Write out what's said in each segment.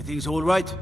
Everything's all right?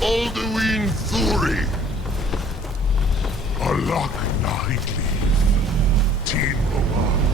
Alduin Thuri, Alak Nahitli, Teen Moab.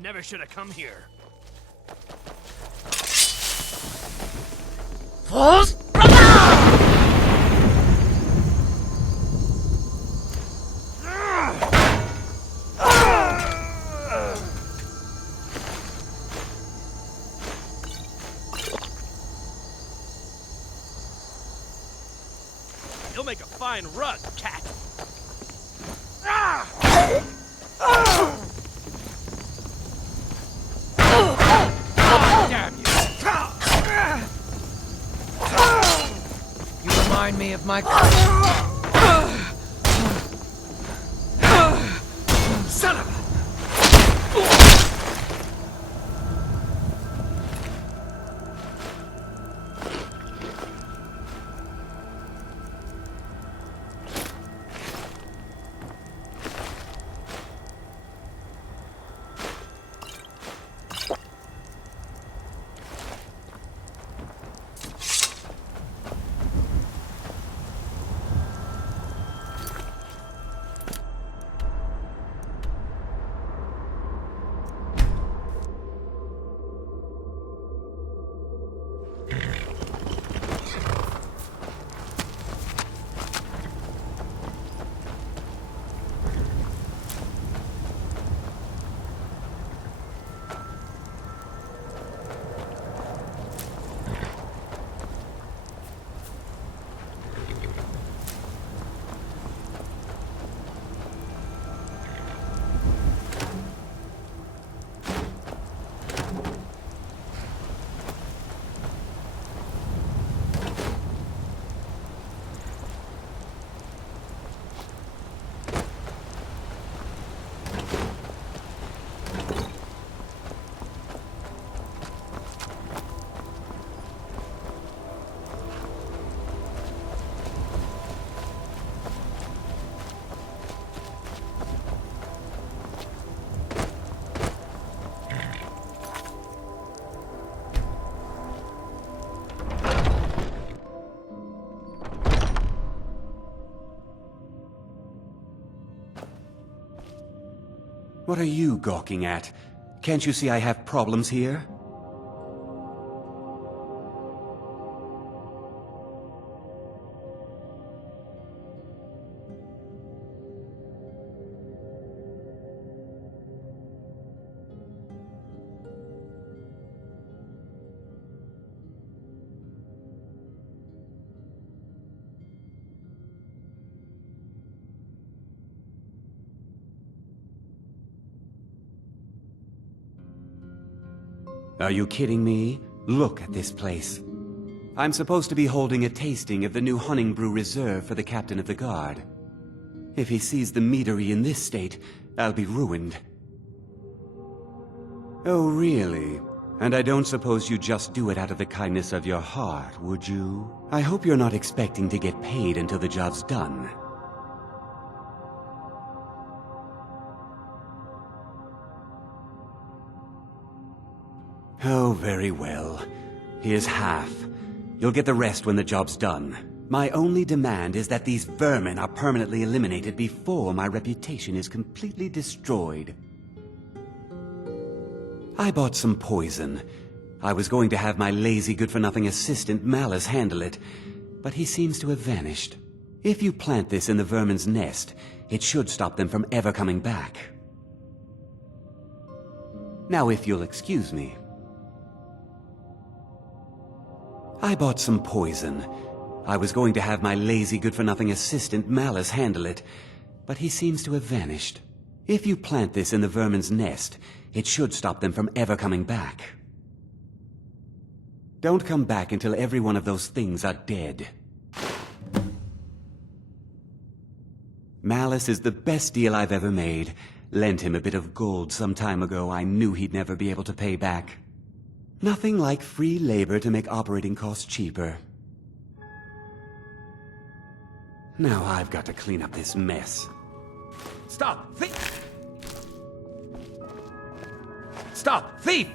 Never should have come here. False brother! You'll make a fine rug, cat. Damn you! You remind me of my... Son of a... What are you gawking at? Can't you see I have problems here? Are you kidding me? Look at this place. I'm supposed to be holding a tasting of the new Hunting Brew Reserve for the Captain of the Guard. If he sees the meadery in this state, I'll be ruined. Oh, really? And I don't suppose you just do it out of the kindness of your heart, would you? I hope you're not expecting to get paid until the job's done. Oh, very well. Here's half. You'll get the rest when the job's done. My only demand is that these vermin are permanently eliminated before my reputation is completely destroyed. I bought some poison. I was going to have my lazy good-for-nothing assistant Malice handle it, but he seems to have vanished. If you plant this in the vermin's nest, it should stop them from ever coming back. Now, if you'll excuse me. I bought some poison. I was going to have my lazy good-for-nothing assistant Malice handle it, but he seems to have vanished. If you plant this in the vermin's nest, it should stop them from ever coming back. Don't come back until every one of those things are dead. Malice is the best deal I've ever made. Lent him a bit of gold some time ago I knew he'd never be able to pay back. Nothing like free labor to make operating costs cheaper. Now I've got to clean up this mess. Stop! Thief! Stop! Thief!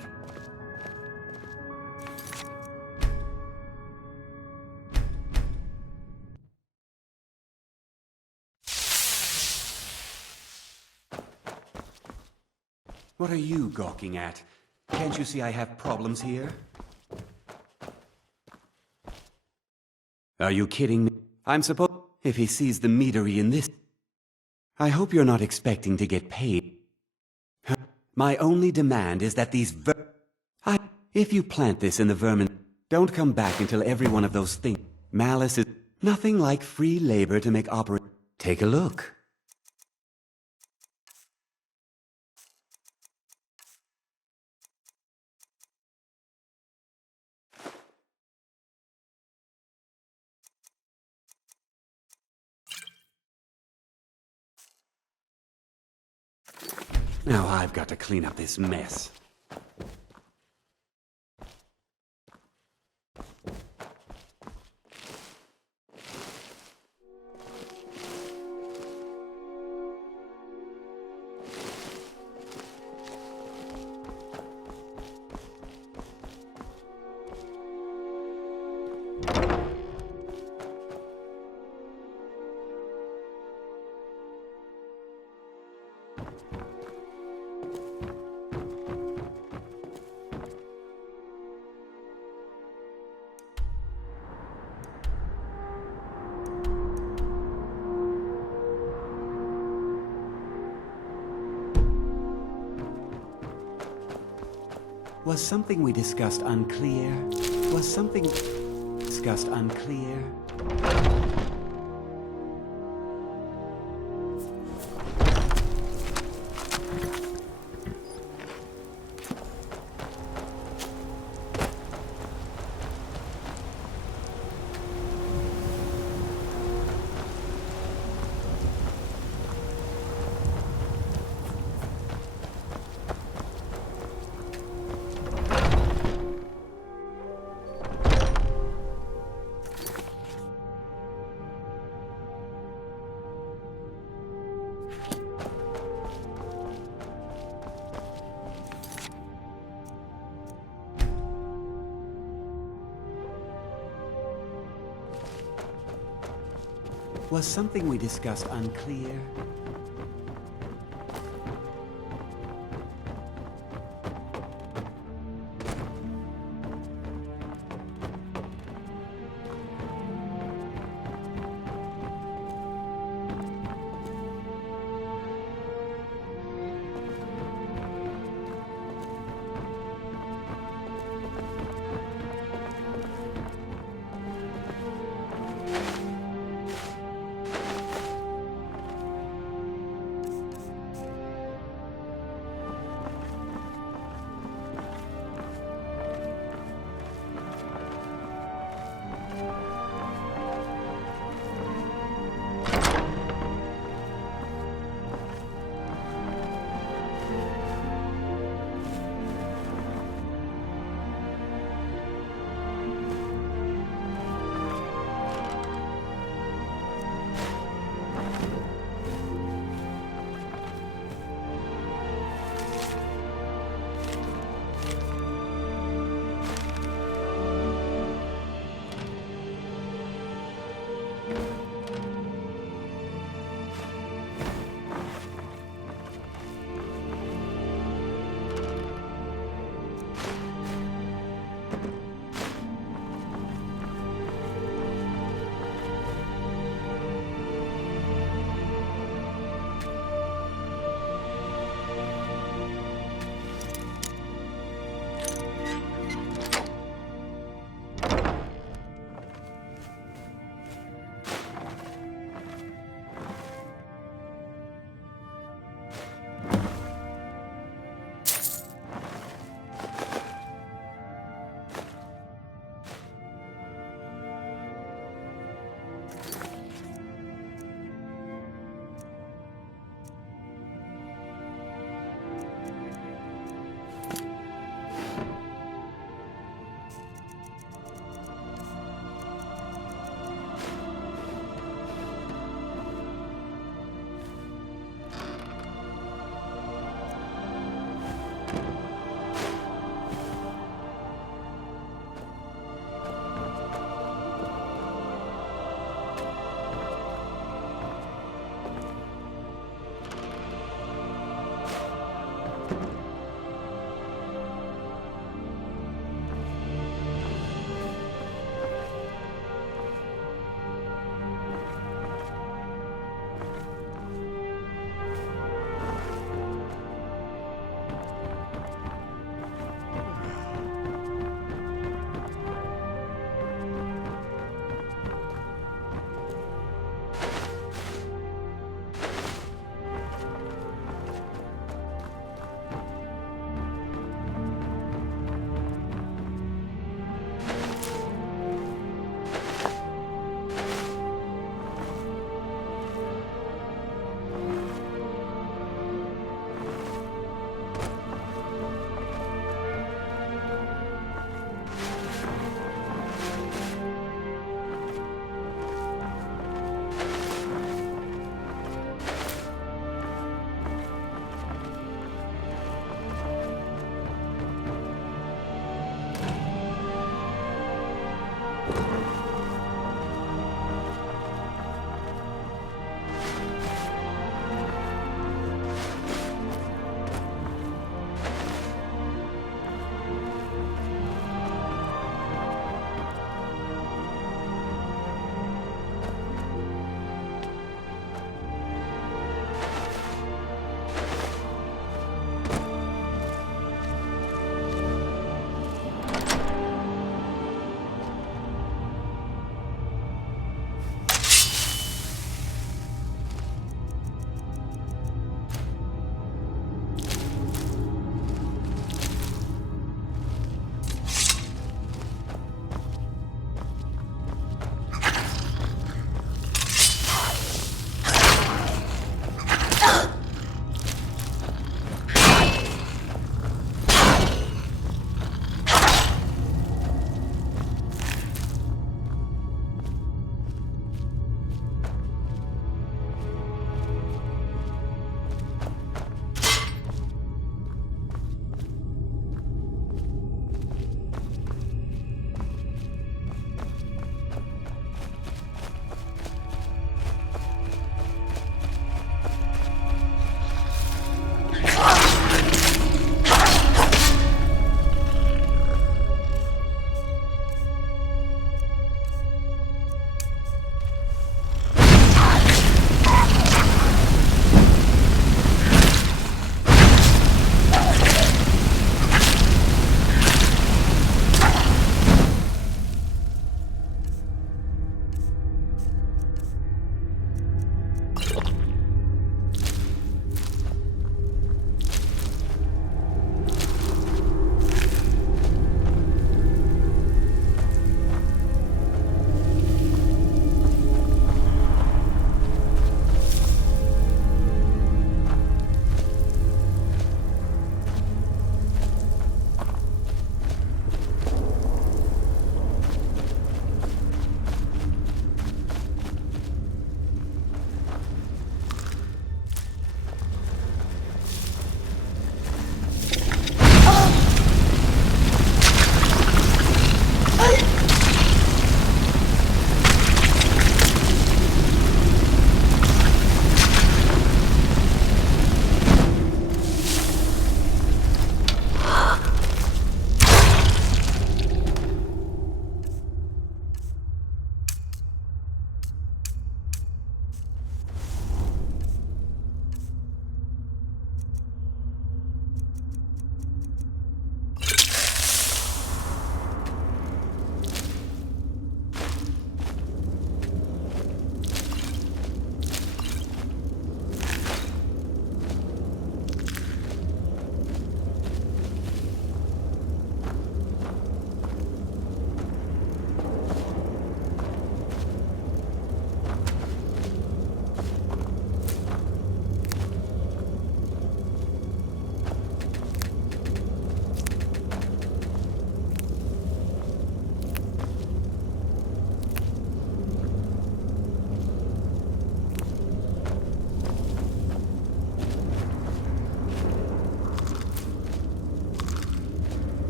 What are you gawking at? Can't you see I have problems here? Are you kidding me? I'm supposed... If he sees the meadery in this... I hope you're not expecting to get paid. My only demand is that these if you plant this in the vermin, don't come back until every one of those things... Malice is nothing like free labor to make operate. Take a look. Now I've got to clean up this mess. Was something we discussed unclear? Was something discussed unclear? Was something we discussed unclear?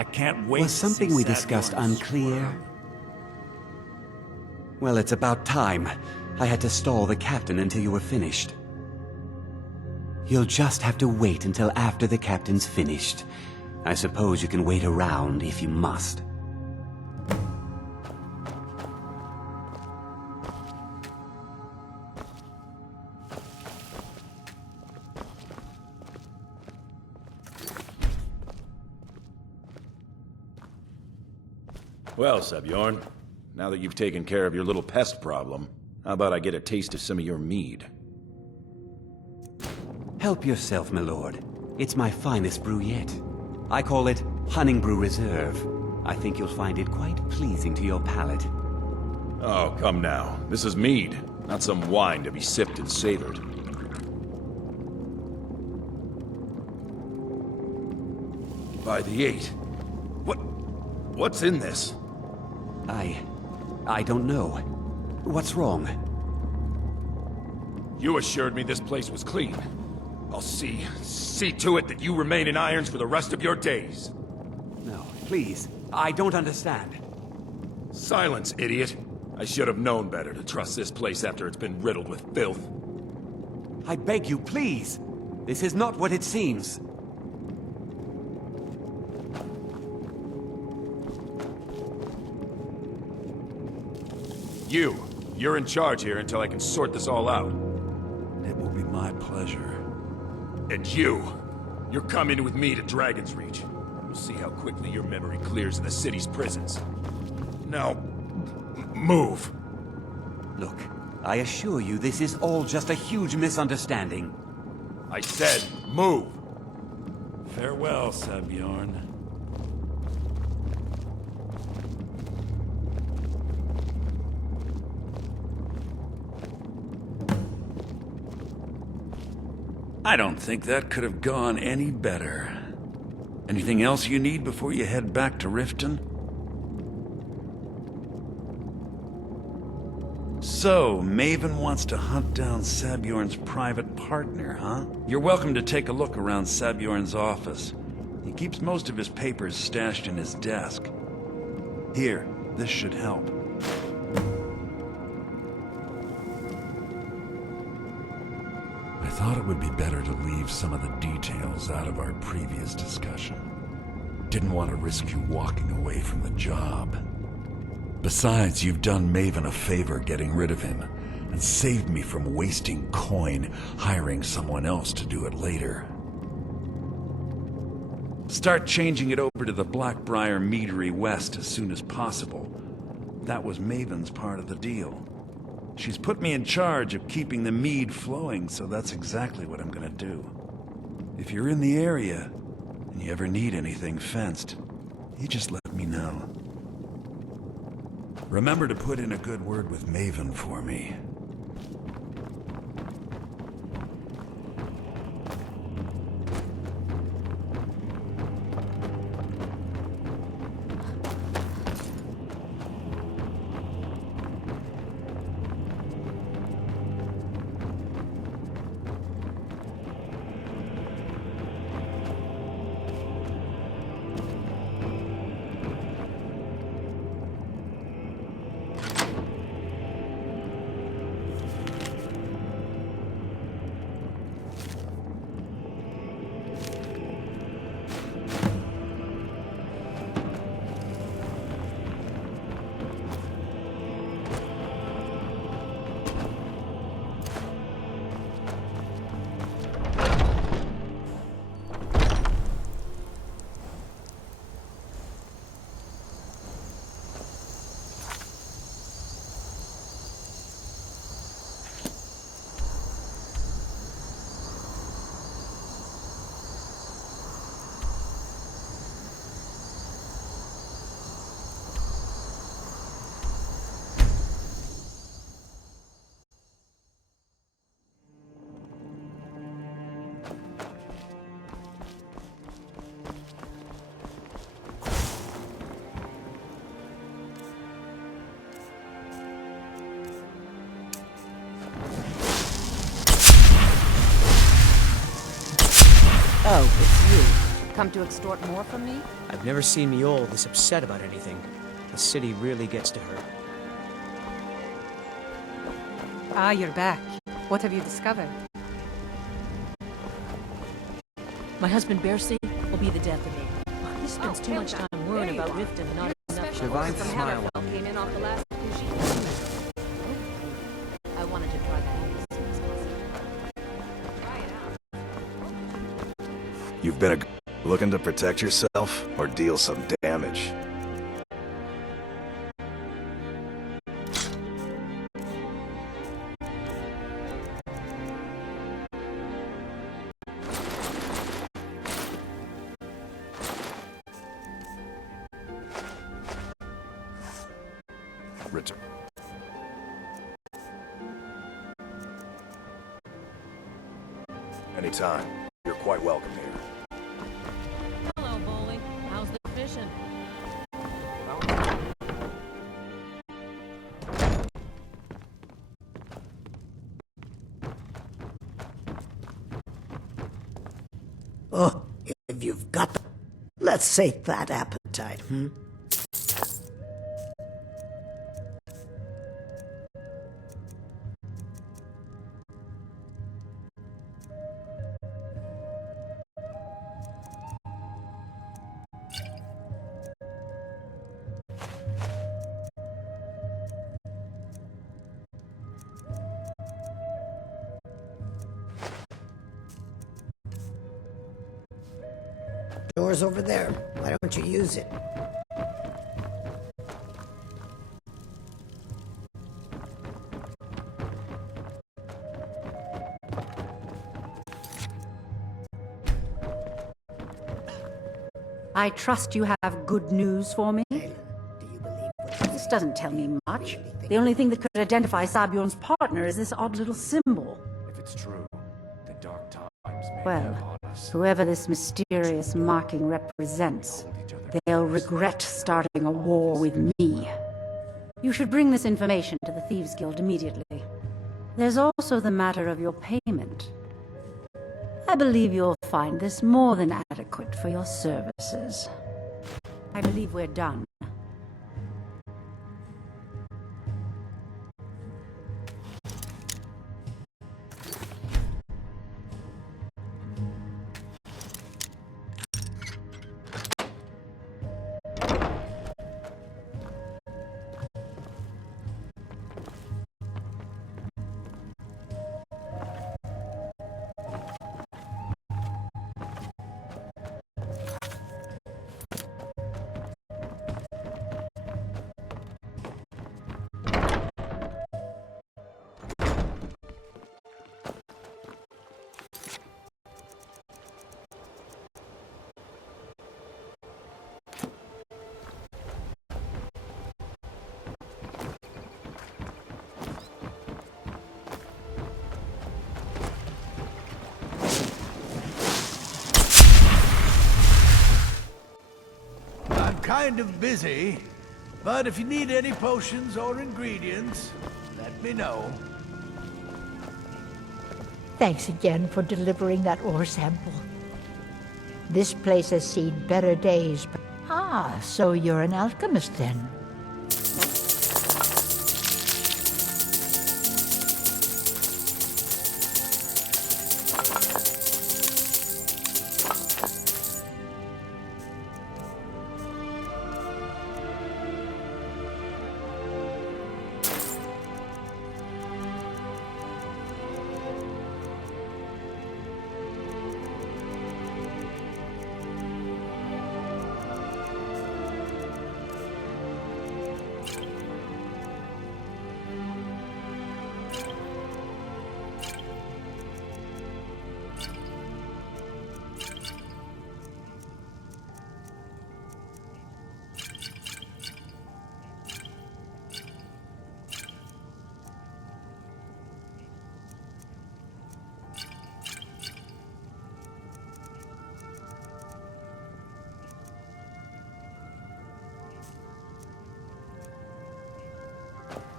I can't wait Was to something see we discussed Saviorn unclear? squirm. Well, it's about time. I had to stall the captain until you were finished. You'll just have to wait until after the captain's finished. I suppose you can wait around if you must. Well, Sebjorn, now that you've taken care of your little pest problem, how about I get a taste of some of your mead? Help yourself, my lord. It's my finest brew yet. I call it Hunning Brew Reserve. I think you'll find it quite pleasing to your palate. Oh, come now. This is mead, not some wine to be sipped and savored. By the 8. What's in this? I don't know. What's wrong? You assured me this place was clean. I'll see to it that you remain in irons for the rest of your days. No, please. I don't understand. Silence, idiot. I should have known better to trust this place after it's been riddled with filth. I beg you, please. This is not what it seems. You're in charge here until I can sort this all out. It will be my pleasure. And you're coming with me to Dragon's Reach. We'll see how quickly your memory clears in the city's prisons. Now, move. Look, I assure you this is all just a huge misunderstanding. I said, move. Farewell, Sebjorn. I don't think that could have gone any better. Anything else you need before you head back to Riften? So, Maven wants to hunt down Sabjorn's private partner, huh? You're welcome to take a look around Sabjorn's office. He keeps most of his papers stashed in his desk. Here, this should help. I thought it would be better to leave some of the details out of our previous discussion. Didn't want to risk you walking away from the job. Besides, you've done Maven a favor getting rid of him, and saved me from wasting coin hiring someone else to do it later. Start changing it over to the Blackbriar Meadery West as soon as possible. That was Maven's part of the deal. She's put me in charge of keeping the mead flowing, so that's exactly what I'm gonna do. If you're in the area, and you ever need anything fenced, you just let me know. Remember to put in a good word with Maven for me. Come to extort more from me? I've never seen Miol this upset about anything. The city really gets to her. Ah, you're back. What have you discovered? My husband Bercy will be the death of me. He spends too much time worrying about Rift and not enough. Divine smile came in off the last Fuji. I wanted to try that out as soon as possible. Try it out. You've been looking to protect yourself or deal some damage. Return. Anytime. You're quite welcome here. Hello, Bowling. How's the fishing? Oh, if you've got the... Let's sate that appetite, hmm? Door's over there. Why don't you use it? I trust you have good news for me? Do you believe what This doesn't tell me much. The only thing that could identify Sabion's partner is this odd little symbol. If it's true, the dark times may Well, be upon us. whoever this mysterious marking represents, they'll regret starting a war with me. You should bring this information to the Thieves Guild immediately. There's also the matter of your payment. I believe you'll find this more than adequate for your services. I believe we're done. Kind of busy, but if you need any potions or ingredients, let me know. Thanks again for delivering that ore sample. This place has seen better days. Ah, so you're an alchemist then?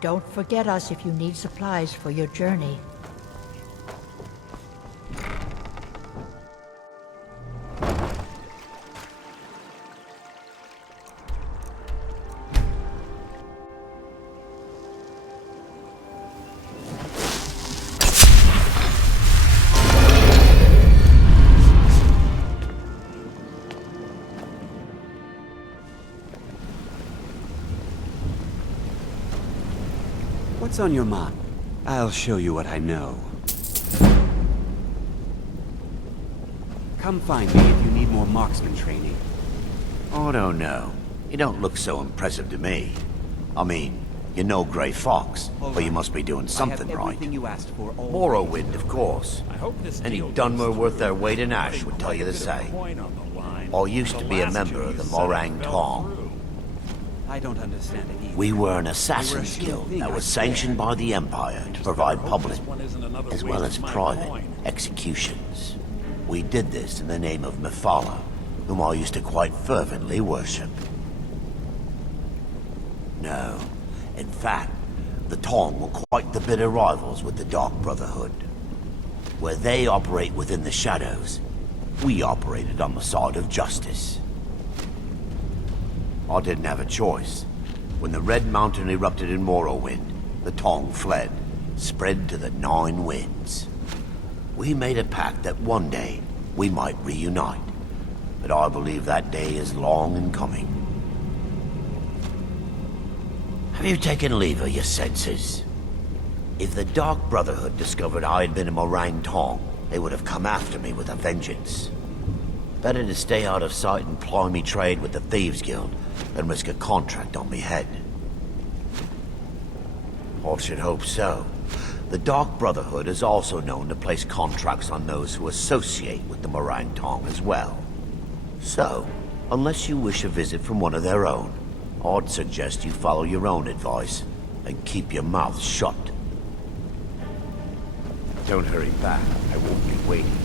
Don't forget us if you need supplies for your journey. What's on your mind? I'll show you what I know. Come find me if you need more marksman training. I don't know. You don't look so impressive to me. I mean, you're no Grey Fox, but you must be doing something right. You asked for Morrowind, of course. Any Dunmer worth their weight in ash would tell you the same. I used to be a member of the Morang Tong. I don't understand it either. We were an assassin's guild that was sanctioned by the Empire to provide public, as well as private, executions. We did this in the name of Mephala, whom I used to quite fervently worship. No, in fact, the Tong were quite the bitter rivals with the Dark Brotherhood. Where they operate within the shadows, we operated on the side of justice. I didn't have a choice. When the Red Mountain erupted in Morrowind, the Tong fled, spread to the 9 winds. We made a pact that one day we might reunite, but I believe that day is long in coming. Have you taken leave of your senses? If the Dark Brotherhood discovered I had been a Morang Tong, they would have come after me with a vengeance. Better to stay out of sight and ply me trade with the Thieves Guild than risk a contract on me head. I should hope so. The Dark Brotherhood is also known to place contracts on those who associate with the Morang Tong as well. So, unless you wish a visit from one of their own, I'd suggest you follow your own advice and keep your mouth shut. Don't hurry back. I won't be waiting.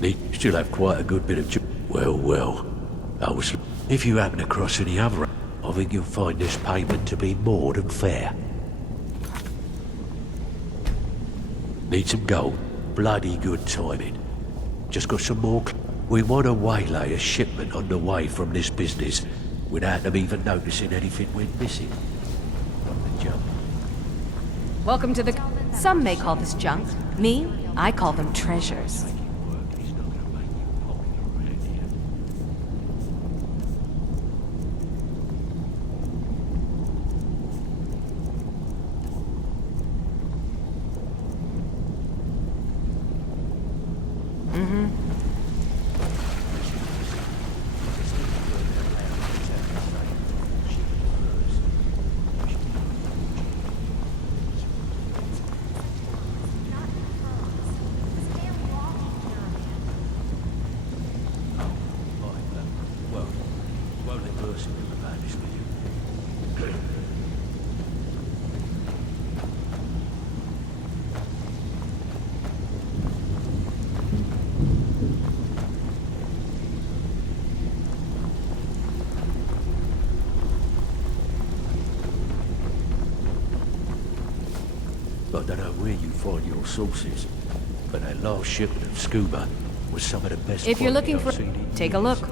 They still have quite a good bit of well, I was... If you happen across any other, I think you'll find this payment to be more than fair. Need some gold? Bloody good timing. Just got some more... We want to waylay a shipment on the way from this business without them even noticing anything went missing. The jump. Welcome to the... Some may call this junk. Me, I call them treasures. I don't know where you find your sources, but that last shipment of scuba was some of the best. If you're looking for... I've seen in Take a years. look.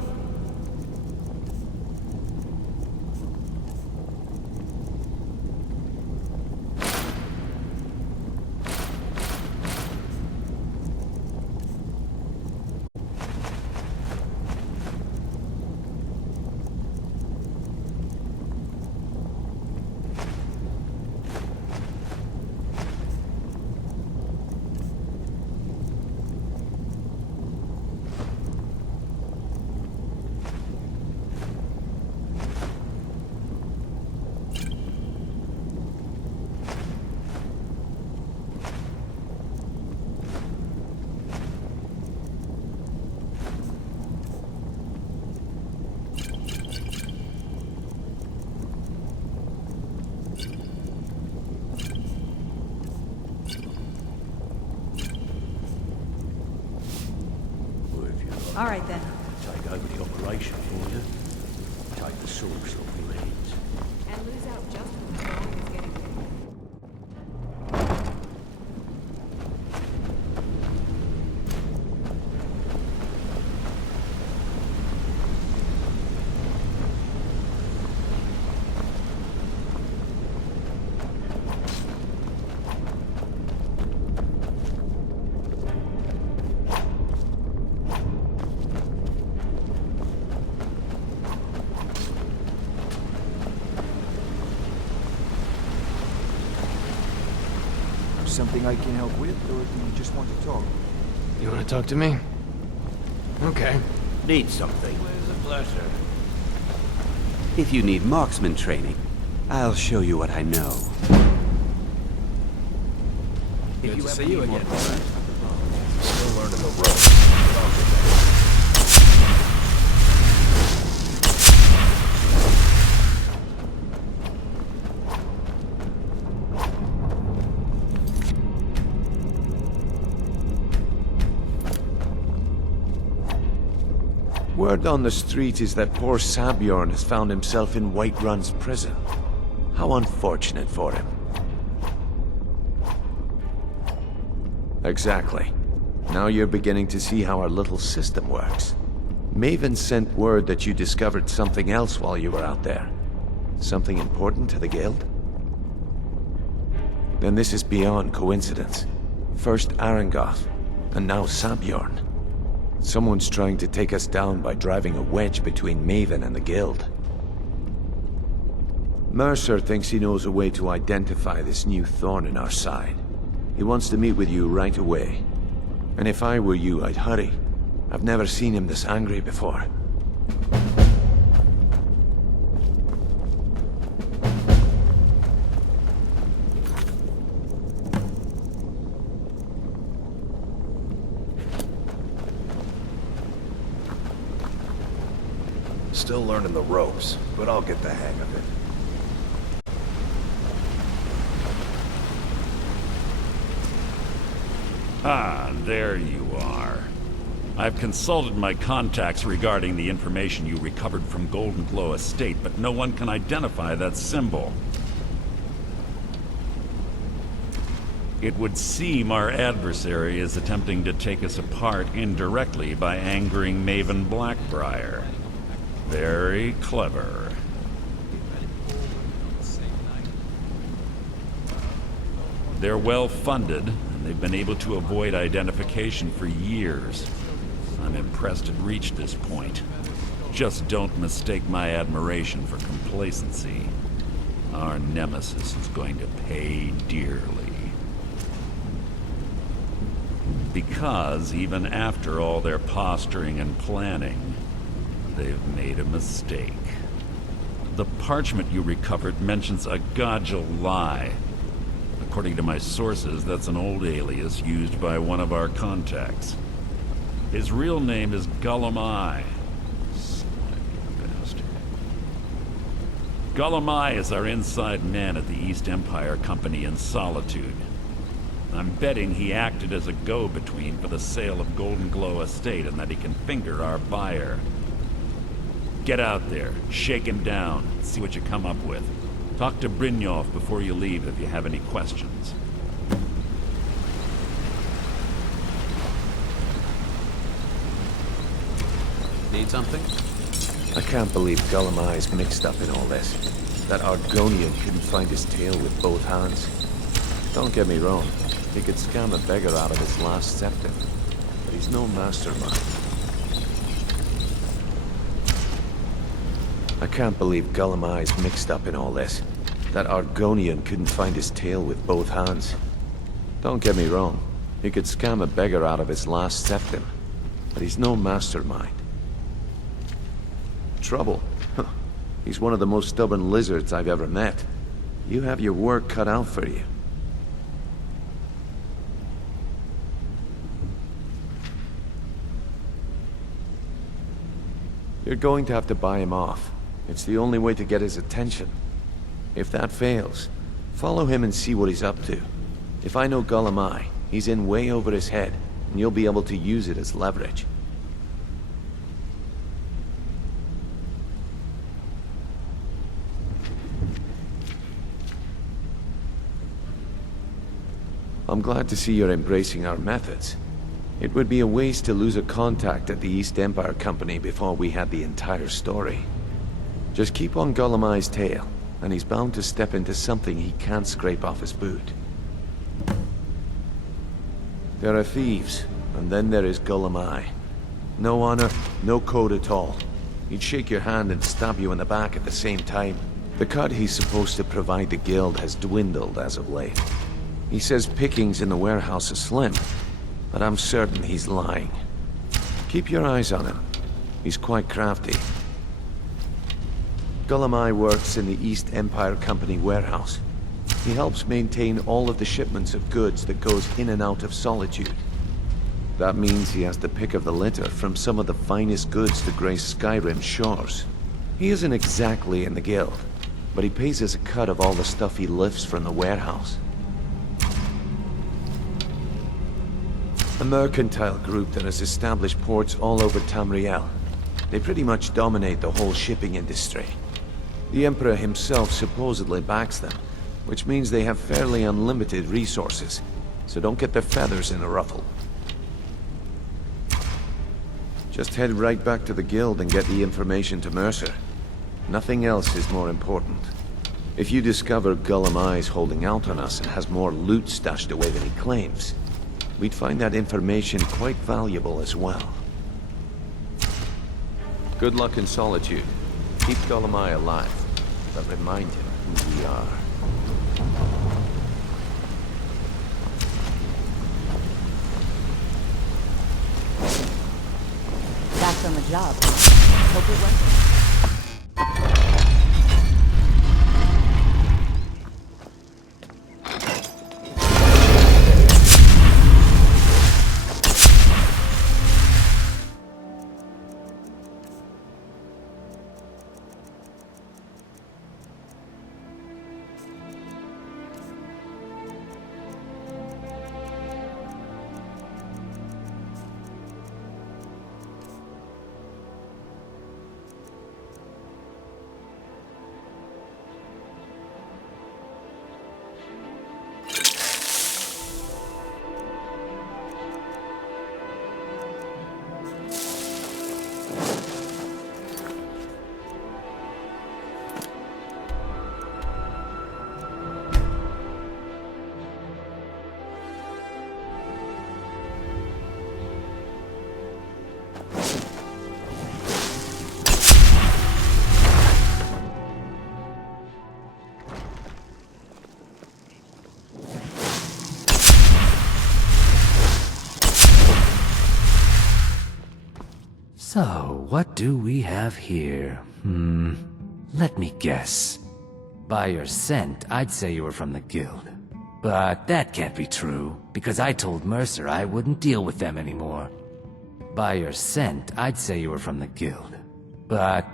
All right, then. Take over the operation for you. Take the source off your hands. And lose out just when the drawing is getting big. Something I can help with, or do you just want to talk? You want to talk to me? Okay. Need something? It's a pleasure. If you need marksman training, I'll show you what I know. Good to see you again. Still learning the ropes. But I'll get that. Word on the street is that poor Sabjorn has found himself in Whiterun's prison. How unfortunate for him. Exactly. Now you're beginning to see how our little system works. Maven sent word that you discovered something else while you were out there. Something important to the guild? Then this is beyond coincidence. First Arangoth, and now Sabjorn. Someone's trying to take us down by driving a wedge between Maven and the guild. Mercer thinks he knows a way to identify this new thorn in our side. He wants to meet with you right away. And if I were you, I'd hurry. I've never seen him this angry before. Still learning the ropes, but I'll get the hang of it. Ah, there you are. I've consulted my contacts regarding the information you recovered from Golden Glow Estate, but no one can identify that symbol. It would seem our adversary is attempting to take us apart indirectly by angering Maven Blackbriar. Very clever. They're well funded, and they've been able to avoid identification for years. I'm impressed it reached this point. Just don't mistake my admiration for complacency. Our nemesis is going to pay dearly. Because even after all their posturing and planning, they've made a mistake. The parchment you recovered mentions a Godjal lie. According to my sources, that's an old alias used by one of our contacts. His real name is Gullumai. Slimy bastard. Gullumai is our inside man at the East Empire Company in Solitude. I'm betting he acted as a go-between for the sale of Golden Glow Estate and that he can finger our buyer. Get out there, shake him down, see what you come up with. Talk to Brynjolf before you leave if you have any questions. Need something? I can't believe Gullumai's mixed up in all this. That Argonian couldn't find his tail with both hands. Don't get me wrong, he could scam a beggar out of his last septim, but he's no mastermind. I can't believe Gullumai's mixed up in all this. That Argonian couldn't find his tail with both hands. Don't get me wrong, he could scam a beggar out of his last septim, but he's no mastermind. Trouble? Huh. He's one of the most stubborn lizards I've ever met. You have your work cut out for you. You're going to have to buy him off. It's the only way to get his attention. If that fails, follow him and see what he's up to. If I know Gullumai, he's in way over his head, and you'll be able to use it as leverage. I'm glad to see you're embracing our methods. It would be a waste to lose a contact at the East Empire Company before we had the entire story. Just keep on Gollum-Eye's tail, and he's bound to step into something he can't scrape off his boot. There are thieves, and then there is Gollum-Eye. No honor, no code at all. He'd shake your hand and stab you in the back at the same time. The cut he's supposed to provide the guild has dwindled as of late. He says pickings in the warehouse are slim, but I'm certain he's lying. Keep your eyes on him. He's quite crafty. Gollum-Eye works in the East Empire Company warehouse. He helps maintain all of the shipments of goods that goes in and out of Solitude. That means he has the pick of the litter from some of the finest goods to grace Skyrim shores. He isn't exactly in the guild, but he pays us a cut of all the stuff he lifts from the warehouse. A mercantile group that has established ports all over Tamriel. They pretty much dominate the whole shipping industry. The Emperor himself supposedly backs them, which means they have fairly unlimited resources, so don't get their feathers in a ruffle. Just head right back to the guild and get the information to Mercer. Nothing else is more important. If you discover Gollum-Eye's holding out on us and has more loot stashed away than he claims, we'd find that information quite valuable as well. Good luck in Solitude. Keep Gollum-Eye alive, but remind him who we are. That's on the job. Hope it went well. So, what do we have here? Let me guess. By your scent, I'd say you were from the guild. But that can't be true, because I told Mercer I wouldn't deal with them anymore. By your scent, I'd say you were from the guild. But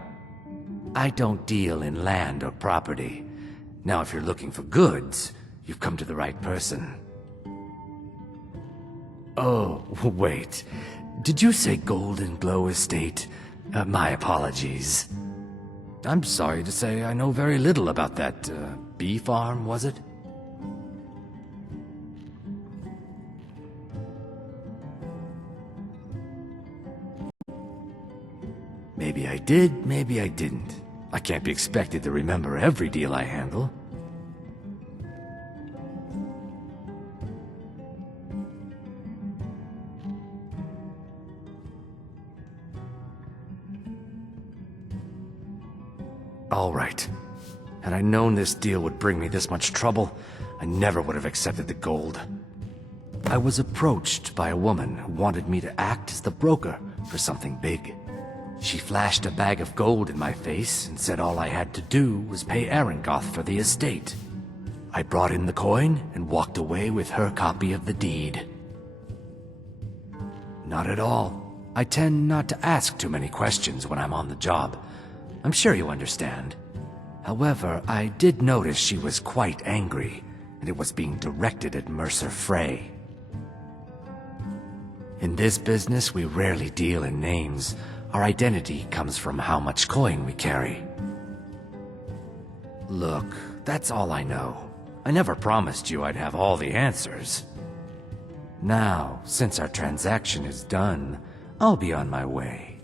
I don't deal in land or property. Now, if you're looking for goods, you've come to the right person. Oh, wait. Did you say Golden Glow Estate? My apologies. I'm sorry to say I know very little about that, bee farm, was it? Maybe I did, maybe I didn't. I can't be expected to remember every deal I handle. All right. Had I known this deal would bring me this much trouble, I never would have accepted the gold. I was approached by a woman who wanted me to act as the broker for something big. She flashed a bag of gold in my face and said all I had to do was pay Arangoth for the estate. I brought in the coin and walked away with her copy of the deed. Not at all. I tend not to ask too many questions when I'm on the job. I'm sure you understand. However, I did notice she was quite angry, and it was being directed at Mercer Frey. In this business, we rarely deal in names. Our identity comes from how much coin we carry. Look, that's all I know. I never promised you I'd have all the answers. Now, since our transaction is done, I'll be on my way.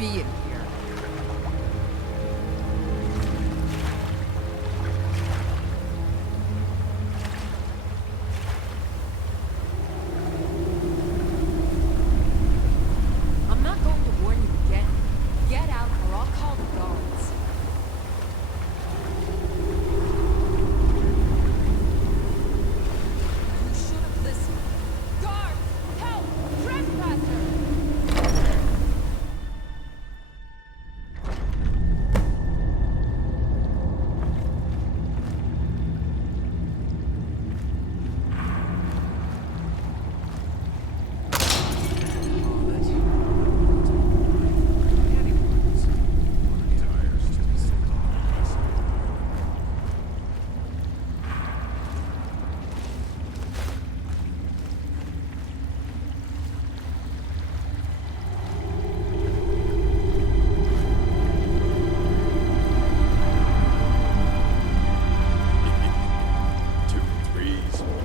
being here. I'm not going to warn you again. Get out or I'll call the guards. You should have listened. Guards! Help! Trespasser!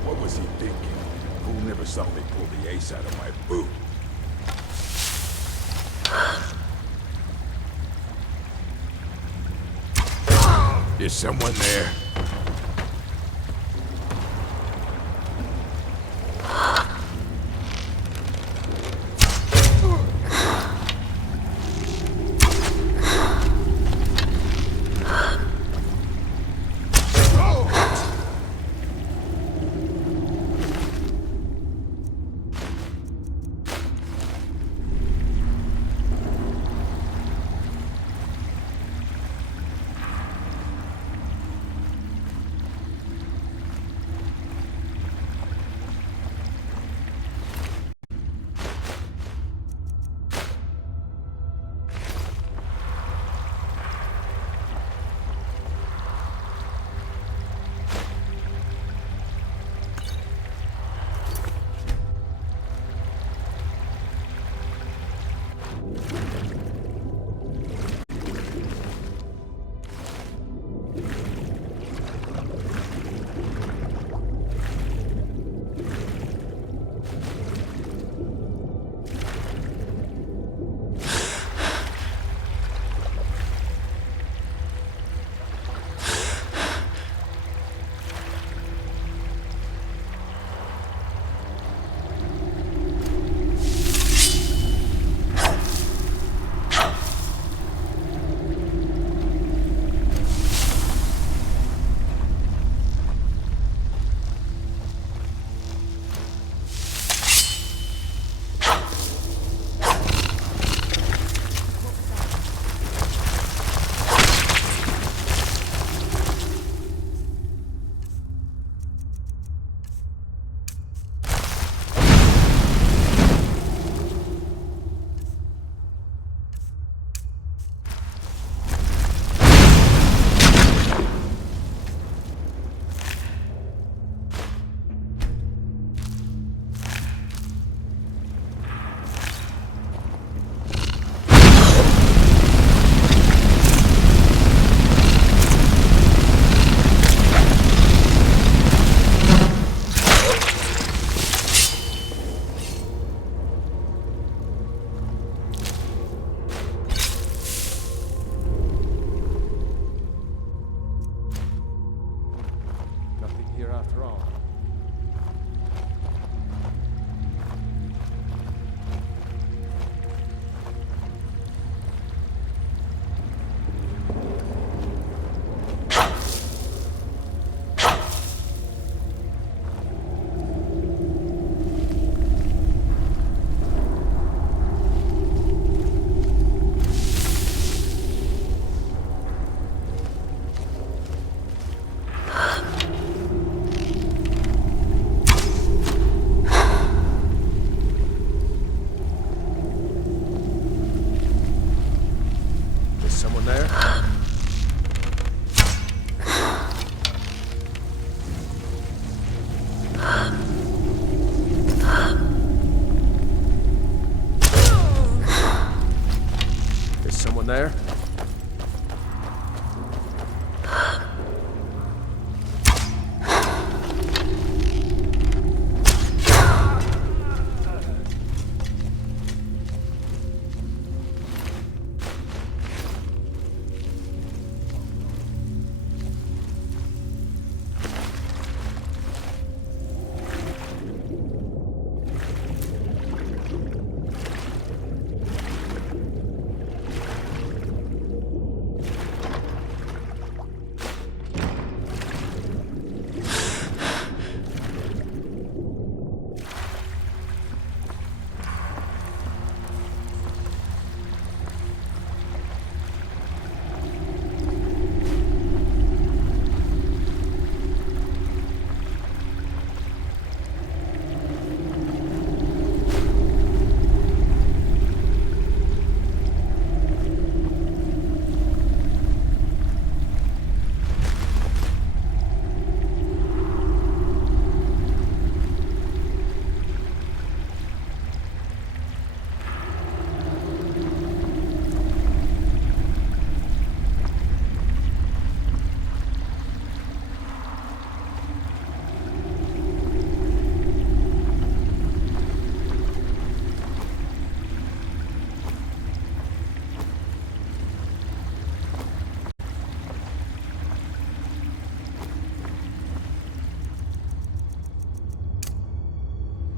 What was he thinking? Fool never saw me pull the ace out of my boot. Is someone there?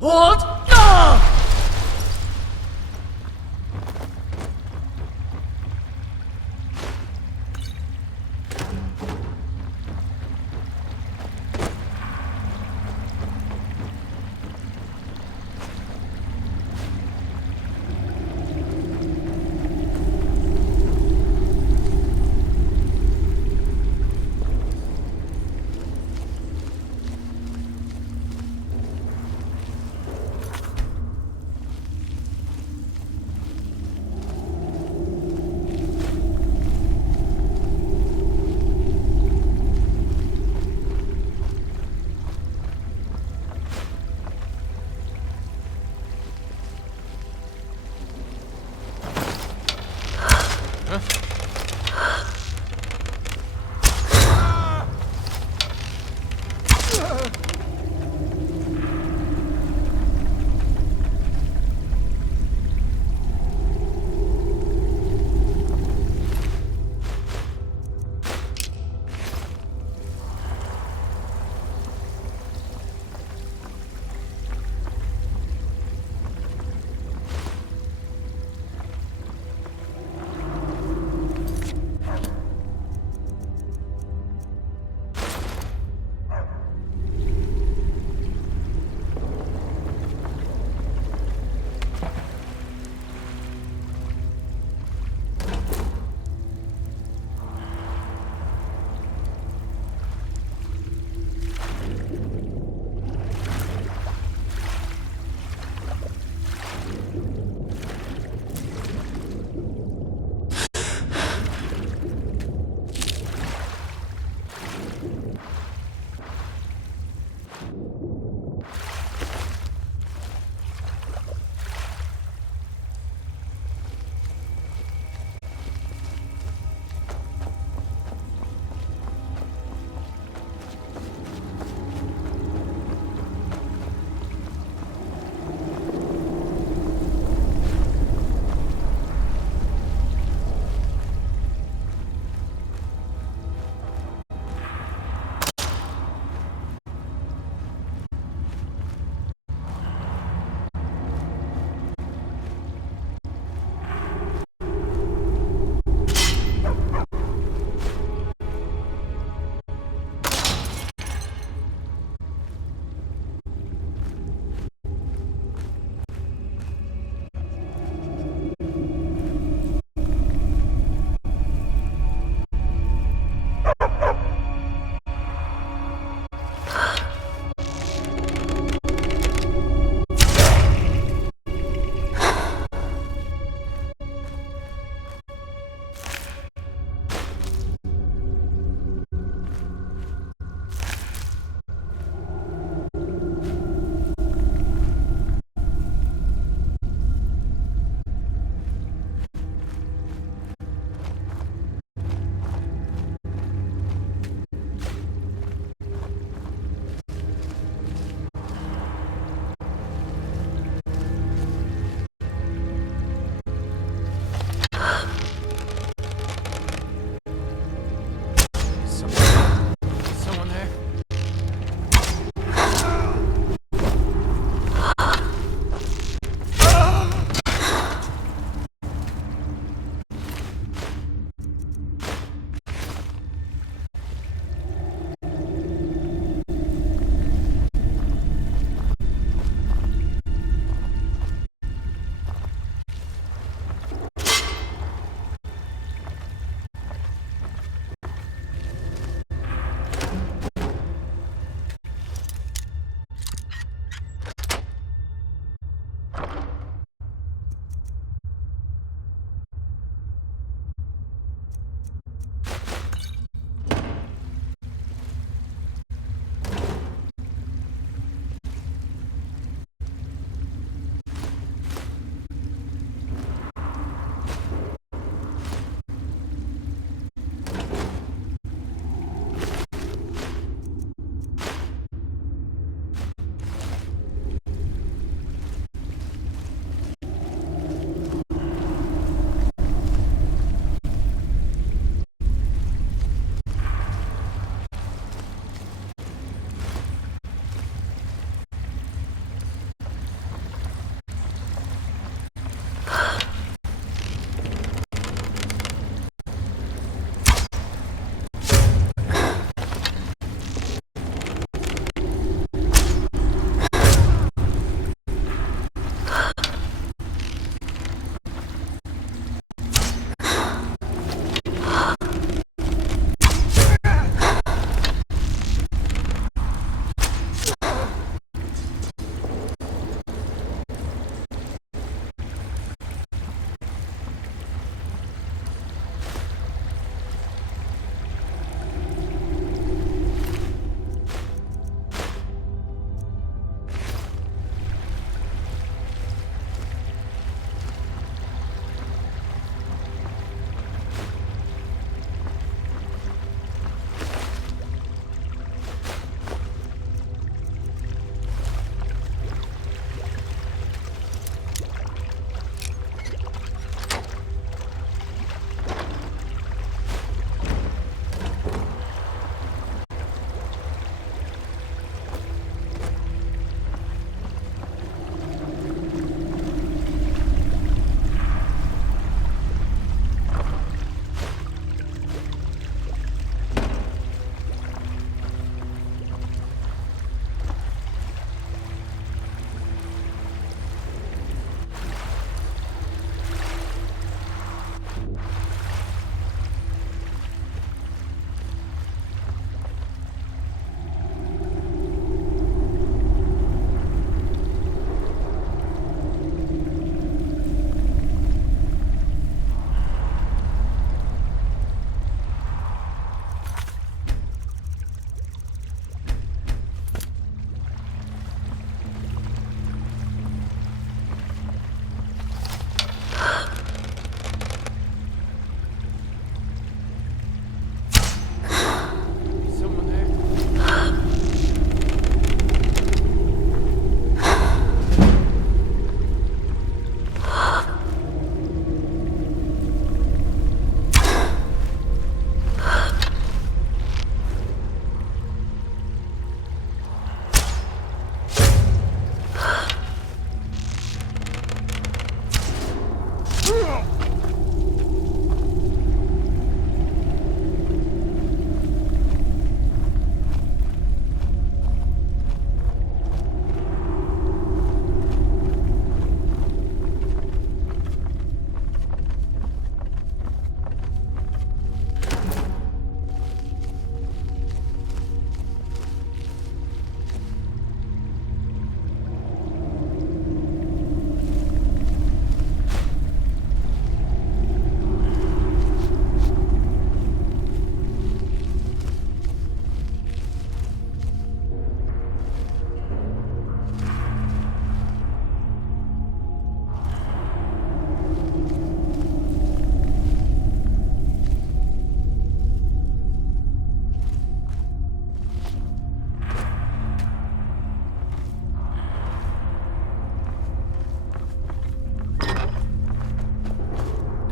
Hold! No!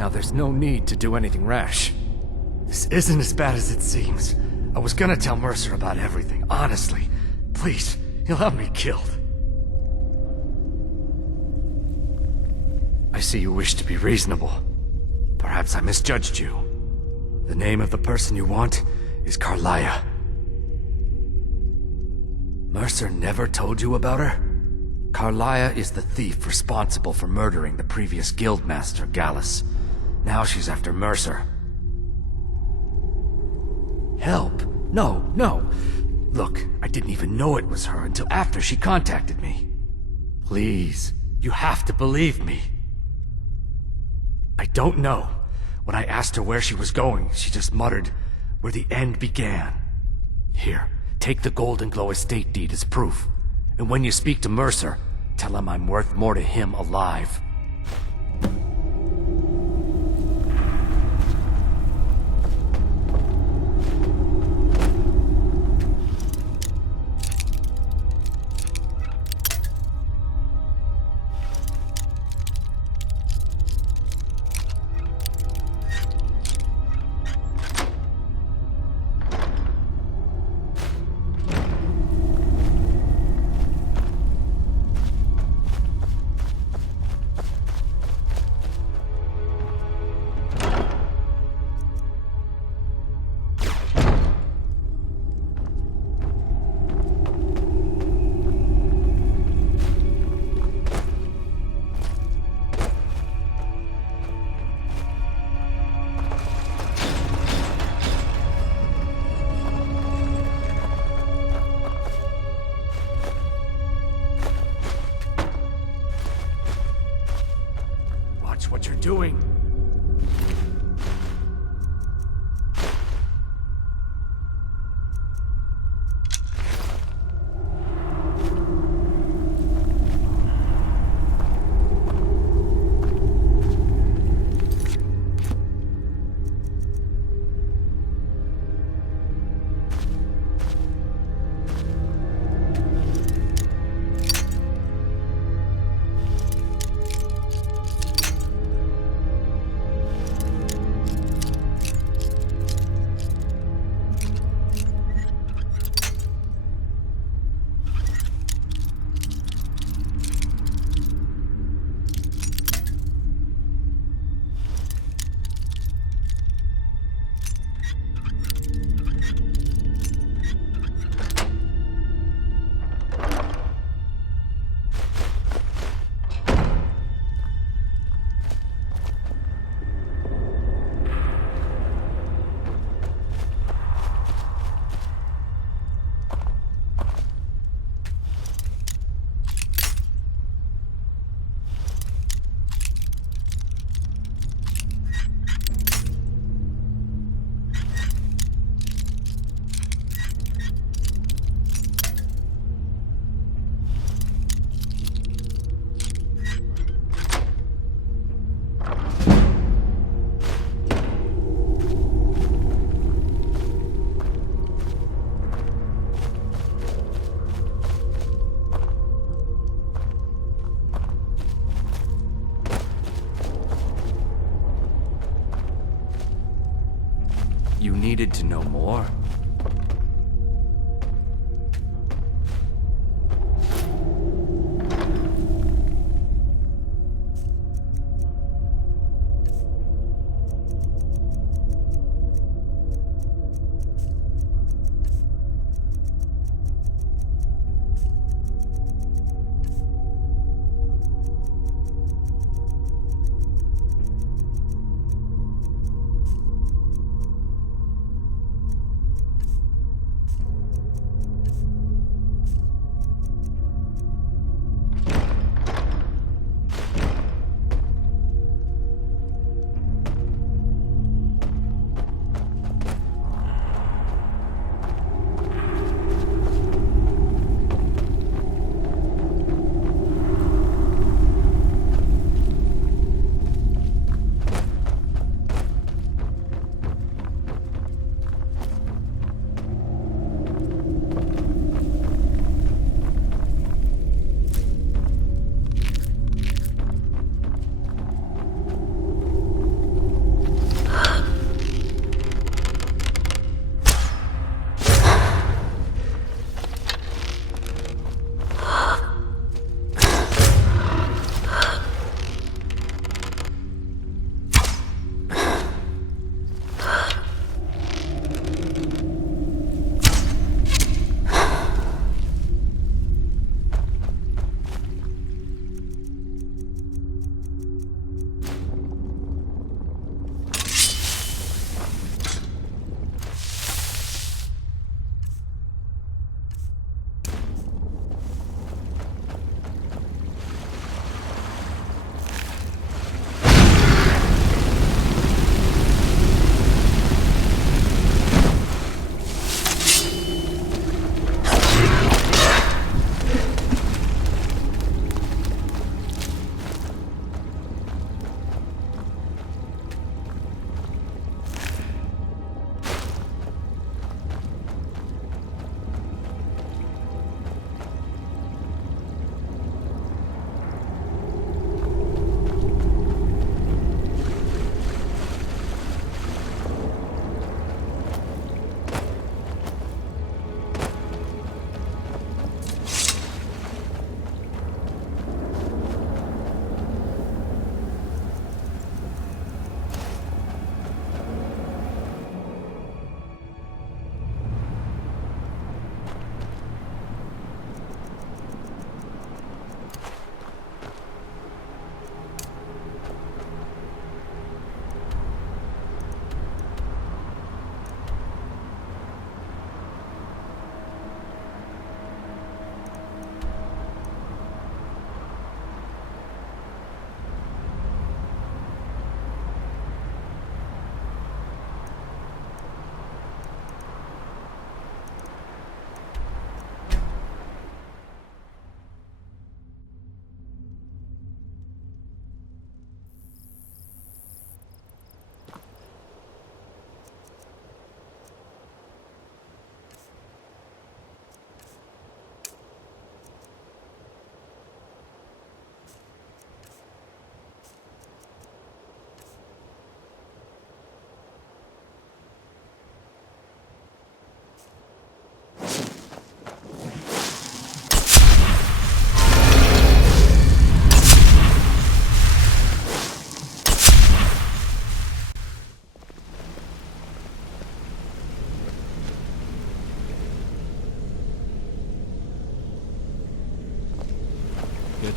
Now there's no need to do anything rash. This isn't as bad as it seems. I was gonna tell Mercer about everything, honestly. Please, he'll have me killed. I see you wish to be reasonable. Perhaps I misjudged you. The name of the person you want is Carlia. Mercer never told you about her? Carlia is the thief responsible for murdering the previous guildmaster, Gallus. Now she's after Mercer. Help? No, no. Look, I didn't even know it was her until after she contacted me. Please, you have to believe me. I don't know. When I asked her where she was going, she just muttered, "Where the end began." Here, take the Golden Glow estate deed as proof. And when you speak to Mercer, tell him I'm worth more to him alive. What you're doing. You needed to know more?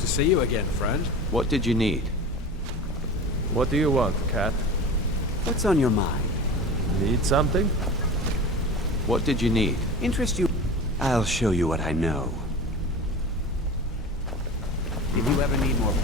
see you again, friend. What did you need? What do you want, cat? What's on your mind? Need something? What did you need? Interest you? I'll show you what I know. If you ever need more...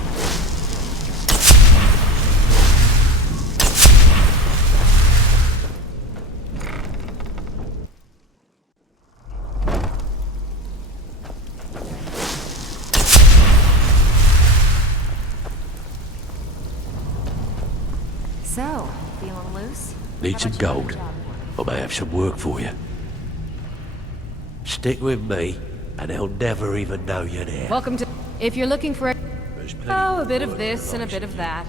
So, feeling loose? Need some gold? I may have some work for you. Stick with me, and they'll never even know you're there. Welcome to... If you're looking for... There's plenty Oh, a more bit of work this than and a I bit of that.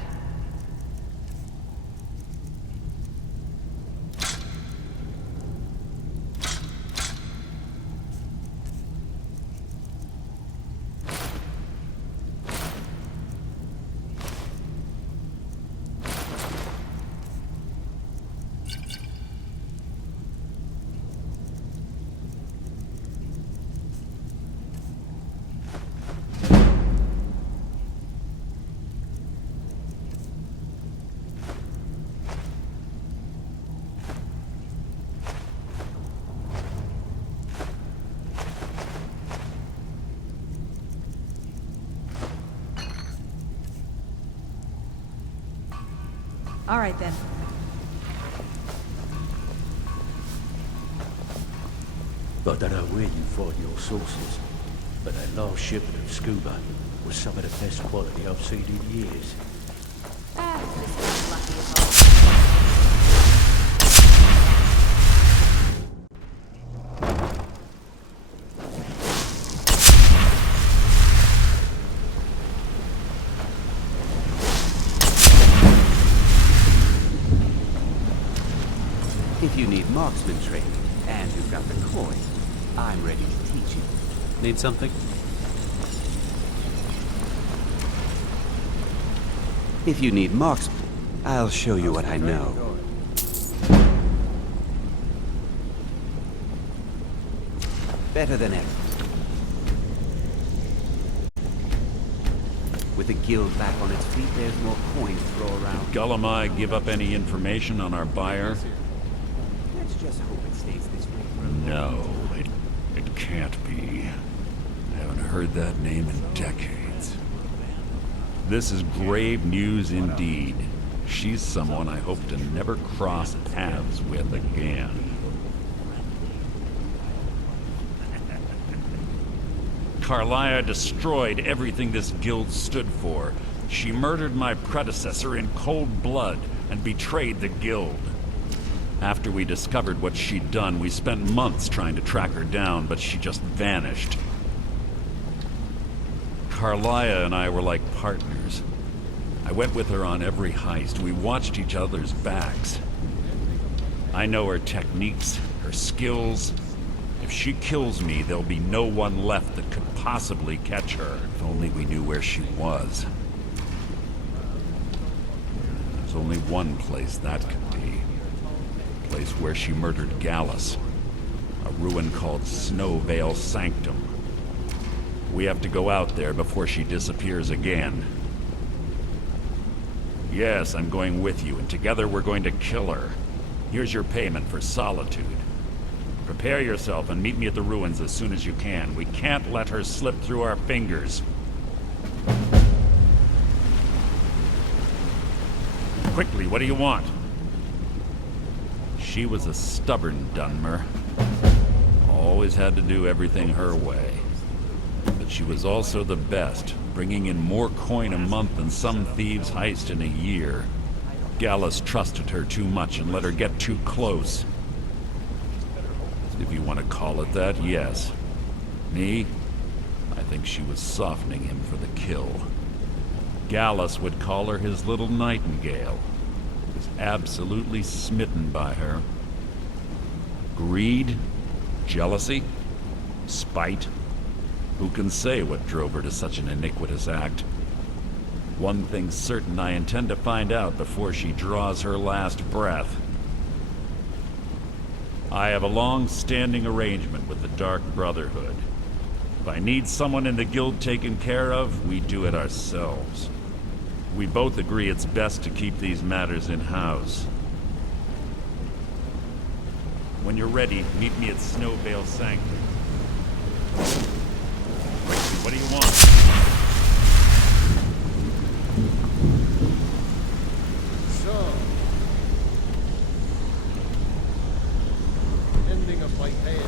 All right, then. I don't know where you find your sources, but that last shipment of scuba was some of the best quality I've seen in years. Just as lucky as all. If you need marksman training, and you've got the coin, I'm ready to teach you. Need something? If you need marksman, I'll show you what I know. Better than ever. With the guild back on its feet, there's more coin to throw around. Gullumai give up any information on our buyer? Let's just hope it stays this way for a little. No, it can't be. I haven't heard that name in decades. This is grave news indeed. She's someone I hope to never cross paths with again. Carlia destroyed everything this guild stood for. She murdered my predecessor in cold blood and betrayed the guild. After we discovered what she'd done, we spent months trying to track her down, but she just vanished. Carlia and I were like partners. I went with her on every heist. We watched each other's backs. I know her techniques, her skills. If she kills me, there'll be no one left that could possibly catch her. If only we knew where she was. There's only one place that could be. A place where she murdered Gallus. A ruin called Snowvale Sanctum. We have to go out there before she disappears again. Yes, I'm going with you, and together we're going to kill her. Here's your payment for solitude. Prepare yourself and meet me at the ruins as soon as you can. We can't let her slip through our fingers. Quickly, what do you want? She was a stubborn Dunmer. Always had to do everything her way. But she was also the best, bringing in more coin a month than some thieves heist in a year. Gallus trusted her too much and let her get too close. If you want to call it that, yes. Me? I think she was softening him for the kill. Gallus would call her his little nightingale. He was absolutely smitten by her. Greed? Jealousy? Spite? Who can say what drove her to such an iniquitous act? One thing's certain, I intend to find out before she draws her last breath. I have a long-standing arrangement with the Dark Brotherhood. If I need someone in the guild taken care of, we do it ourselves. We both agree it's best to keep these matters in-house. When you're ready, meet me at Snowvale Sanctum. Quickly, what do you want? So, ending of my tale.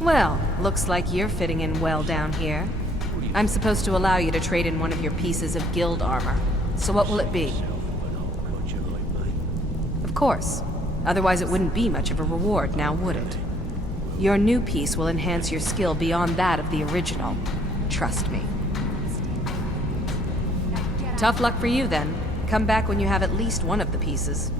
Well, looks like you're fitting in well down here. I'm supposed to allow you to trade in one of your pieces of guild armor. So what will it be? Of course. Otherwise it wouldn't be much of a reward, now would it? Your new piece will enhance your skill beyond that of the original. Trust me. Tough luck for you then. Come back when you have at least one of the pieces.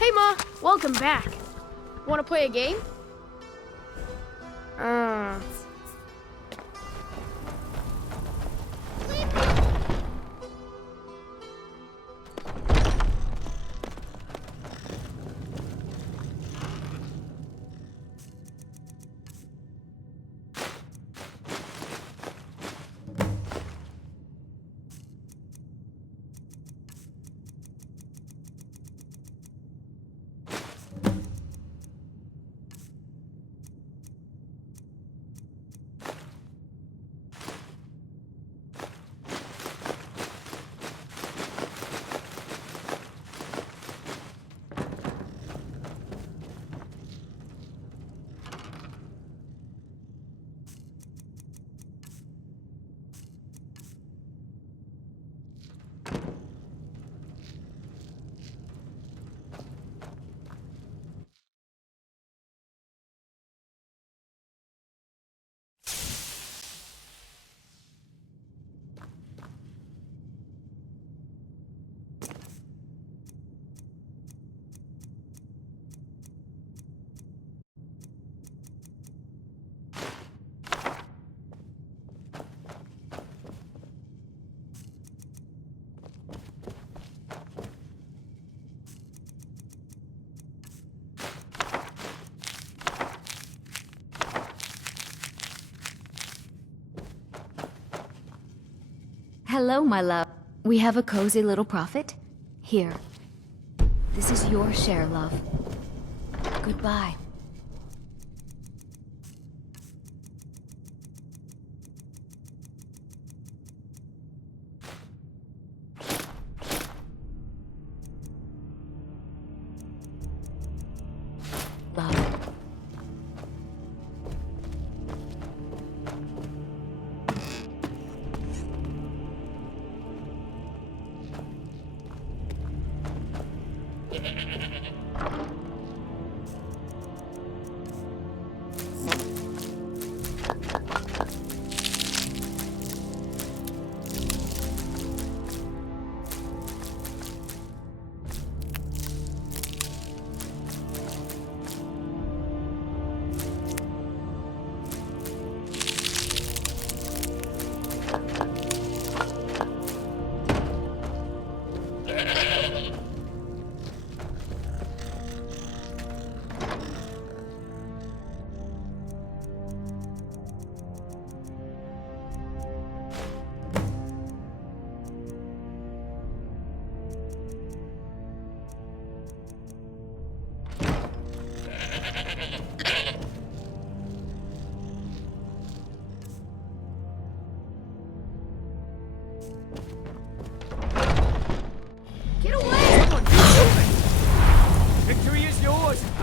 Hey Ma, welcome back. Want to play a game? Hello, my love. We have a cozy little profit. Here. This is your share, love. Goodbye. Love.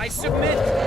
I submit!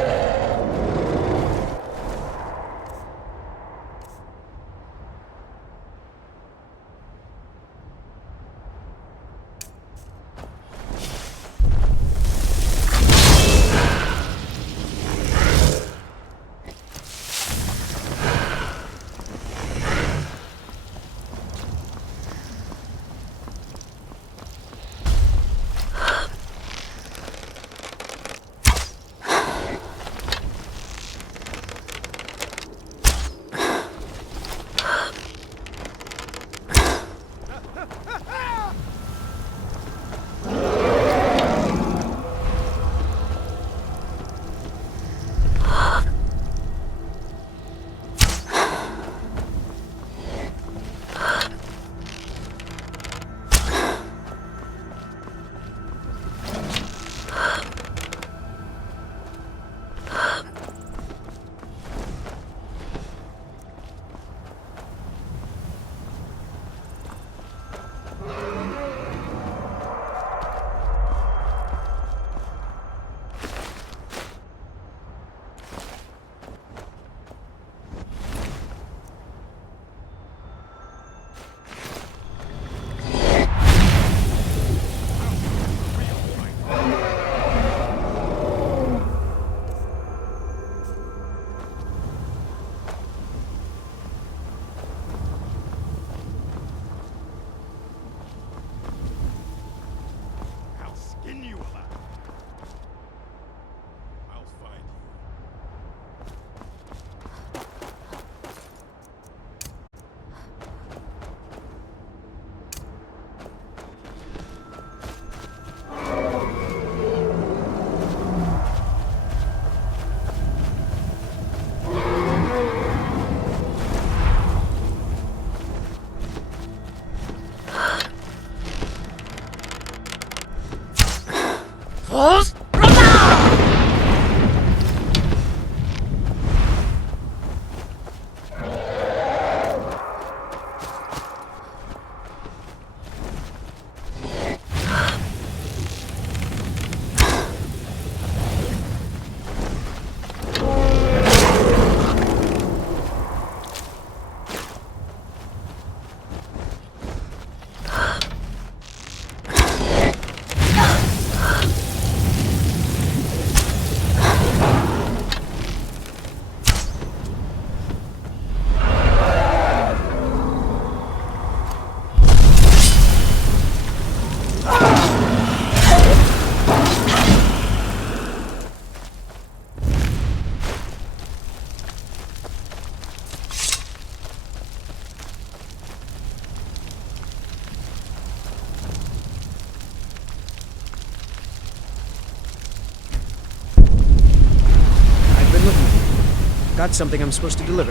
Got something I'm supposed to deliver.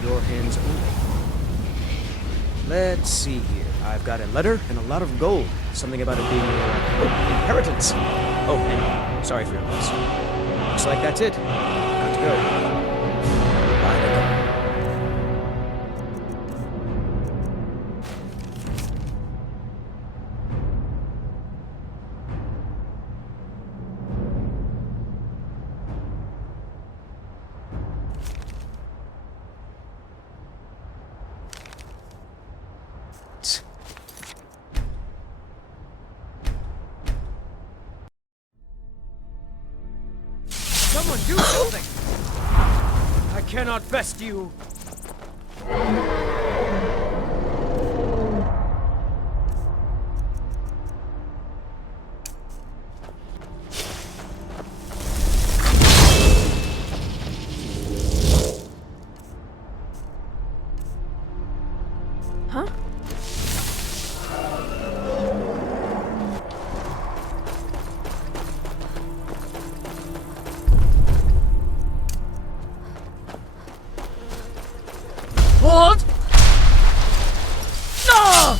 Your hands only. Let's see here. I've got a letter and a lot of gold. Something about it being your inheritance. Oh, and sorry for your loss. Looks like that's it. Got to go. Bye, Nicole. Someone do something! I cannot best you! Huh? What? No!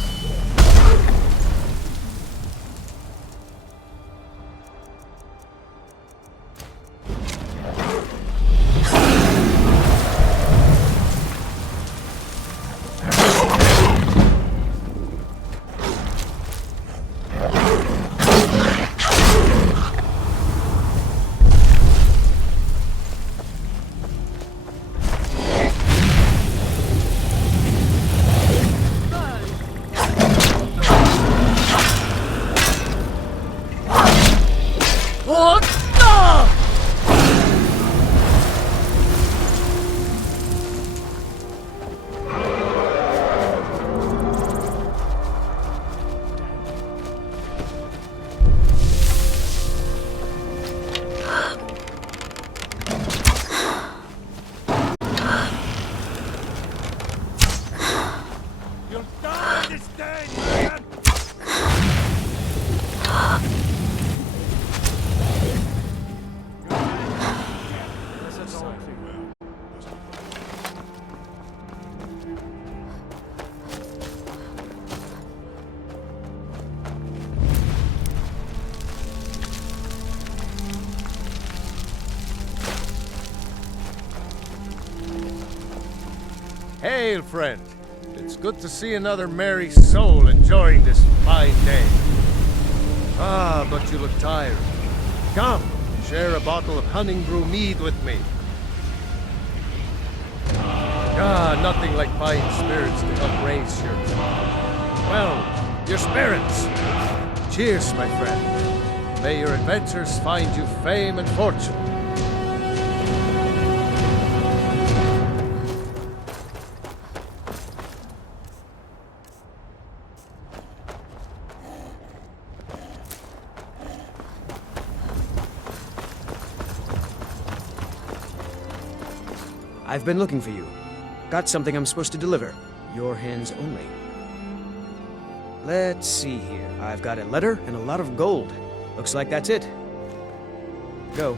friend. It's good to see another merry soul enjoying this fine day. Ah, but you look tired. Come, share a bottle of honey brew mead with me. Ah, nothing like fine spirits to help raise your... well, your spirits. Cheers, my friend. May your adventures find you fame and fortune. I've been looking for you. Got something I'm supposed to deliver. Your hands only. Let's see here. I've got a letter and a lot of gold. Looks like that's it. Go.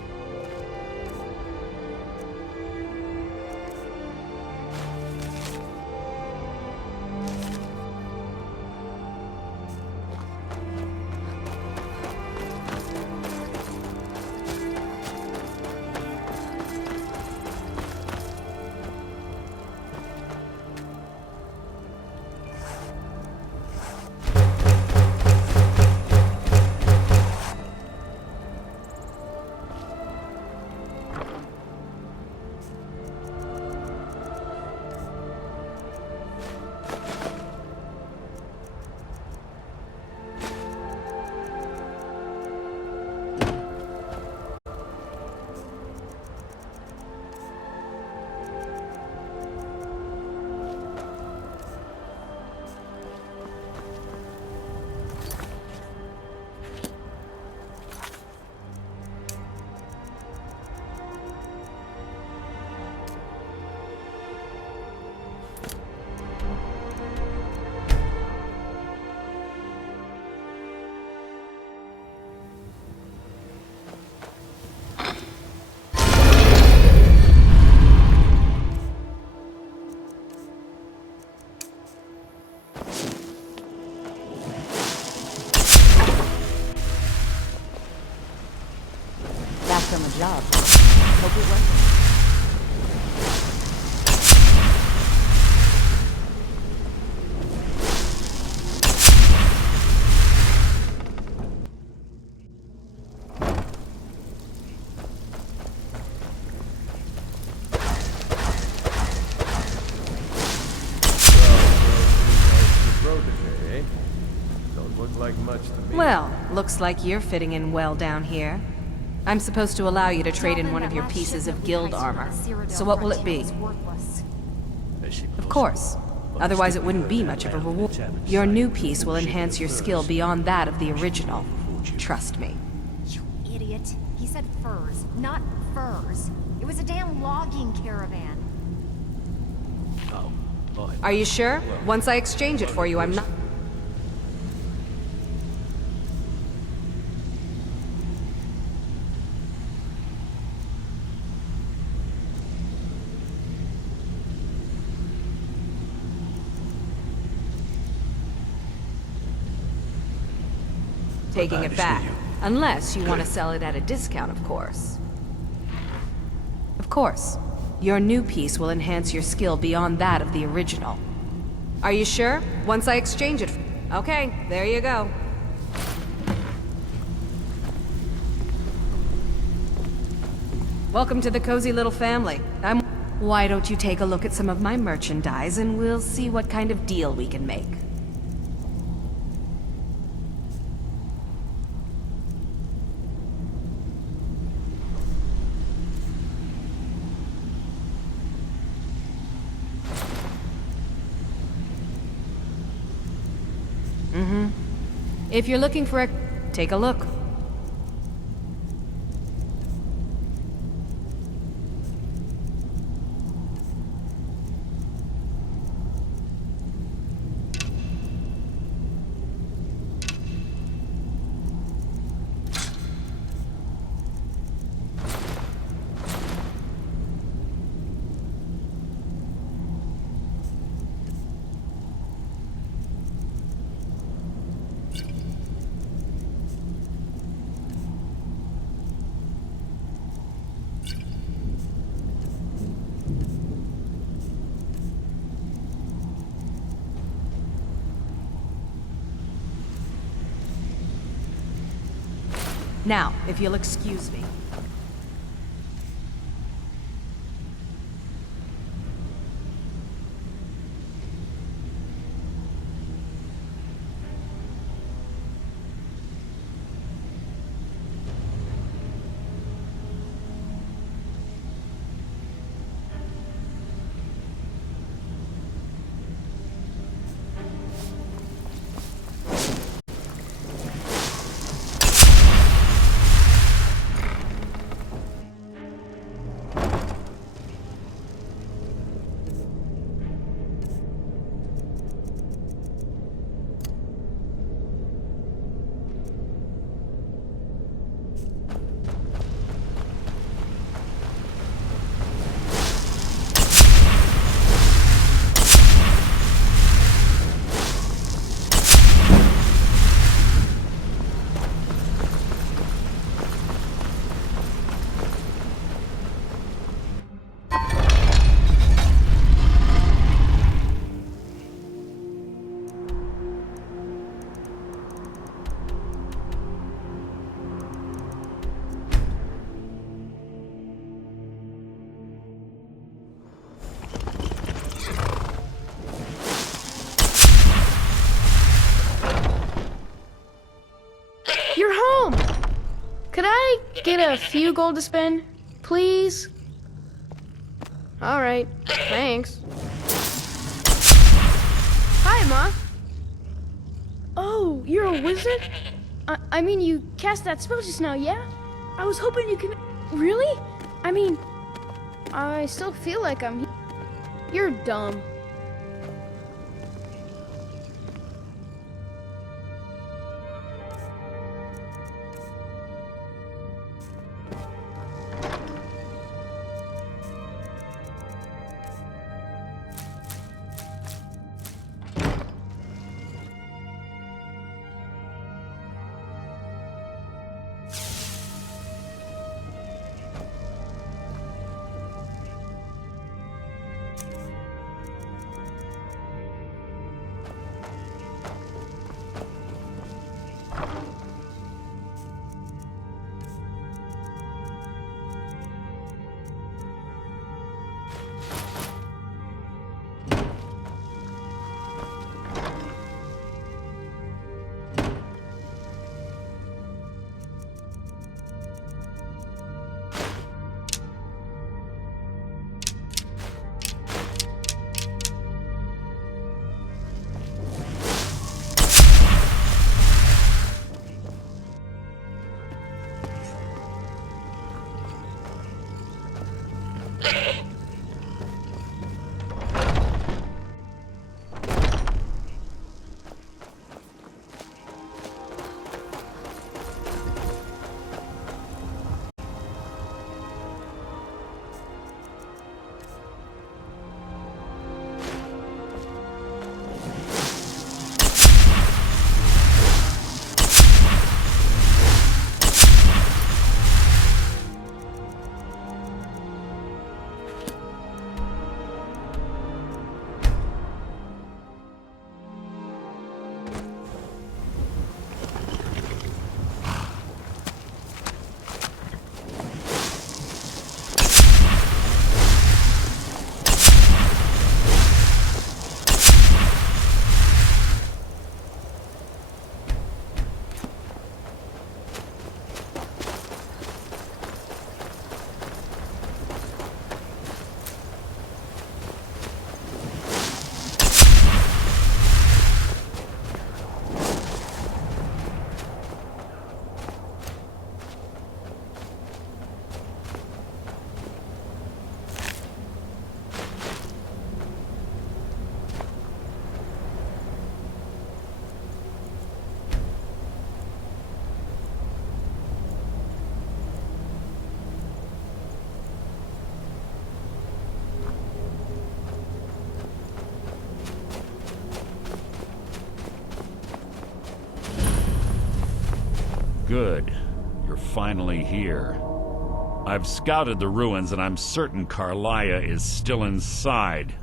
From a job. Hope it went. Protege, don't look like much to me. Well, looks like you're fitting in well down here. I'm supposed to allow you to trade in one of your pieces of guild armor. So what will it be? Of course. Otherwise it wouldn't be much of a reward. Your new piece will enhance your skill beyond that of the original. Trust me. You idiot. He said furs, not furs. It was a damn logging caravan. Are you sure? Once I exchange it for you, I'm not... taking it back. Unless you want to sell it at a discount, of course. Of course. Your new piece will enhance your skill beyond that of the original. Are you sure? Once I exchange it... Okay, there you go. Welcome to the cozy little family. Why don't you take a look at some of my merchandise and we'll see what kind of deal we can make. If you're looking for a... take a look. Now, if you'll excuse me. You're home! Could I get a few gold to spend, please? Alright, thanks. Hi, Ma. Oh, you're a wizard? I mean, you cast that spell just now, yeah? I was hoping you could... Really? I mean, I still feel like I'm... You're dumb. Good. You're finally here. I've scouted the ruins and I'm certain Carlia is still inside.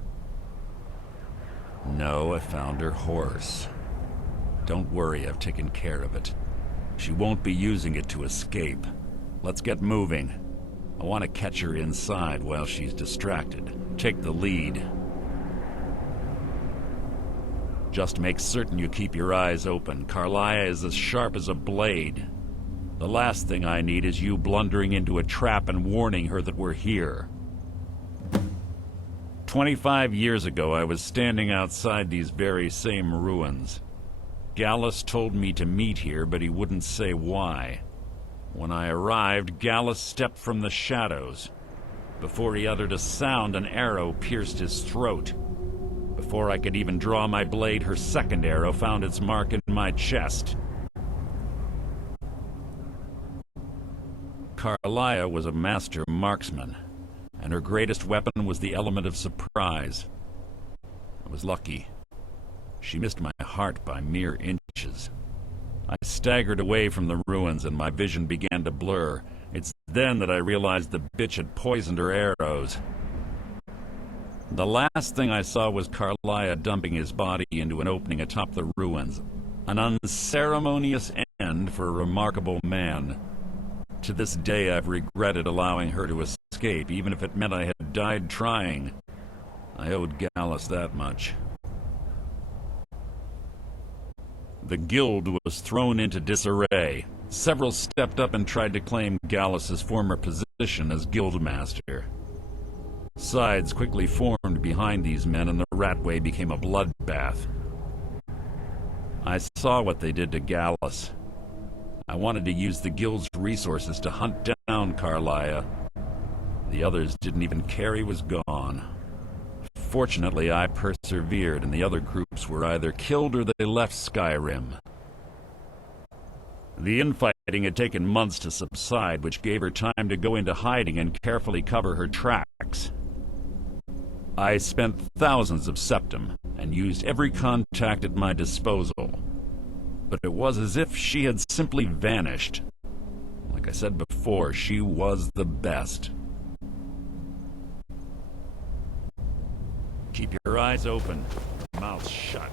No, I found her horse. Don't worry, I've taken care of it. She won't be using it to escape. Let's get moving. I want to catch her inside while she's distracted. Take the lead. Just make certain you keep your eyes open. Carlia is as sharp as a blade. The last thing I need is you blundering into a trap and warning her that we're here. 25 years ago, I was standing outside these very same ruins. Gallus told me to meet here, but he wouldn't say why. When I arrived, Gallus stepped from the shadows. Before he uttered a sound, an arrow pierced his throat. Before I could even draw my blade, her second arrow found its mark in my chest. Carlia was a master marksman, and her greatest weapon was the element of surprise. I was lucky. She missed my heart by mere inches. I staggered away from the ruins and my vision began to blur. It's then that I realized the bitch had poisoned her arrows. The last thing I saw was Carlia dumping his body into an opening atop the ruins. An unceremonious end for a remarkable man. To this day I've regretted allowing her to escape, even if it meant I had died trying. I owed Gallus that much. The guild was thrown into disarray. Several stepped up and tried to claim Gallus's former position as guildmaster. Sides quickly formed behind these men and the Ratway became a bloodbath. I saw what they did to Gallus. I wanted to use the guild's resources to hunt down Carlia. The others didn't even care he was gone. Fortunately, I persevered, and the other groups were either killed or they left Skyrim. The infighting had taken months to subside, which gave her time to go into hiding and carefully cover her tracks. I spent thousands of septum and used every contact at my disposal. But it was as if she had simply vanished. Like I said before, she was the best. Keep your eyes open, your mouth shut.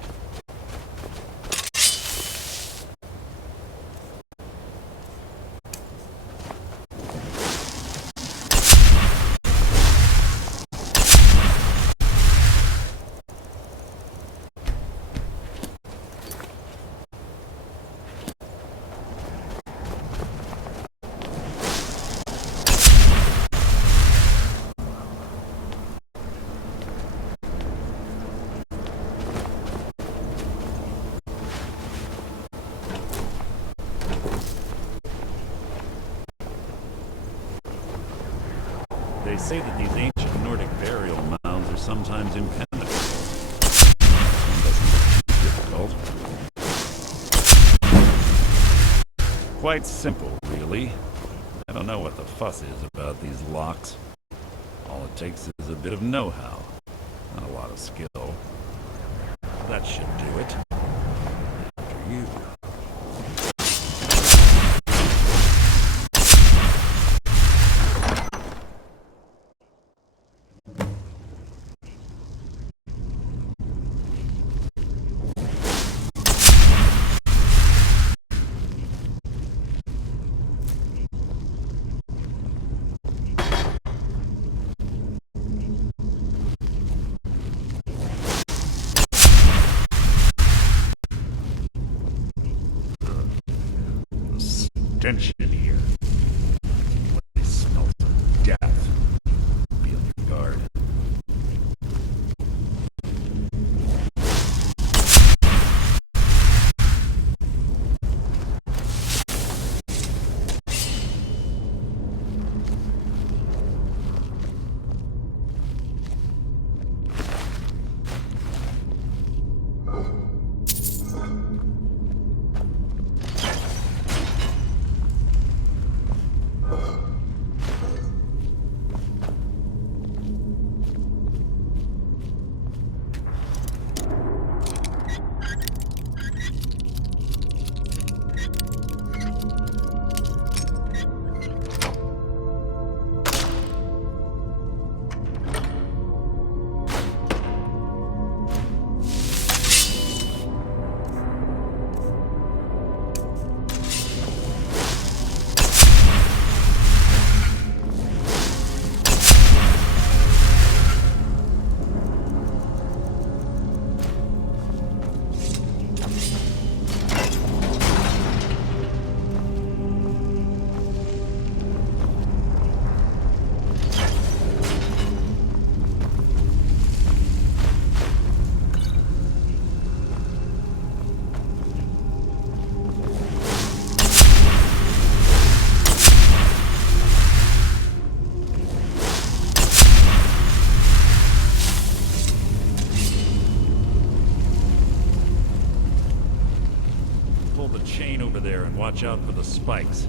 They say that these ancient Nordic burial mounds are sometimes impenetrable. This one doesn't look too difficult. Quite simple, really. I don't know what the fuss is about these locks. All it takes is a bit of know-how, not a lot of skill. That should do it. After you. Tension here. It smells of death. Be on your guard. chain over there and watch out for the spikes.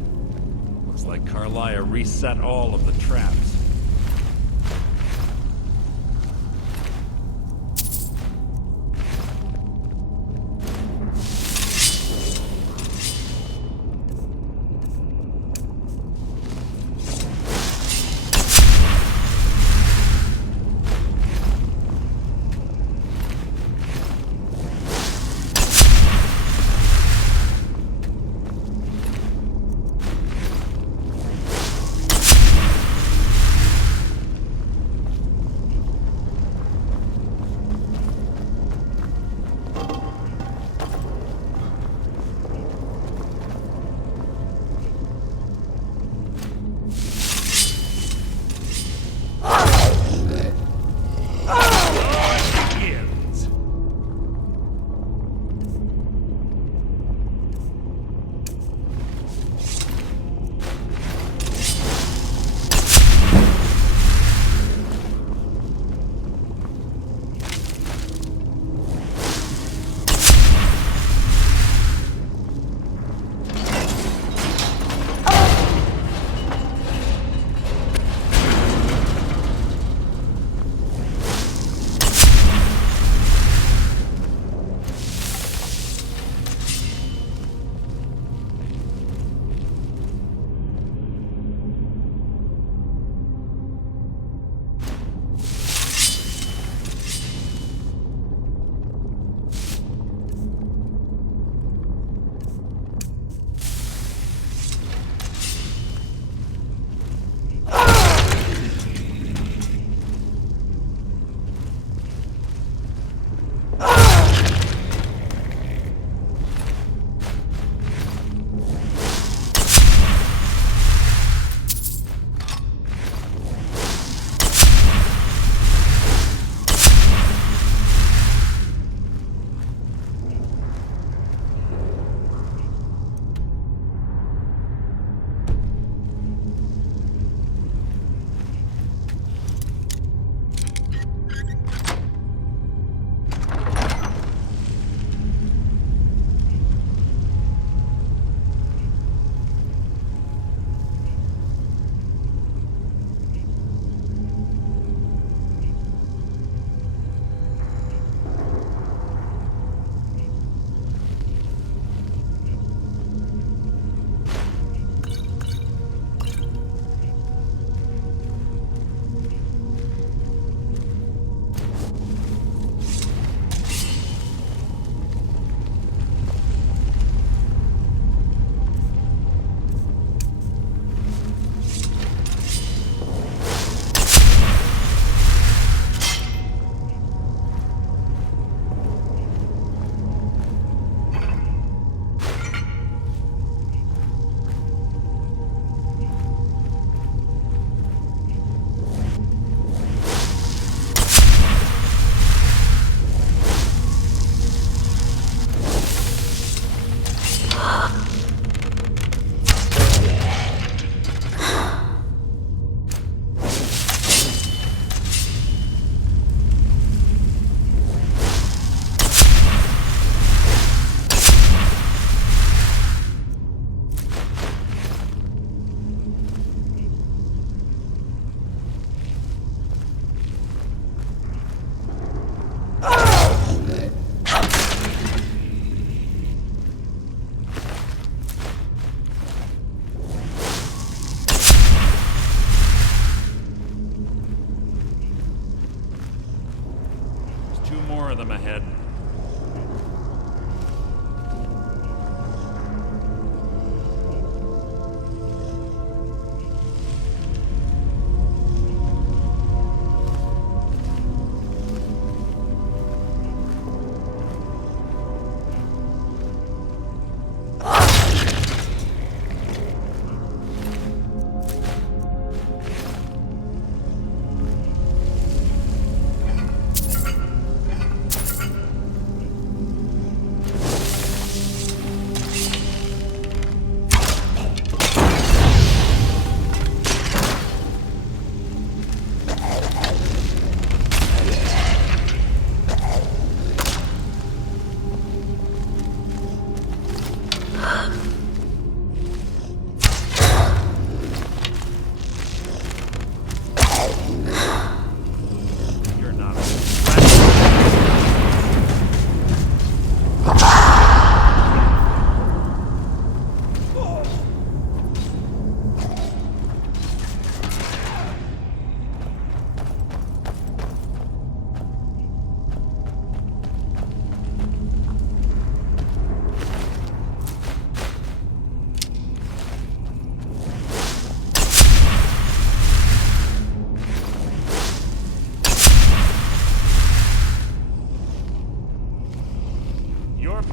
Looks like Carlia reset all of the traps.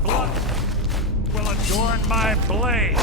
blood will adorn my blade.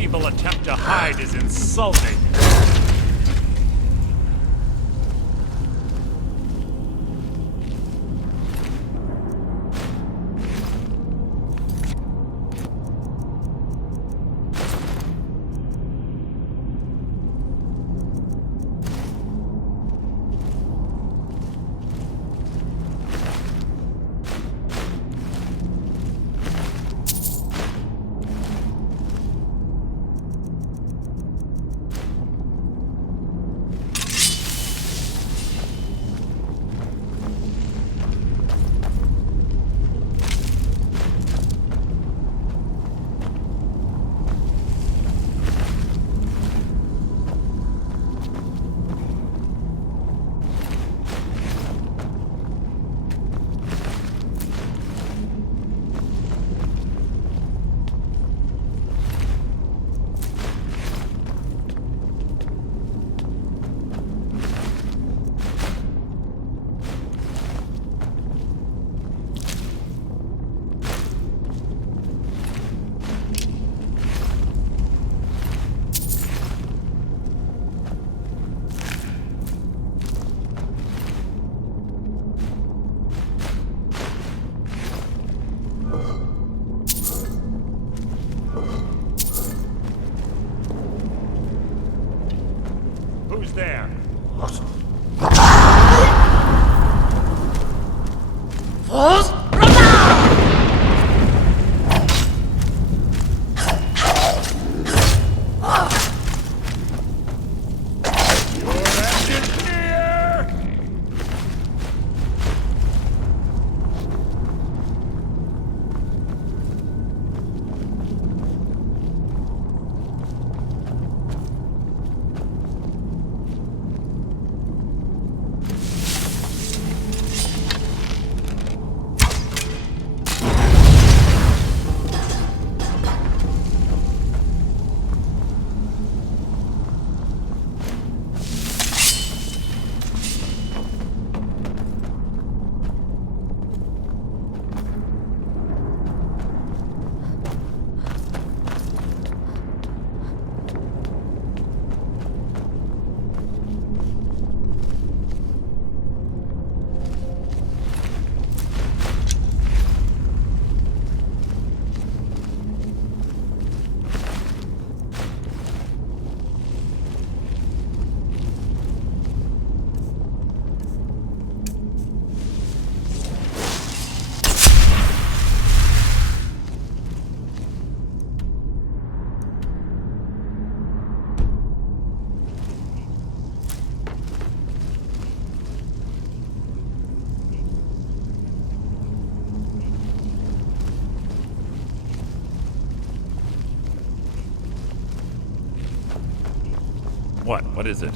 feeble attempt to hide is insulting. Who's there? What? What is it?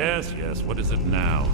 Yes, yes, what is it now?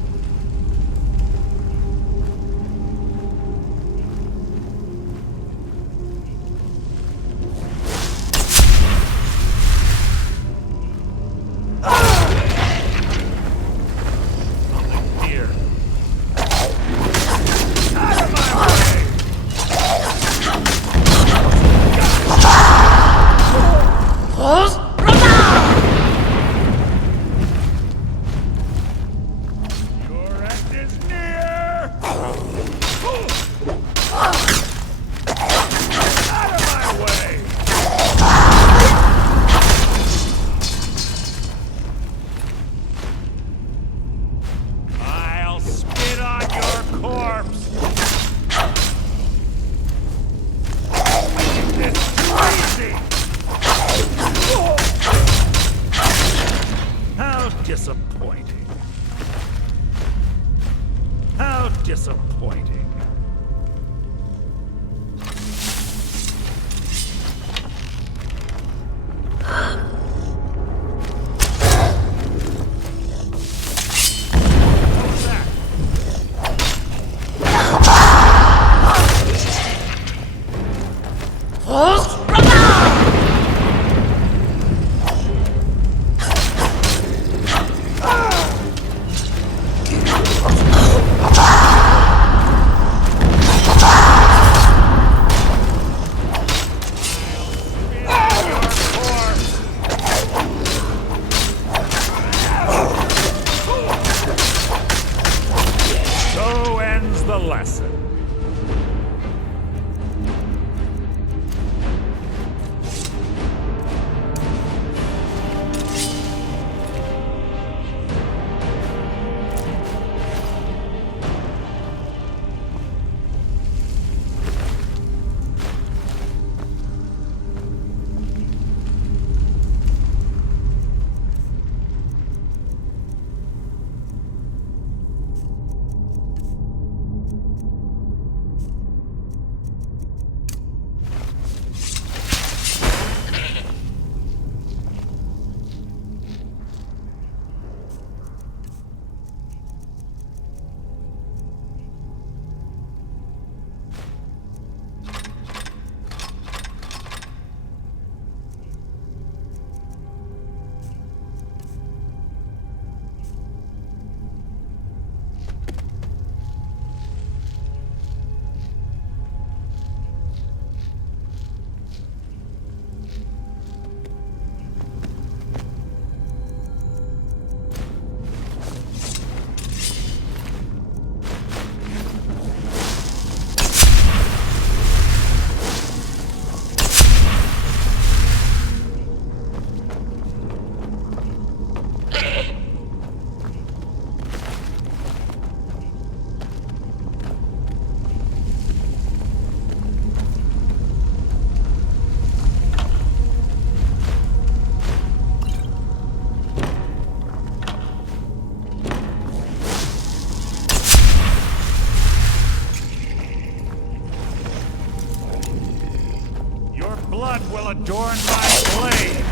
Disappointing. How disappointing. So ends the lesson. Blood will adorn my blade!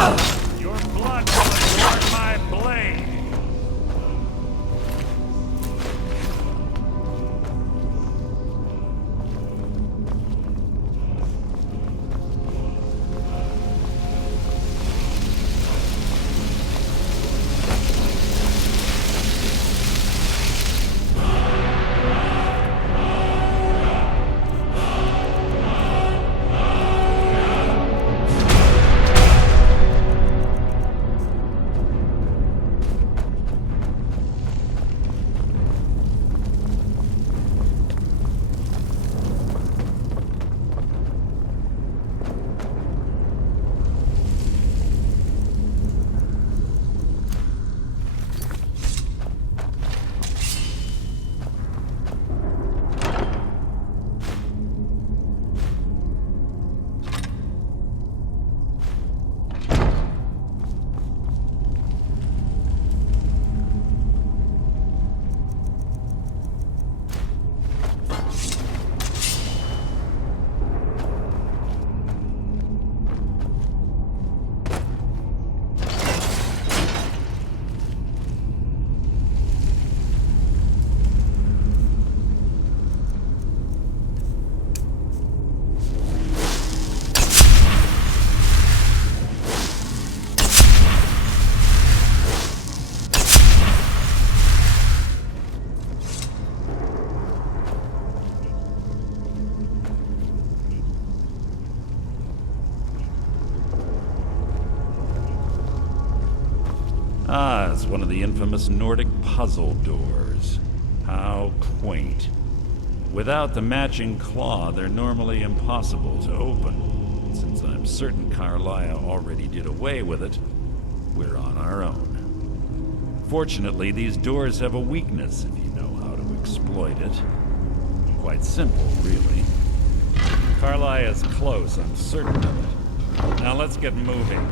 Your blood will adorn my blade! Ah, it's one of the infamous Nordic puzzle doors. How quaint. Without the matching claw, they're normally impossible to open. Since I'm certain Carlia already did away with it, we're on our own. Fortunately, these doors have a weakness if you know how to exploit it. Quite simple, really. Carlia is close, I'm certain of it. Now let's get moving.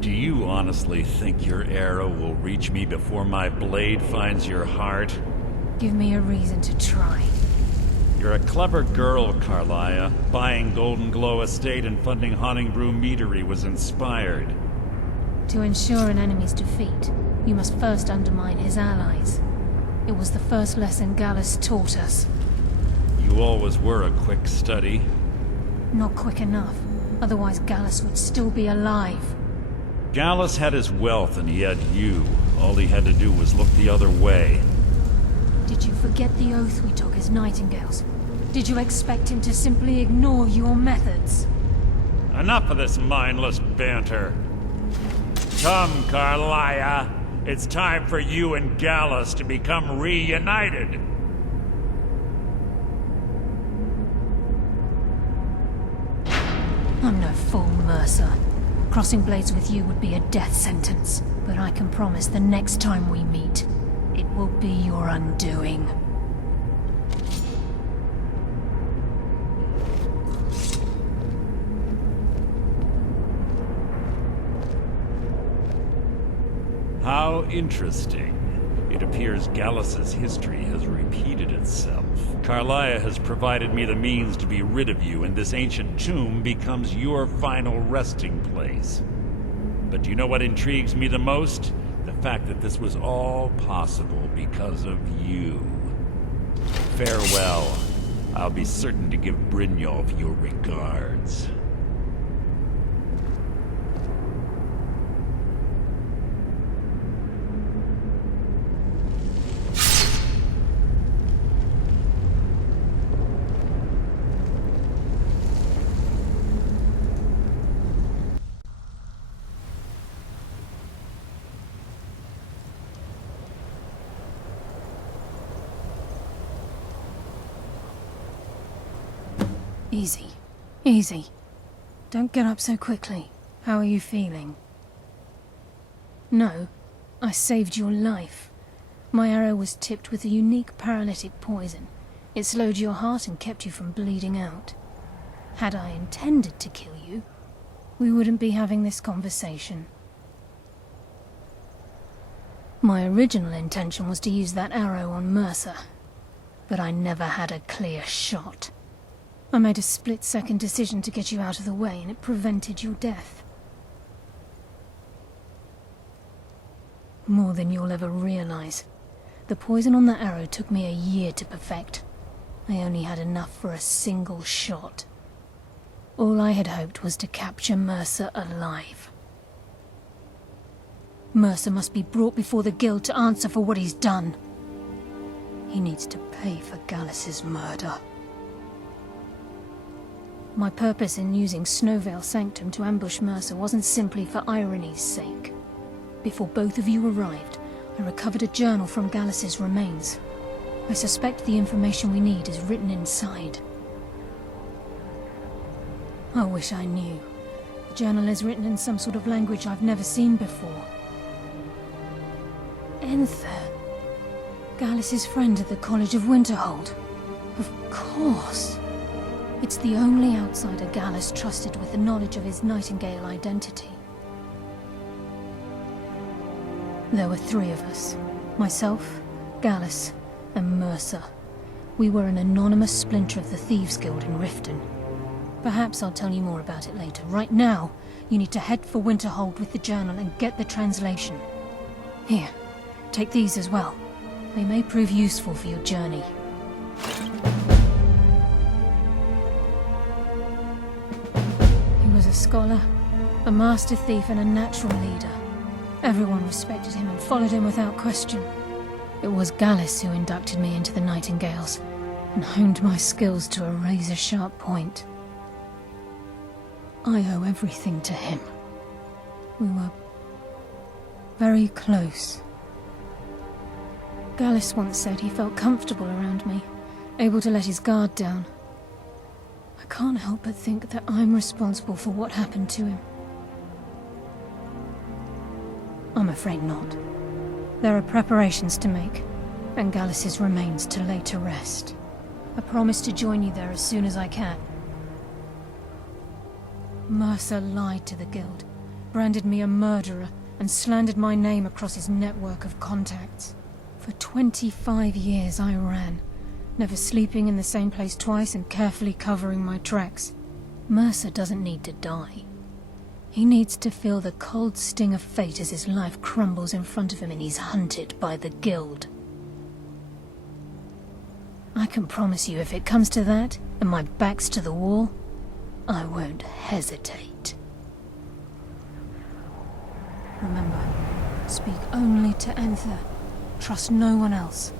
Do you honestly think your arrow will reach me before my blade finds your heart? Give me a reason to try. You're a clever girl, Carlia. Buying Golden Glow Estate and funding Honningbrew Meadery was inspired. To ensure an enemy's defeat, you must first undermine his allies. It was the first lesson Gallus taught us. You always were a quick study. Not quick enough. Otherwise Gallus would still be alive. Gallus had his wealth and he had you. All he had to do was look the other way. Did you forget the oath we took as Nightingales? Did you expect him to simply ignore your methods? Enough of this mindless banter. Come, Carlia. It's time for you and Gallus to become reunited. I'm no fool, Mercer. Crossing blades with you would be a death sentence. But I can promise the next time we meet, it will be your undoing. How interesting. It appears Gallus's history has repeated itself. Carlia has provided me the means to be rid of you, and this ancient tomb becomes your final resting place. But do you know what intrigues me the most? The fact that this was all possible because of you. Farewell. I'll be certain to give Brynjolf your regards. Easy. Easy. Don't get up so quickly. How are you feeling? No, I saved your life. My arrow was tipped with a unique paralytic poison. It slowed your heart and kept you from bleeding out. Had I intended to kill you, we wouldn't be having this conversation. My original intention was to use that arrow on Mercer, but I never had a clear shot. I made a split-second decision to get you out of the way, and it prevented your death. More than you'll ever realize. The poison on that arrow took me a year to perfect. I only had enough for a single shot. All I had hoped was to capture Mercer alive. Mercer must be brought before the Guild to answer for what he's done. He needs to pay for Gallus's murder. My purpose in using Snowvale Sanctum to ambush Mercer wasn't simply for irony's sake. Before both of you arrived, I recovered a journal from Gallus's remains. I suspect the information we need is written inside. I wish I knew. The journal is written in some sort of language I've never seen before. Enther. Gallus's friend at the College of Winterhold. Of course. It's the only outsider Gallus trusted with the knowledge of his Nightingale identity. There were 3 of us. Myself, Gallus, and Mercer. We were an anonymous splinter of the Thieves Guild in Riften. Perhaps I'll tell you more about it later. Right now, you need to head for Winterhold with the journal and get the translation. Here, take these as well. They may prove useful for your journey. He was a scholar, a master thief, and a natural leader. Everyone respected him and followed him without question. It was Gallus who inducted me into the Nightingales, and honed my skills to a razor-sharp point. I owe everything to him. We were very close. Gallus once said he felt comfortable around me, able to let his guard down. I can't help but think that I'm responsible for what happened to him. I'm afraid not. There are preparations to make, and Gallus's remains to lay to rest. I promise to join you there as soon as I can. Mercer lied to the Guild, branded me a murderer, and slandered my name across his network of contacts. For 25 years I ran, never sleeping in the same place twice and carefully covering my tracks. Mercer doesn't need to die. He needs to feel the cold sting of fate as his life crumbles in front of him and he's hunted by the Guild. I can promise you if it comes to that, and my back's to the wall, I won't hesitate. Remember, speak only to Enther. Trust no one else.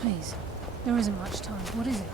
Please, there isn't much time. What is it?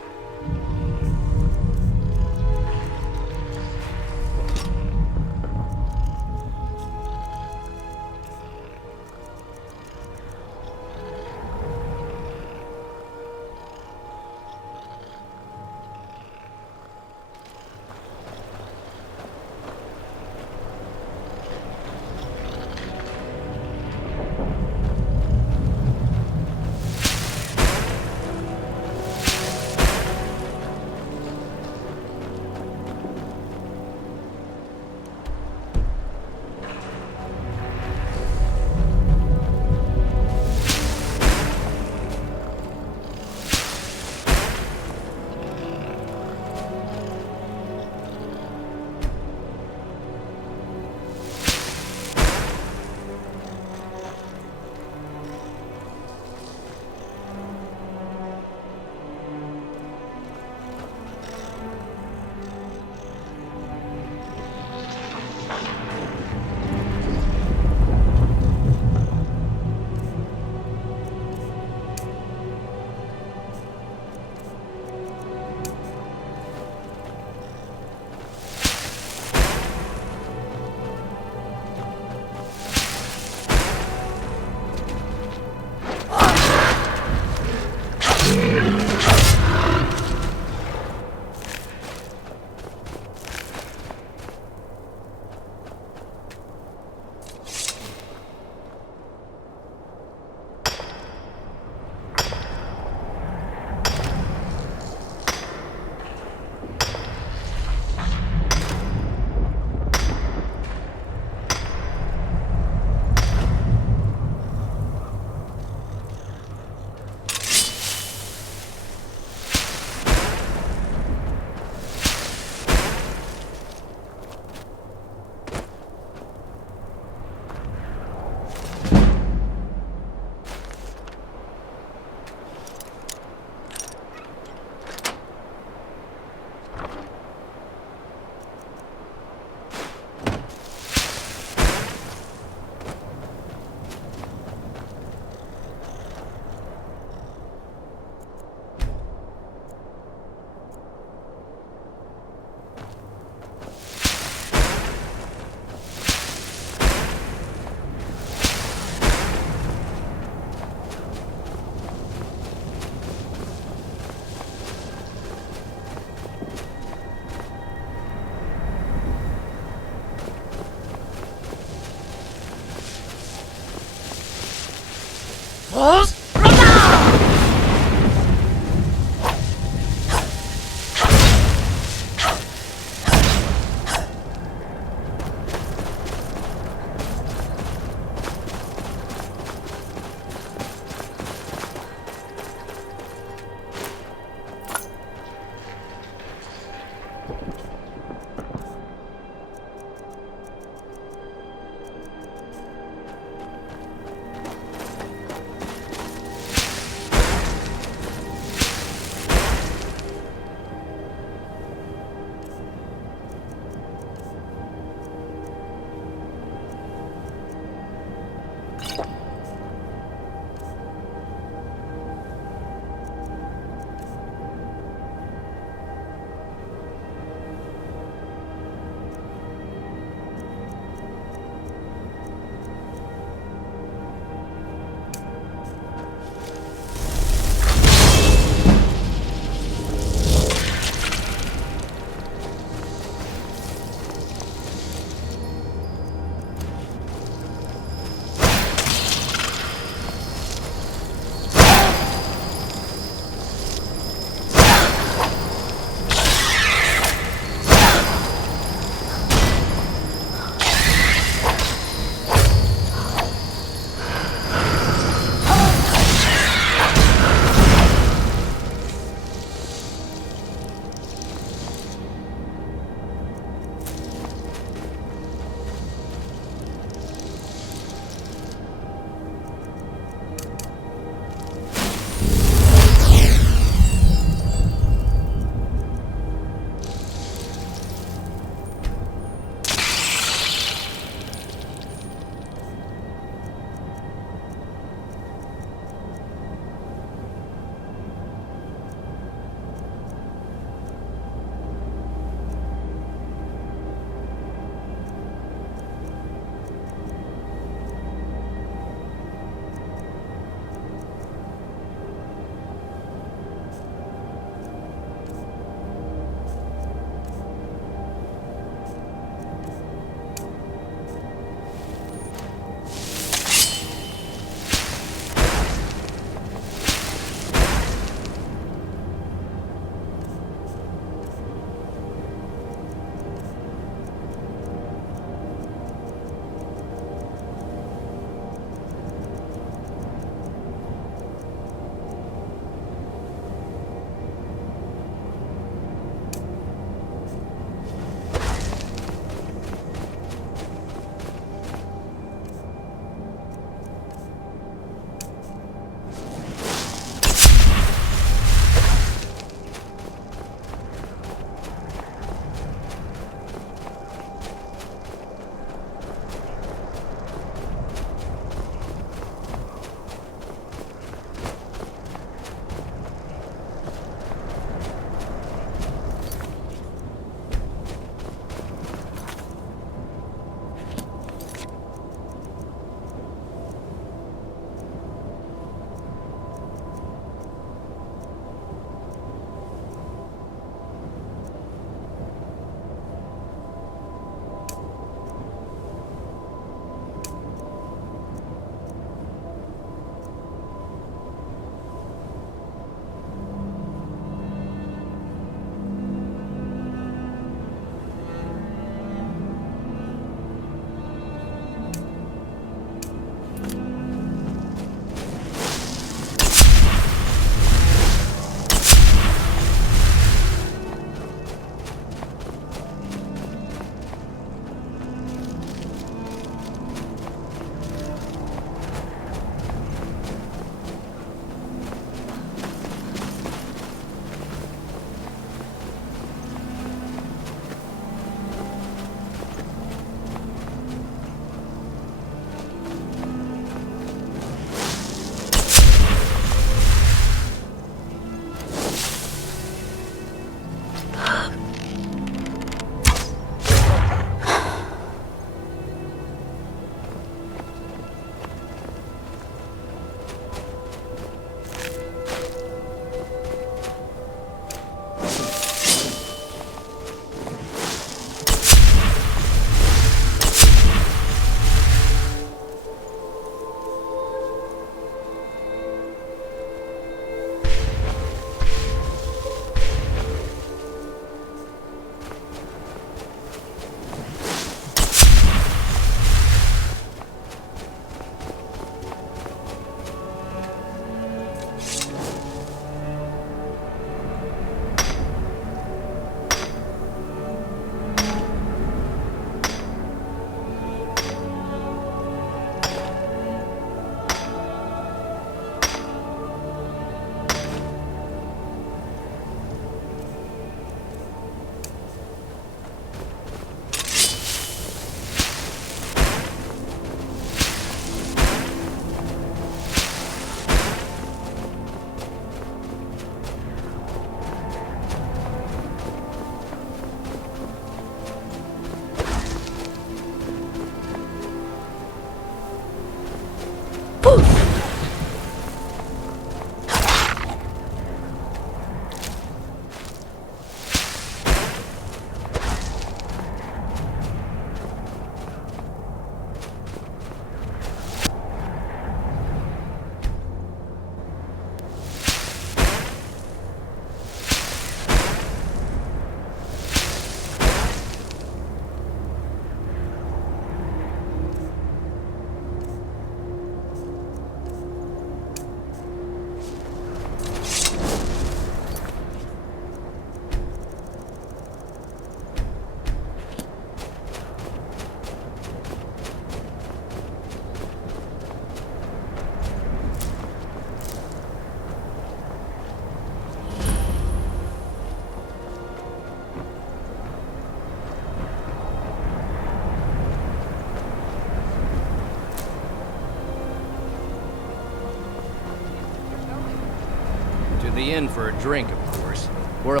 be in for a drink, of course. We're...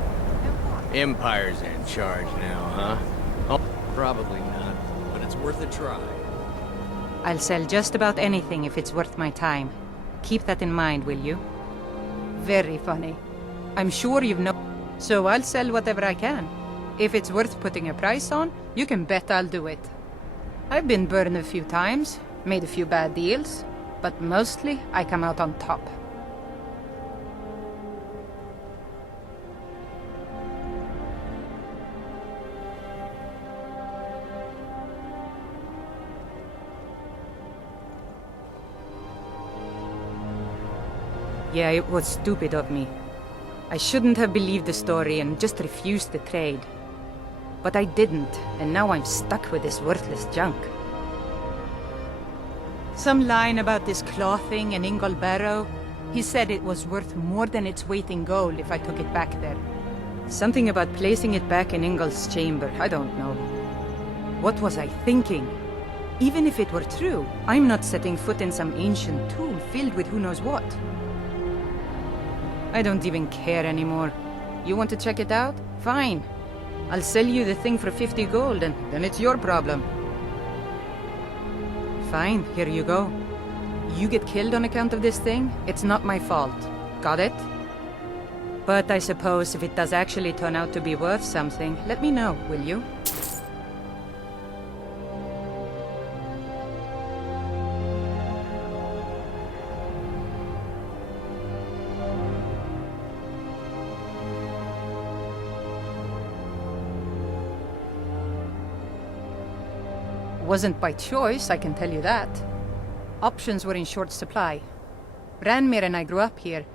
Empire's in charge now, huh? Oh, probably not, but it's worth a try. I'll sell just about anything if it's worth my time. Keep that in mind, will you? Very funny. I'm sure you've no... So I'll sell whatever I can. If it's worth putting a price on, you can bet I'll do it. I've been burned a few times, made a few bad deals, but mostly I come out on top. Yeah, it was stupid of me. I shouldn't have believed the story and just refused the trade. But I didn't, and now I'm stuck with this worthless junk. Some line about this clothing in Ingle Barrow. He said it was worth more than its weight in gold if I took it back there. Something about placing it back in Ingle's chamber, I don't know. What was I thinking? Even if it were true, I'm not setting foot in some ancient tomb filled with who knows what. I don't even care anymore. You want to check it out? Fine. I'll sell you the thing for 50 gold, and then it's your problem. Fine, here you go. You get killed on account of this thing, it's not my fault. Got it? But I suppose if it does actually turn out to be worth something, let me know, will you? Wasn't by choice, I can tell you that. Options were in short supply. Ranmir and I grew up here,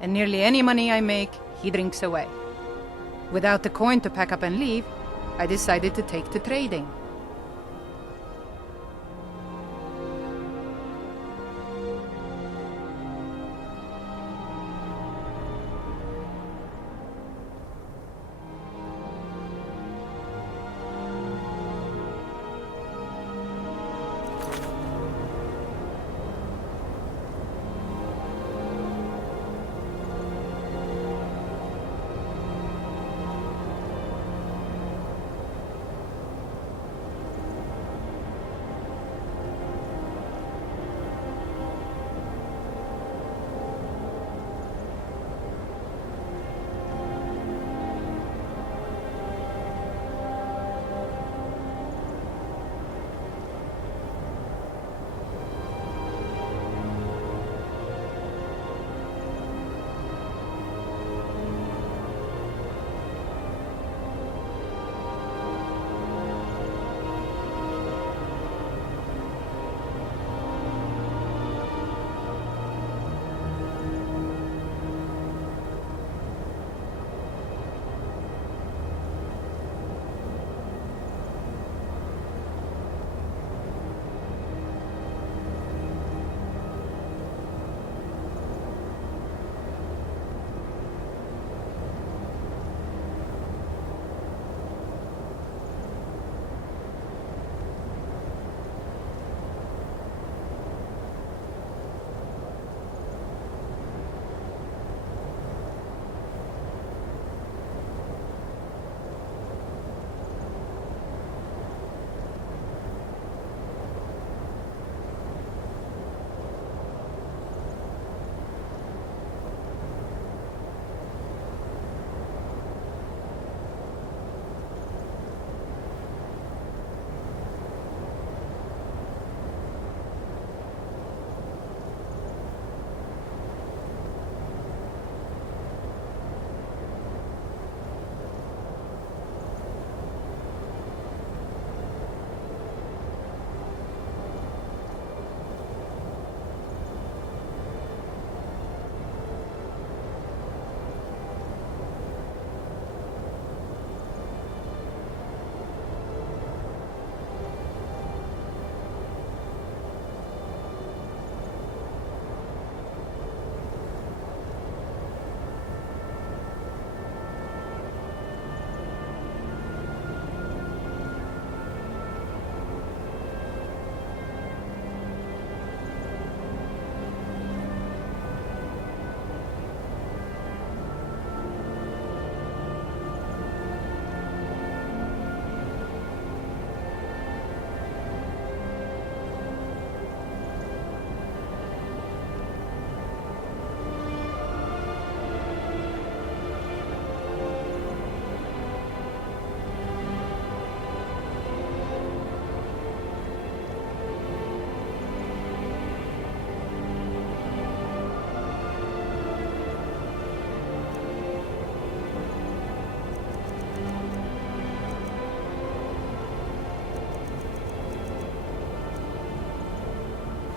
and nearly any money I make, he drinks away. Without the coin to pack up and leave, I decided to take to trading.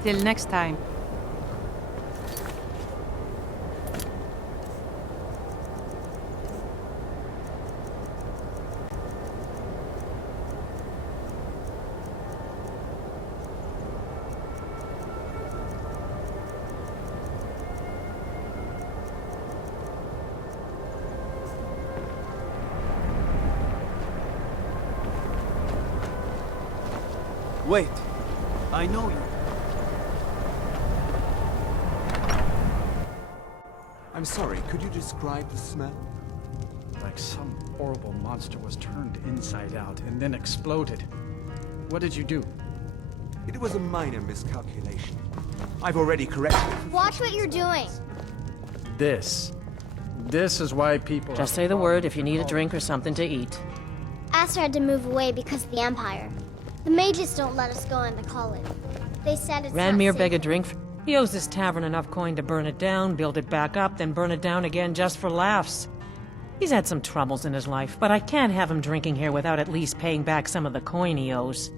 Till next time. Wait. I know you. I'm sorry, could you describe the smell? Like some horrible monster was turned inside out and then exploded. What did you do? It was a minor miscalculation. I've already corrected. Watch what you're doing. This is why people... Just say the word if you need a drink or something to eat. Aster had to move away because of the Empire. The mages don't let us go in the college. They said it's not Ranmir safe. beg a drink? He owes this tavern enough coin to burn it down, build it back up, then burn it down again just for laughs. He's had some troubles in his life, but I can't have him drinking here without at least paying back some of the coin he owes.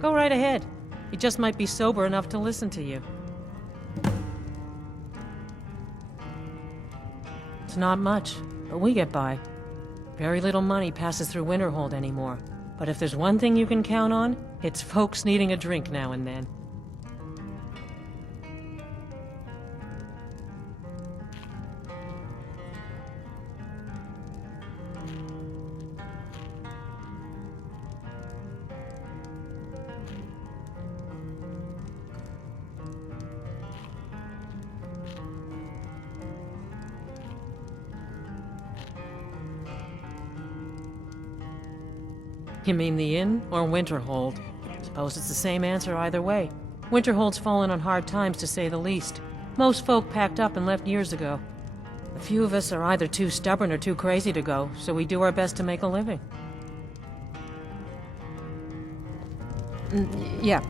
Go right ahead. He just might be sober enough to listen to you. It's not much, but we get by. Very little money passes through Winterhold anymore. But if there's one thing you can count on, it's folks needing a drink now and then. You mean the inn or Winterhold? Suppose it's the same answer either way. Winterhold's fallen on hard times, to say the least. Most folk packed up and left years ago. A few of us are either too stubborn or too crazy to go, so we do our best to make a living. Yeah,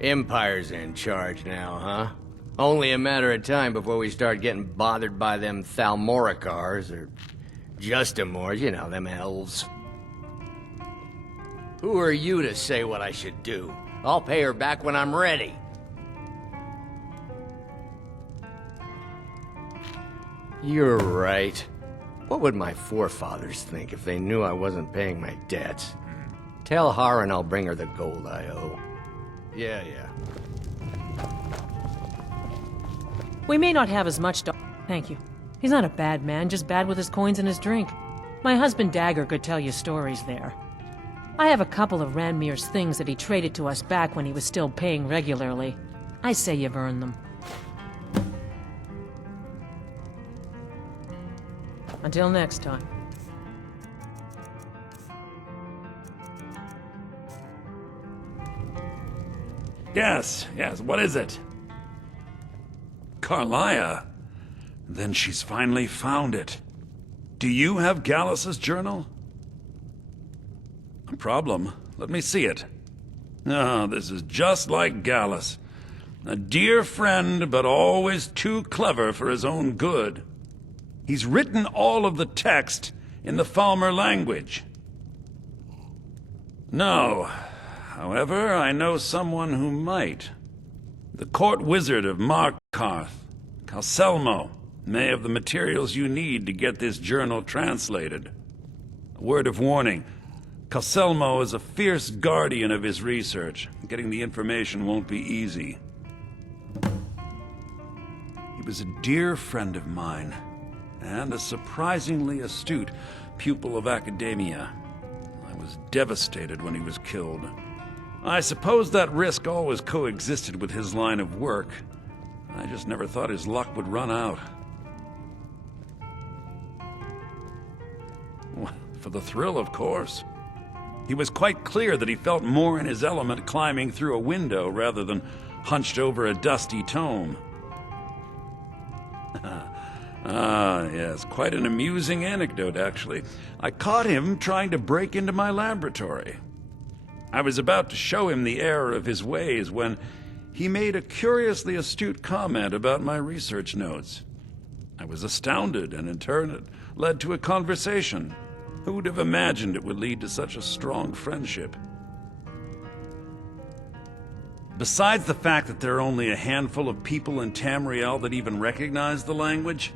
Empire's in charge now, huh? Only a matter of time before we start getting bothered by them Thalmoricars, or Justimores, you know, them elves. Who are you to say what I should do? I'll pay her back when I'm ready. You're right. What would my forefathers think if they knew I wasn't paying my debts? Tell Harren I'll bring her the gold I owe. Yeah. We may not have as much Thank you. He's not a bad man, just bad with his coins and his drink. My husband Dagger could tell you stories there. I have a couple of Ranmir's things that he traded to us back when he was still paying regularly. I say you've earned them. Until next time. Yes, what is it? Carlia? Then she's finally found it. Do you have Gallus's journal? A problem. Let me see it. Ah, this is just like Gallus. A dear friend, but always too clever for his own good. He's written all of the text in the Falmer language. No. However, I know someone who might. The court wizard of Markarth, Calselmo, may have the materials you need to get this journal translated. A word of warning. Calselmo is a fierce guardian of his research. Getting the information won't be easy. He was a dear friend of mine, and a surprisingly astute pupil of academia. I was devastated when he was killed. I suppose that risk always coexisted with his line of work. I just never thought his luck would run out. For the thrill, of course. He was quite clear that he felt more in his element climbing through a window rather than hunched over a dusty tome. Ah, yes, quite an amusing anecdote, actually. I caught him trying to break into my laboratory. I was about to show him the error of his ways when he made a curiously astute comment about my research notes. I was astounded, and in turn it led to a conversation. Who would have imagined it would lead to such a strong friendship? Besides the fact that there are only a handful of people in Tamriel that even recognize the language,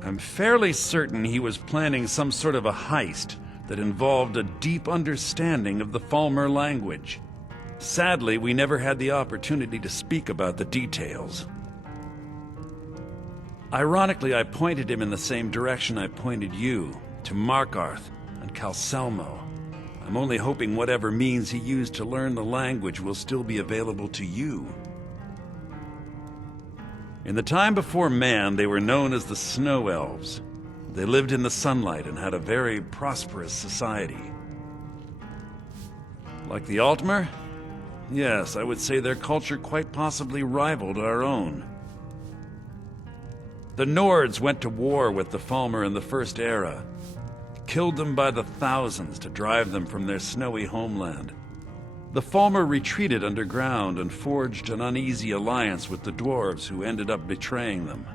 I'm fairly certain he was planning some sort of a heist that involved a deep understanding of the Falmer language. Sadly, we never had the opportunity to speak about the details. Ironically, I pointed him in the same direction I pointed you, to Markarth and Calselmo. I'm only hoping whatever means he used to learn the language will still be available to you. In the time before man, they were known as the Snow Elves. They lived in the sunlight and had a very prosperous society. Like the Altmer? Yes, I would say their culture quite possibly rivaled our own. The Nords went to war with the Falmer in the First Era, killed them by the thousands to drive them from their snowy homeland. The Falmer retreated underground and forged an uneasy alliance with the dwarves who ended up betraying them.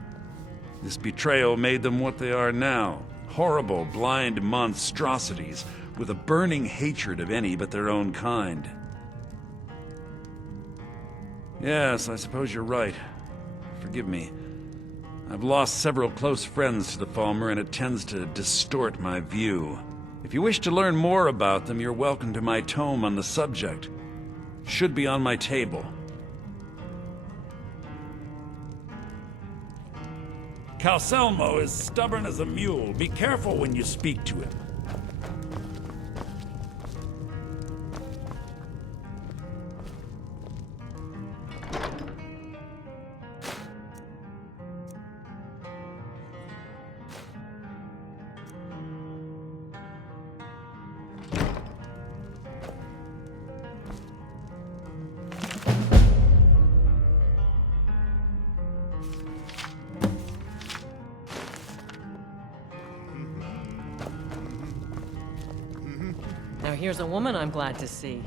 This betrayal made them what they are now, horrible, blind monstrosities with a burning hatred of any but their own kind. Yes, I suppose you're right. Forgive me. I've lost several close friends to the Falmer, and it tends to distort my view. If you wish to learn more about them, you're welcome to my tome on the subject. Should be on my table. Calselmo is stubborn as a mule. Be careful when you speak to him. Now here's a woman I'm glad to see.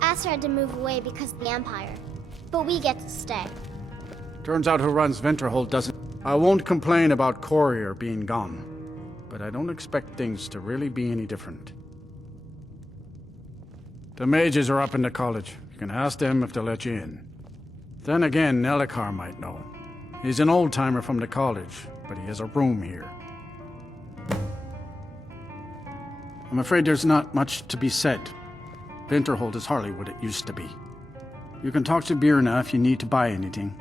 Aster had to move away because of the Empire, but we get to stay. Turns out who runs Venterhold doesn't. I won't complain about Courier being gone, but I don't expect things to really be any different. The mages are up in the college. You can ask them if they'll let you in. Then again, Nelikar might know. He's an old-timer from the college, but he has a room here. I'm afraid there's not much to be said. Venterhold is hardly what it used to be. You can talk to Birna if you need to buy anything.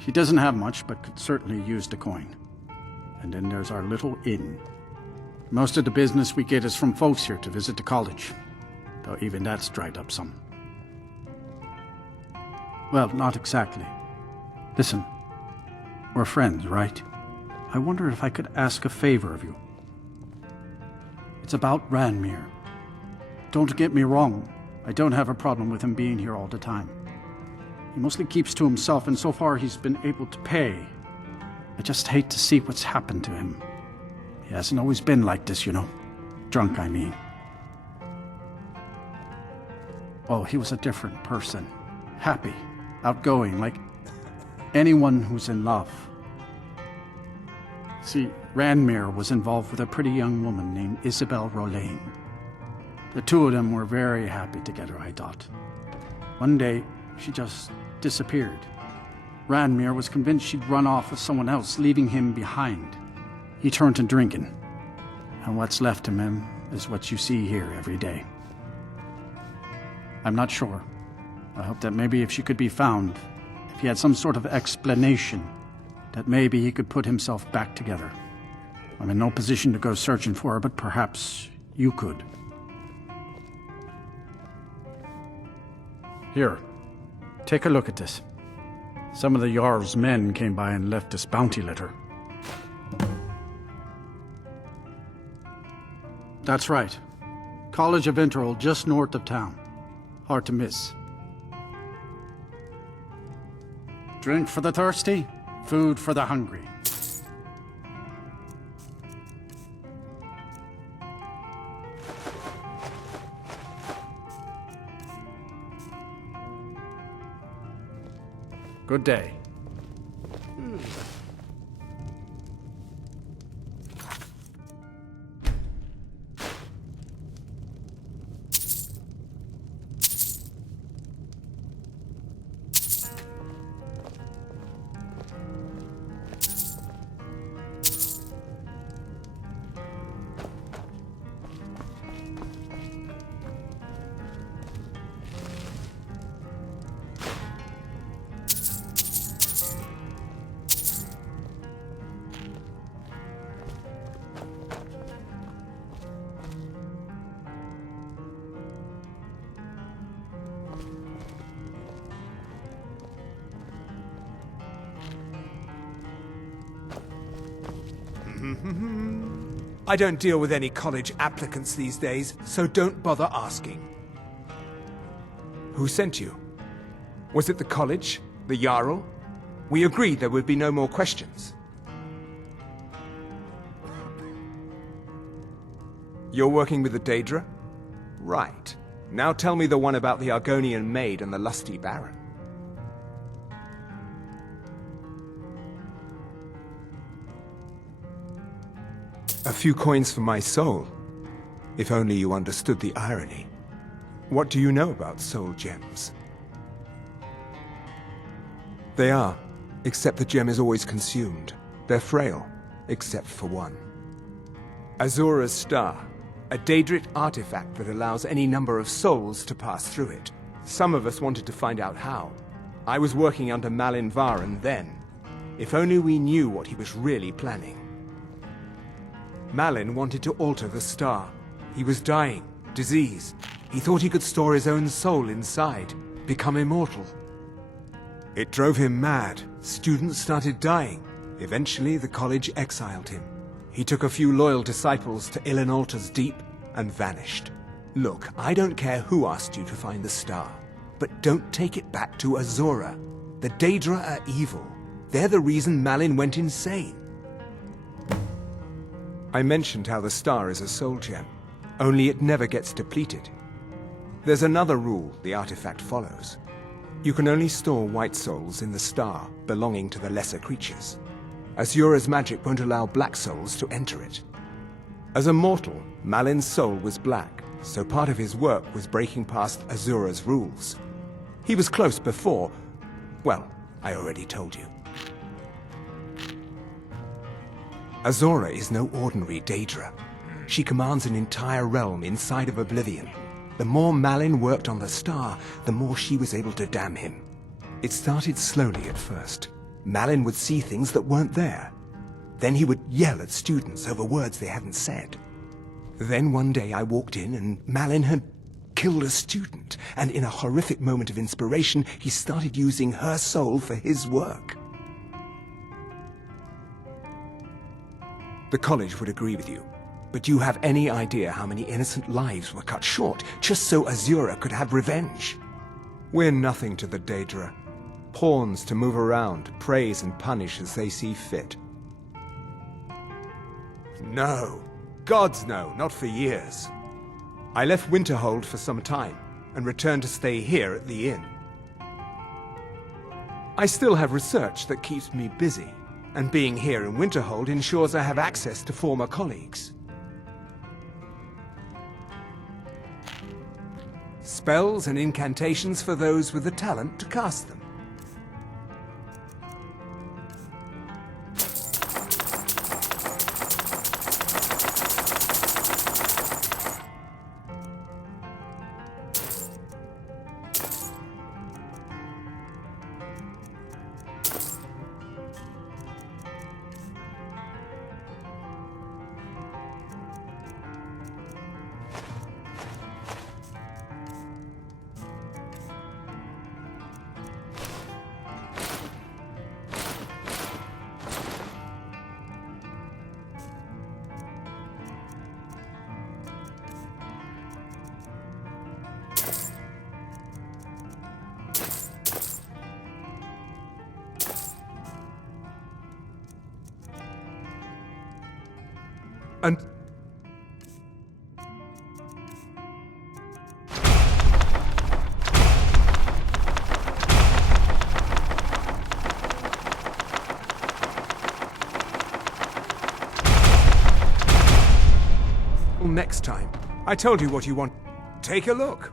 She doesn't have much, but could certainly use the coin. And then there's our little inn. Most of the business we get is from folks here to visit the college, though even that's dried up some. Well, not exactly. Listen, we're friends, right? I wonder if I could ask a favor of you. It's about Ranmir. Don't get me wrong, I don't have a problem with him being here all the time. He mostly keeps to himself, and so far he's been able to pay. I just hate to see what's happened to him. He hasn't always been like this, you know. Drunk, I mean. Oh, he was a different person. Happy, outgoing, like anyone who's in love. See, Ranmir was involved with a pretty young woman named Isabel Rollane. The two of them were very happy together, I thought. One day, she just disappeared. Ranmir was convinced she'd run off with someone else, leaving him behind. He turned to drinking. And what's left of him is what you see here every day. I'm not sure. I hope that maybe if she could be found, if he had some sort of explanation, that maybe he could put himself back together. I'm in no position to go searching for her, but perhaps you could. Here, take a look at this. Some of the Jarl's men came by and left this bounty letter. That's right. College of Interhold, just north of town. Hard to miss. Drink for the thirsty, food for the hungry. Good day. I don't deal with any college applicants these days, so don't bother asking. Who sent you? Was it the college? The Jarl? We agreed there would be no more questions. You're working with the Daedra? Right. Now tell me the one about the Argonian maid and the lusty baron. A few coins for my soul. If only you understood the irony. What do you know about soul gems? They are, except the gem is always consumed. They're frail, except for one. Azura's Star, a Daedric artifact that allows any number of souls to pass through it. Some of us wanted to find out how. I was working under Malin Varen then. If only we knew what he was really planning. Malin wanted to alter the star. He was dying, diseased. He thought he could store his own soul inside, become immortal. It drove him mad. Students started dying. Eventually, the college exiled him. He took a few loyal disciples to Ilinalta's Deep and vanished. Look, I don't care who asked you to find the star, but don't take it back to Azura. The Daedra are evil. They're the reason Malin went insane. I mentioned how the star is a soul gem, only it never gets depleted. There's another rule the artifact follows. You can only store white souls in the star belonging to the lesser creatures. Azura's magic won't allow black souls to enter it. As a mortal, Malin's soul was black, so part of his work was breaking past Azura's rules. He was close before. Well, I already told you. Azura is no ordinary Daedra. She commands an entire realm inside of Oblivion. The more Malin worked on the star, the more she was able to damn him. It started slowly at first. Malin would see things that weren't there. Then he would yell at students over words they hadn't said. Then one day I walked in and Malin had killed a student, and in a horrific moment of inspiration, he started using her soul for his work. The college would agree with you, but do you have any idea how many innocent lives were cut short just so Azura could have revenge? We're nothing to the Daedra. Pawns to move around, praise and punish as they see fit. No, Gods no, not for years. I left Winterhold for some time, and returned to stay here at the inn. I still have research that keeps me busy, and being here in Winterhold ensures I have access to former colleagues. Spells and incantations for those with the talent to cast them. And next time. I told you what you want. Take a look.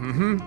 Mm-hmm.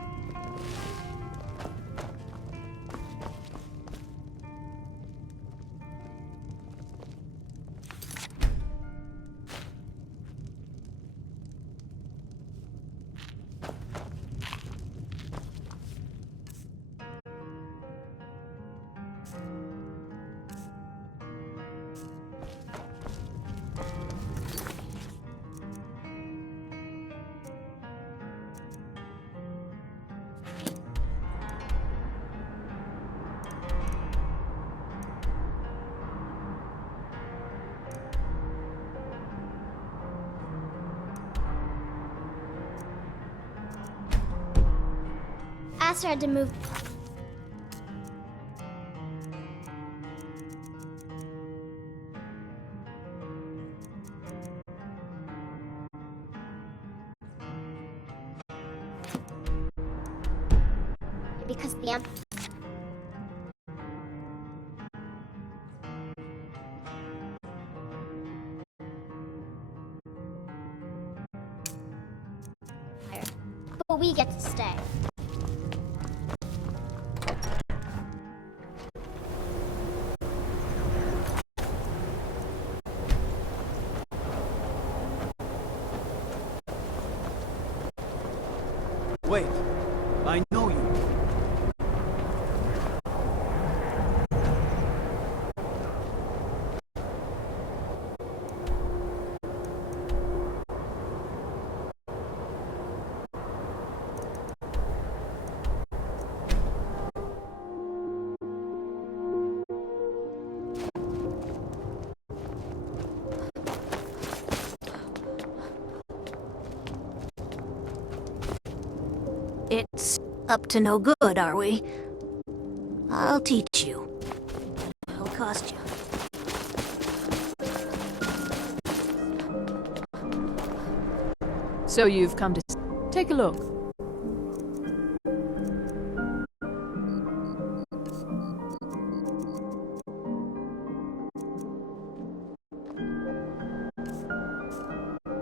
Aster had to move. Because the amp. But we get to stay. Wait, I know you. It's up to no good, are we? I'll teach you. It'll cost you. So you've come to take a look.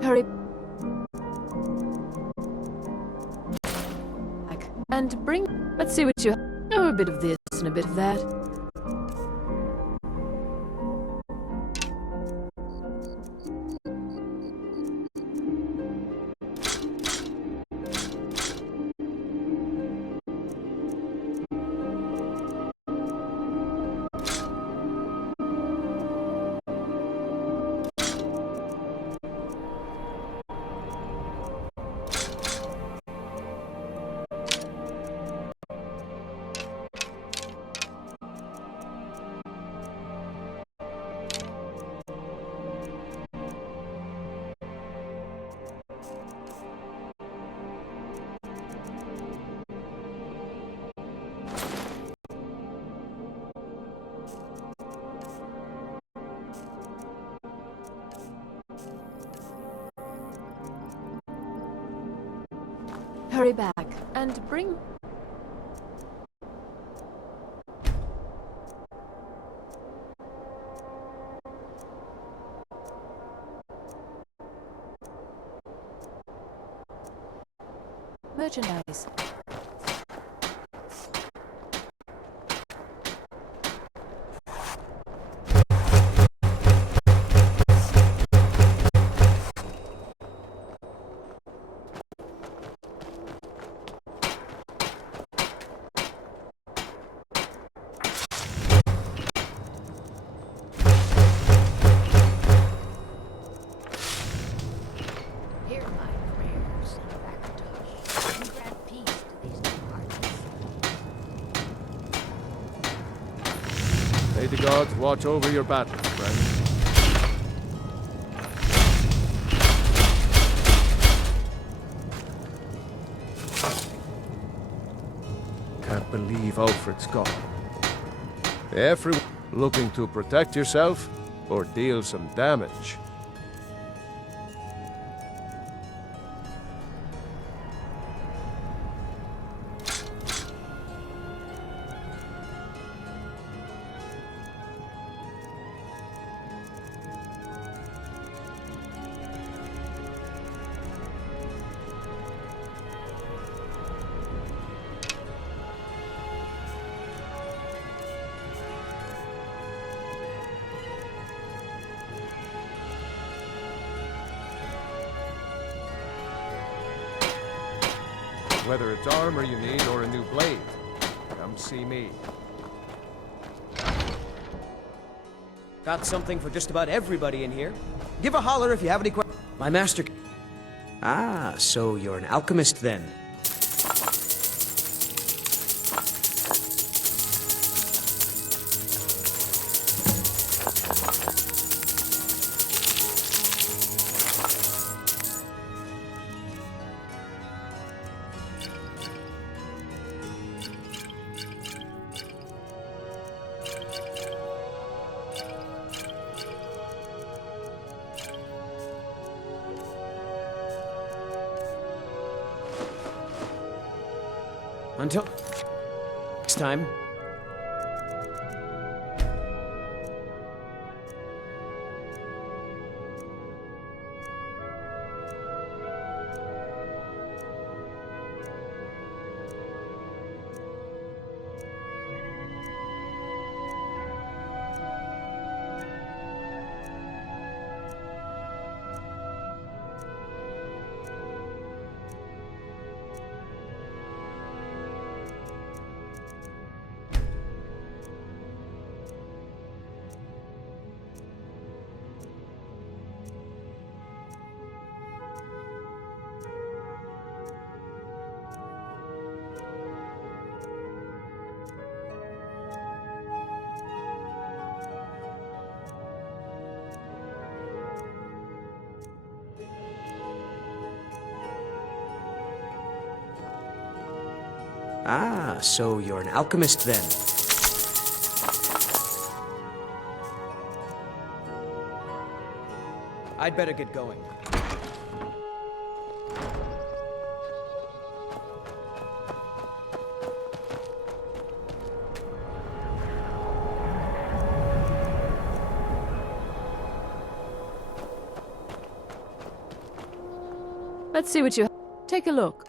Hurry. And bring... Let's see what you... Oh, a bit of this and a bit of that. Hurry back and bring... merchandise. Hear my prayers, Macintosh, and grant peace to these two hearts. May the gods watch over your battles, friend. Can't believe Alfred's gone. Everyone looking to protect yourself or deal some damage. Whether it's armor you need or a new blade, come see me. Got something for just about everybody in here. Give a holler if you have any questions. My master... Ah, so you're an alchemist then. Until next time. Ah, so you're an alchemist then. I'd better get going. Let's see what you have. Take a look.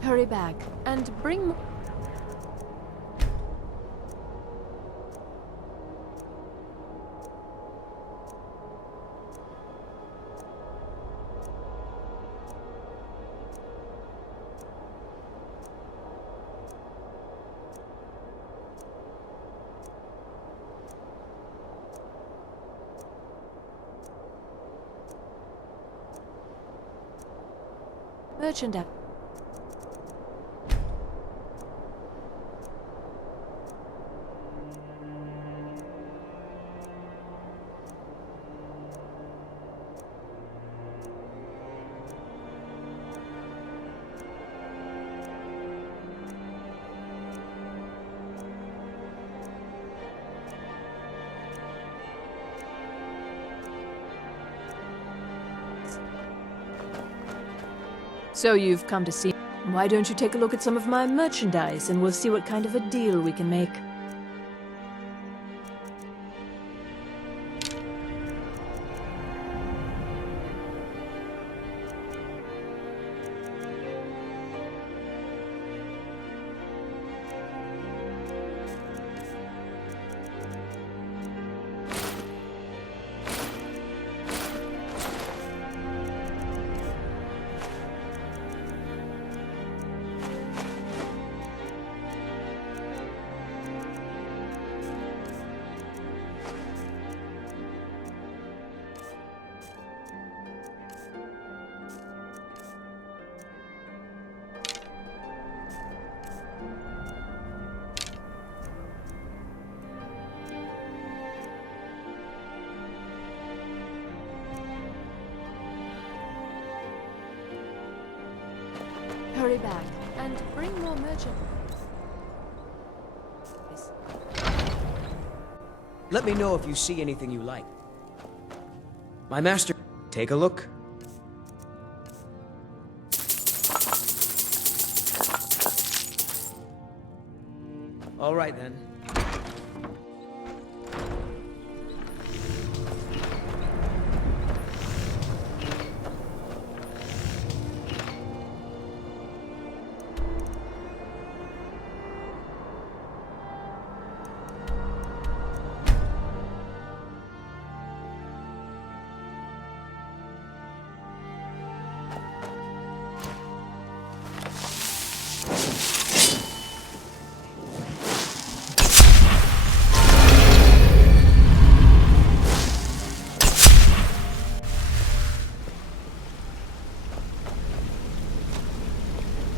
Hurry back and bring... Merchandise. So you've come to see. Why don't you take a look at some of my merchandise and we'll see what kind of a deal we can make. Hurry back and bring more merchandise. Let me know if you see anything you like. My master, take a look. All right then.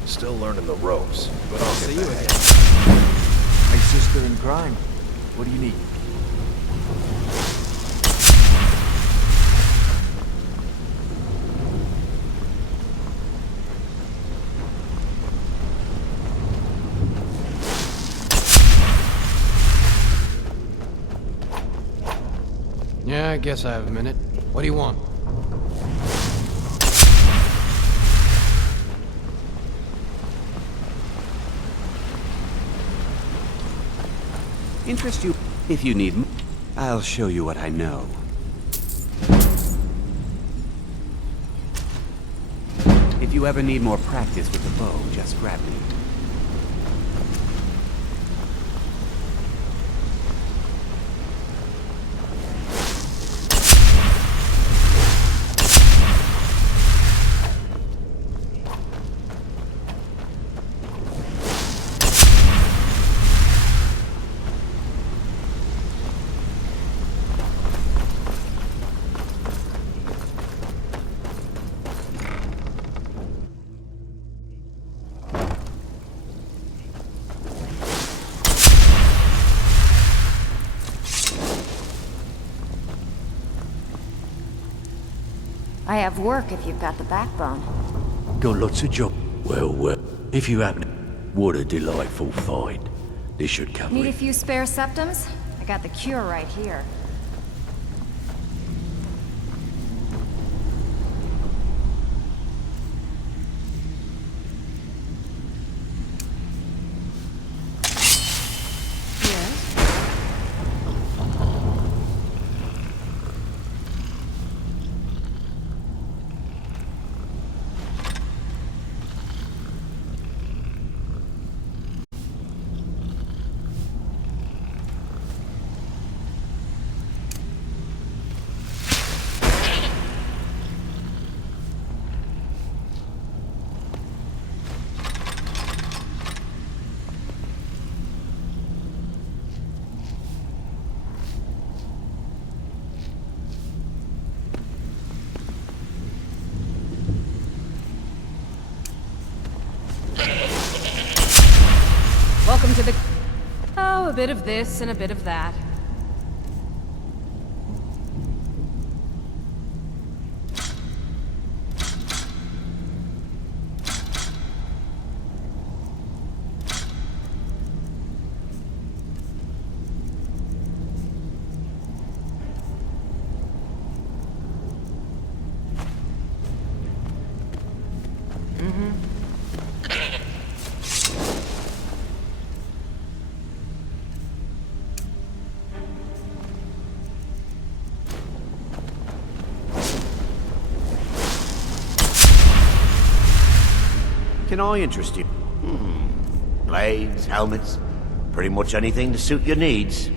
Still learning the ropes, but I'll See get you back. again. My sister in crime. What do you need? Yeah, I guess I have a minute. What do you want? Interest you? If you need, I'll show you what I know. If you ever need more practice with the bow, just grab me. I have work if you've got the backbone. Got lots of job. Well, if you happen, what a delightful find. This should cover Need a it. few spare septums? I got the cure right here. Welcome to the... Oh, a bit of this and a bit of that. Can I interest you? Blades, helmets, pretty much anything to suit your needs.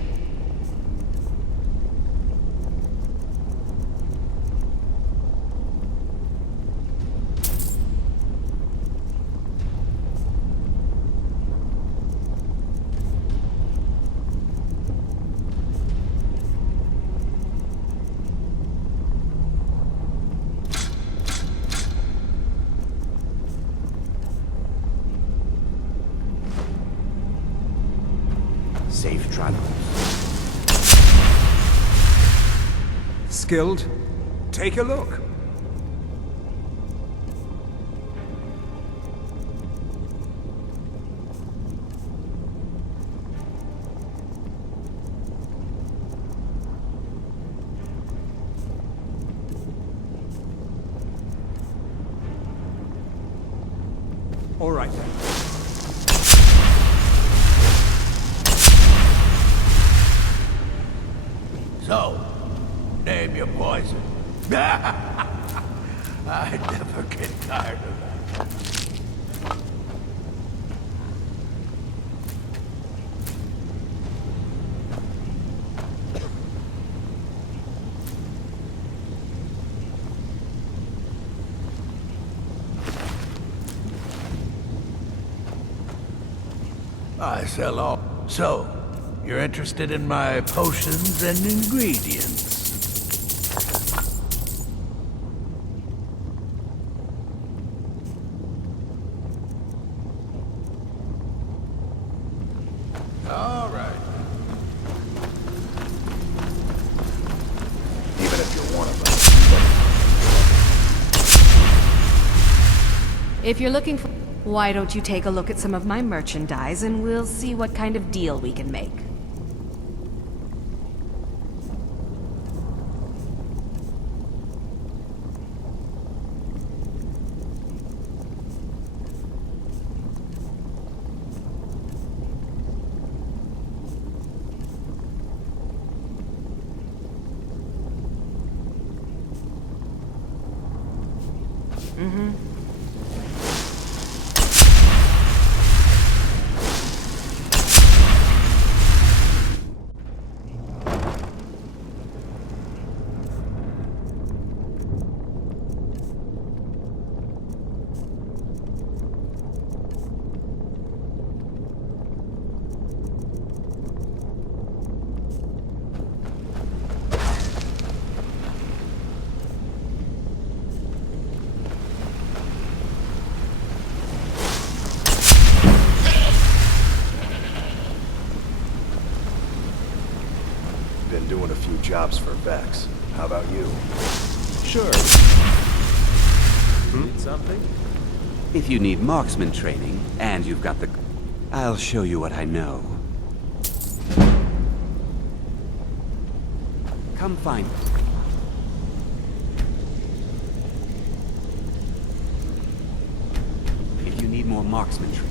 Safe travels. Skilled? Take a look. All right then. So, name your poison. I never get tired of that. I sell all. So, you're interested in my potions and ingredients? All right. Even if you're one of us. If you're looking for... Why don't you take a look at some of my merchandise and we'll see what kind of deal we can make. Been doing a few jobs for Vex. How about you? Sure. Need something? If you need marksman training, and you've got the... I'll show you what I know. Come find me. If you need more marksman training.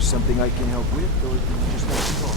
Something I can help with, or do you just want to talk?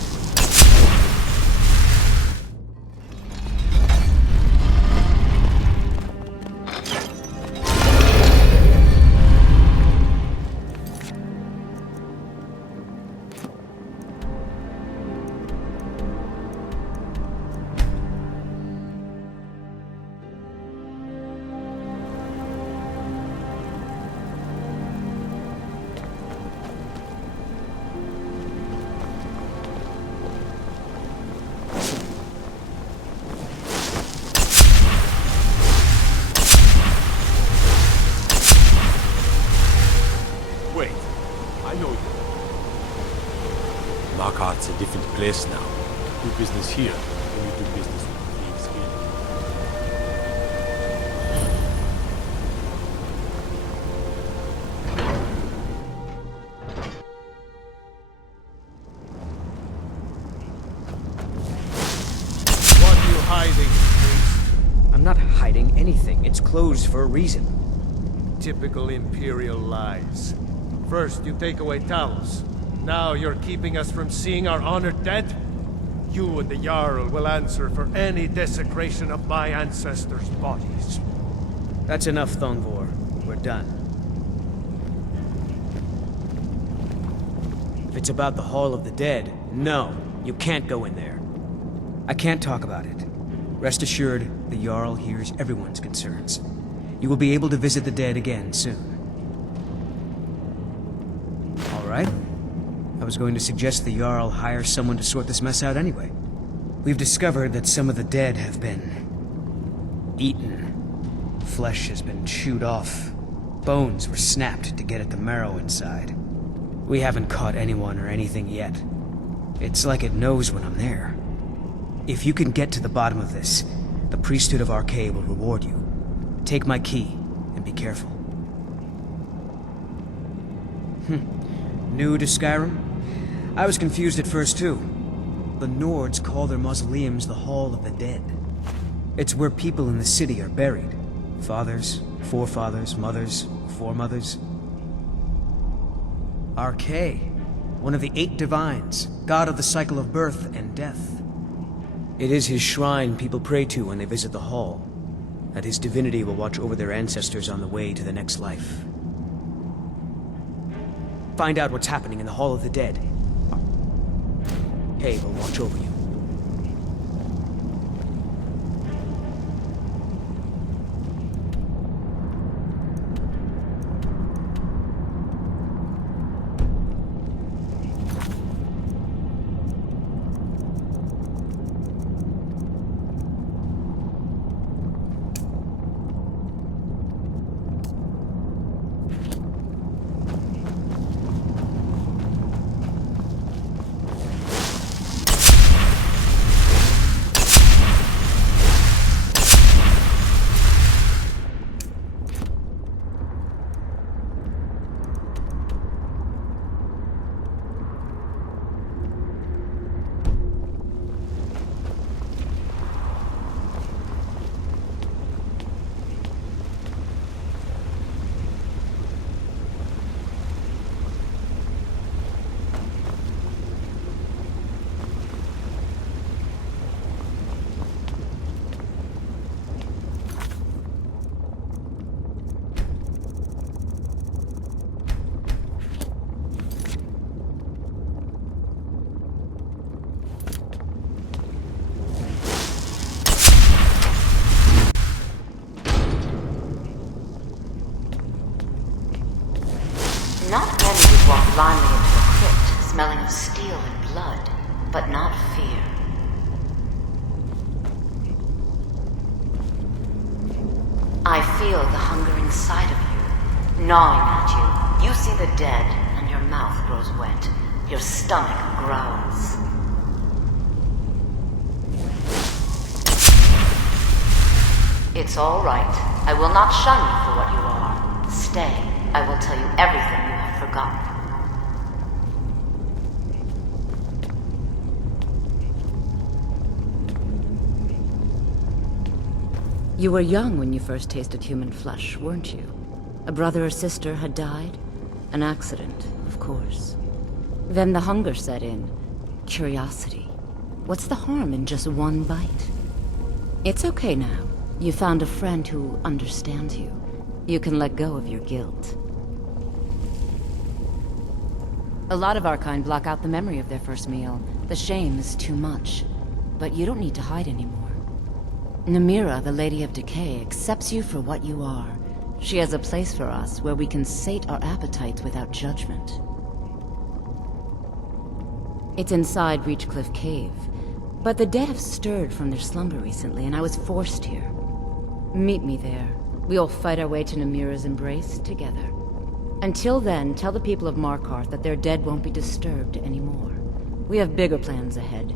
It's a different place now. Do business here, when you do business with the Thieves Guild. What are you hiding, priest? I'm not hiding anything. It's closed for a reason. Typical Imperial lies. First, you take away Talos. Now you're keeping us from seeing our honored dead? You and the Jarl will answer for any desecration of my ancestors' bodies. That's enough, Thongvor. We're done. If it's about the Hall of the Dead, no, you can't go in there. I can't talk about it. Rest assured, the Jarl hears everyone's concerns. You will be able to visit the dead again soon. All right. I was going to suggest the Jarl hire someone to sort this mess out anyway. We've discovered that some of the dead have been eaten. Flesh has been chewed off. Bones were snapped to get at the marrow inside. We haven't caught anyone or anything yet. It's like it knows when I'm there. If you can get to the bottom of this, the priesthood of Arcade will reward you. Take my key, and be careful. New to Skyrim? I was confused at first, too. The Nords call their mausoleums the Hall of the Dead. It's where people in the city are buried. Fathers, forefathers, mothers, foremothers. Arcade, one of the 8 divines, god of the cycle of birth and death. It is his shrine people pray to when they visit the hall, that his divinity will watch over their ancestors on the way to the next life. Find out what's happening in the Hall of the Dead. Kay will watch over you. Not many would walk blindly into a crypt, smelling of steel and blood, but not fear. I feel the hunger inside of you, gnawing at you. You see the dead, and your mouth grows wet. Your stomach growls. It's all right. I will not shun you for what you are. Stay. I will tell you everything you have forgotten. You were young when you first tasted human flesh, weren't you? A brother or sister had died? An accident, of course. Then the hunger set in. Curiosity. What's the harm in just one bite? It's okay now. You found a friend who understands you. You can let go of your guilt. A lot of our kind block out the memory of their first meal. The shame is too much. But you don't need to hide anymore. Namira, the Lady of Decay, accepts you for what you are. She has a place for us where we can sate our appetites without judgment. It's inside Reachcliff Cave. But the dead have stirred from their slumber recently, and I was forced here. Meet me there. We'll fight our way to Namira's embrace together. Until then, tell the people of Markarth that their dead won't be disturbed anymore. We have bigger plans ahead.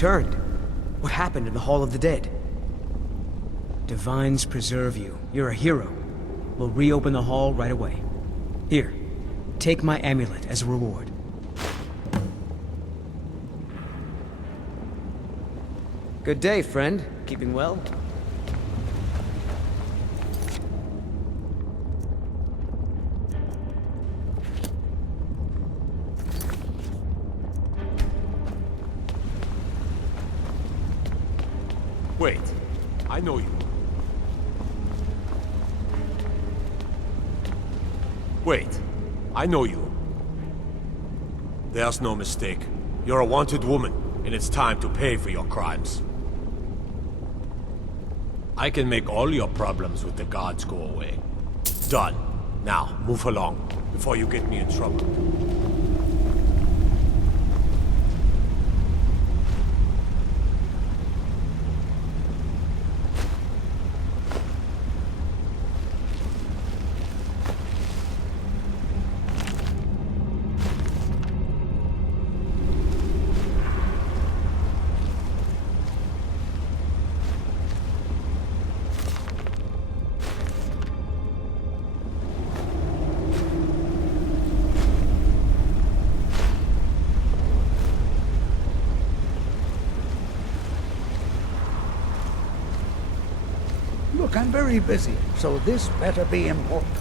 Returned. What happened in the Hall of the Dead? Divines preserve you. You're a hero. We'll reopen the hall right away. Here, take my amulet as a reward. Good day, friend. Keeping well? Wait, I know you. Wait, I know you. There's no mistake. You're a wanted woman, and it's time to pay for your crimes. I can make all your problems with the gods go away. Done. Now, move along, before you get me in trouble. Look, I'm very busy, so this better be important.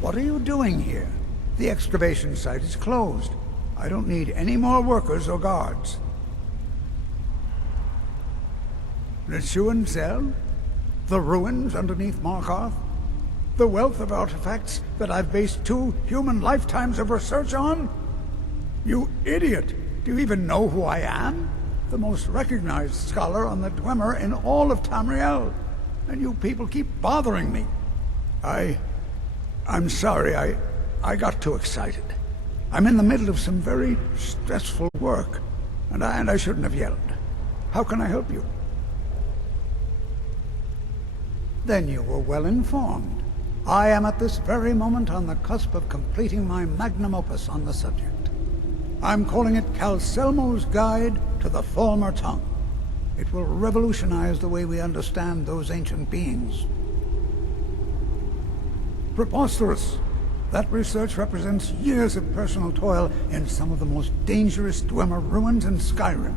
What are you doing here? The excavation site is closed. I don't need any more workers or guards. Nichuan Zell? The ruins underneath Markarth? The wealth of artifacts that I've based 2 human lifetimes of research on? You idiot! Do you even know who I am? The most recognized scholar on the Dwemer in all of Tamriel. And you people keep bothering me. I'm sorry, I got too excited. I'm in the middle of some very stressful work, and I shouldn't have yelled. How can I help you? Then you were well informed. I am at this very moment on the cusp of completing my magnum opus on the subject. I'm calling it Calselmo's Guide to the Former Tongue. It will revolutionize the way we understand those ancient beings. Preposterous! That research represents years of personal toil in some of the most dangerous Dwemer ruins in Skyrim.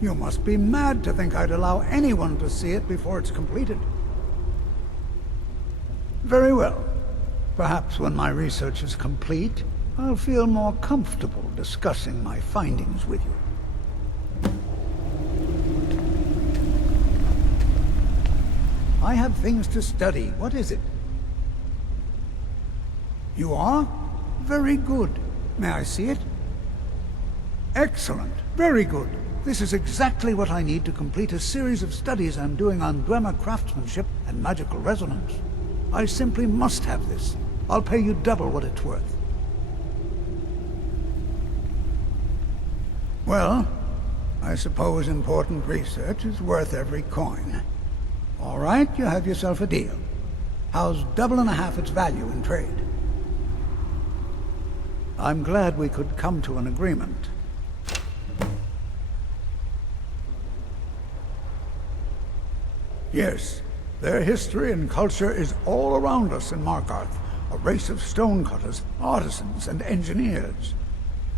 You must be mad to think I'd allow anyone to see it before it's completed. Very well. Perhaps when my research is complete, I'll feel more comfortable discussing my findings with you. I have things to study. What is it? You are? Very good. May I see it? Excellent. Very good. This is exactly what I need to complete a series of studies I'm doing on Dwemer craftsmanship and magical resonance. I simply must have this. I'll pay you double what it's worth. Well, I suppose important research is worth every coin. All right, you have yourself a deal. How's double and a half its value in trade? I'm glad we could come to an agreement. Yes, their history and culture is all around us in Markarth, a race of stonecutters, artisans, and engineers.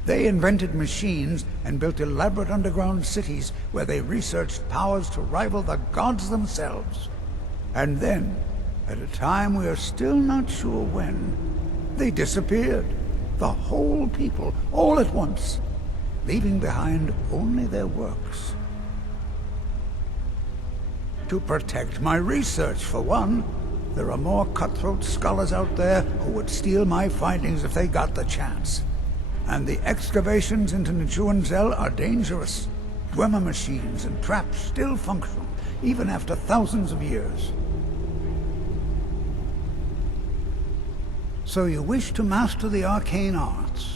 They invented machines and built elaborate underground cities where they researched powers to rival the gods themselves. And then, at a time we are still not sure when, they disappeared. The whole people, all at once, leaving behind only their works. To protect my research, for one. There are more cutthroat scholars out there who would steal my findings if they got the chance. And the excavations into Nichuan Zell are dangerous. Dwemer machines and traps still function, even after thousands of years. So you wish to master the arcane arts?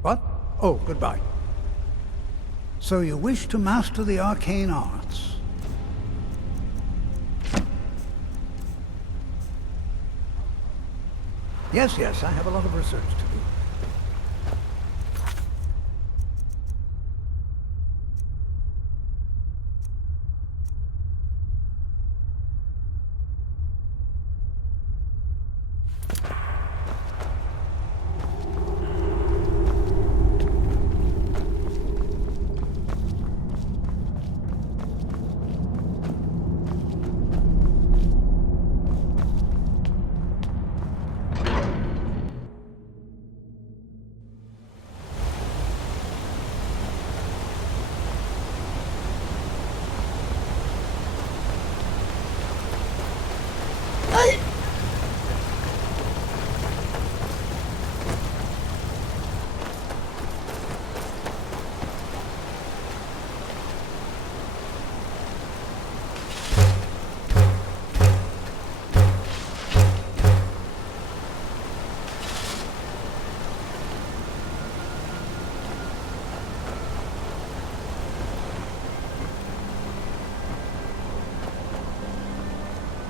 What? Oh, goodbye. So you wish to master the arcane arts? Yes, I have a lot of research to do.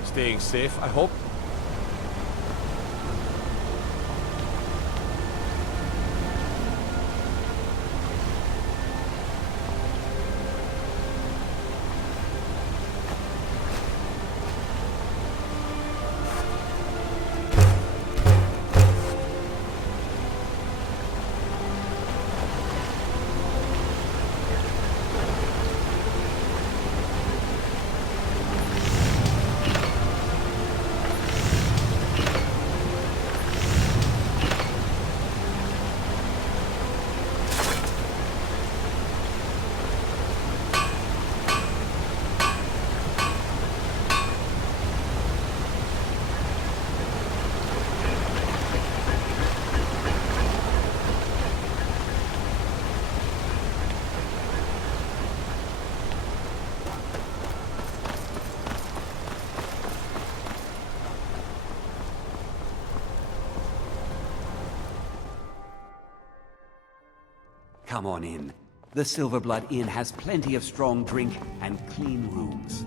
Staying safe, I hope? Come on in. The Silverblood Inn has plenty of strong drink and clean rooms.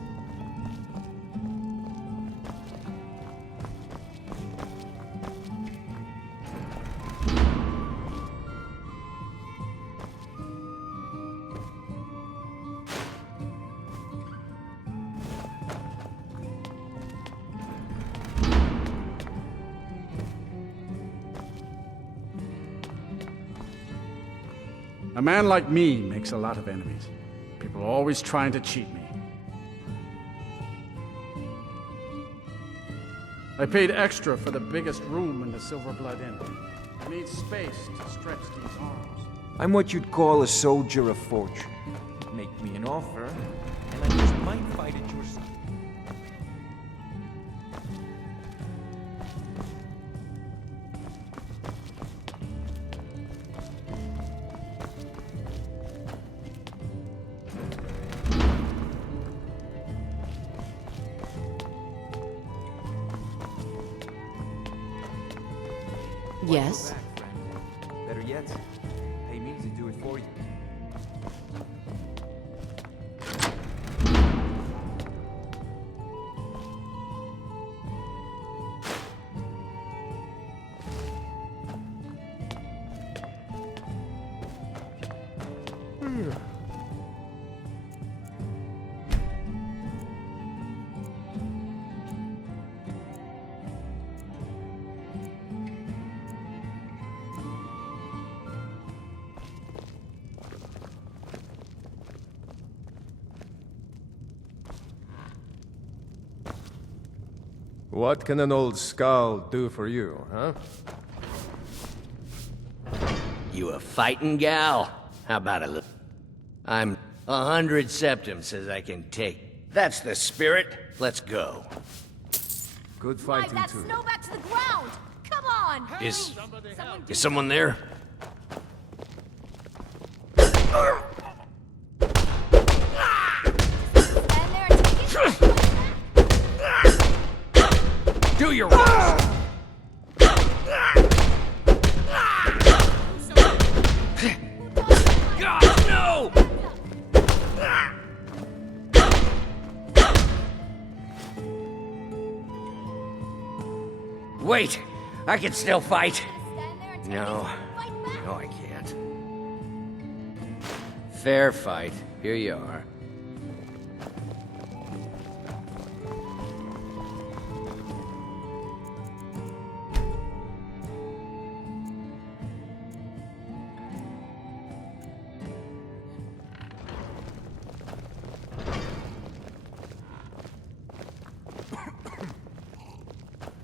A man like me makes a lot of enemies. People are always trying to cheat me. I paid extra for the biggest room in the Silverblood Inn. I need space to stretch these arms. I'm what you'd call a soldier of fortune. Make me an offer, and I just might fight at your side. Yes? Better yet, pay me to do it for you. What can an old skull do for you, huh? You a fighting gal? How about a little? I'm 100 septum says I can take. That's the spirit. Let's go. Good Drive fighting that too. snow back to the ground! Come on! Is someone there? Do your worst! God, no! Wait, I can still fight. No, I can't. Fair fight. Here you are.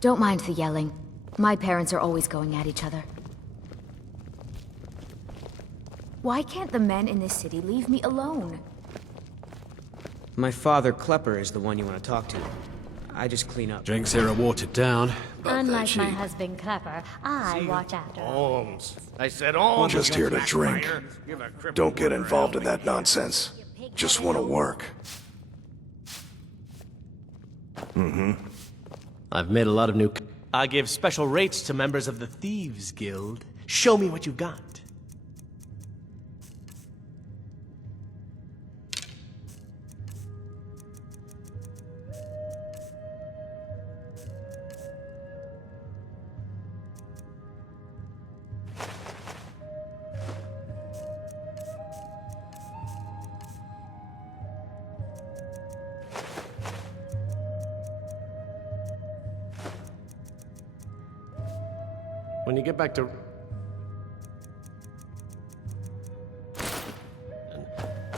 Don't mind the yelling. My parents are always going at each other. Why can't the men in this city leave me alone? My father, Klepper, is the one you want to talk to. I just clean up. Drinks here are watered down, but they're Unlike my cheap. husband Klepper, I watch after him. Holmes. I said Holmes. Just here to drink. Don't get involved in that nonsense. Just want to work. Mm-hmm. I've made a lot of new... I give special rates to members of the Thieves Guild. Show me what you've got. When you get back to... And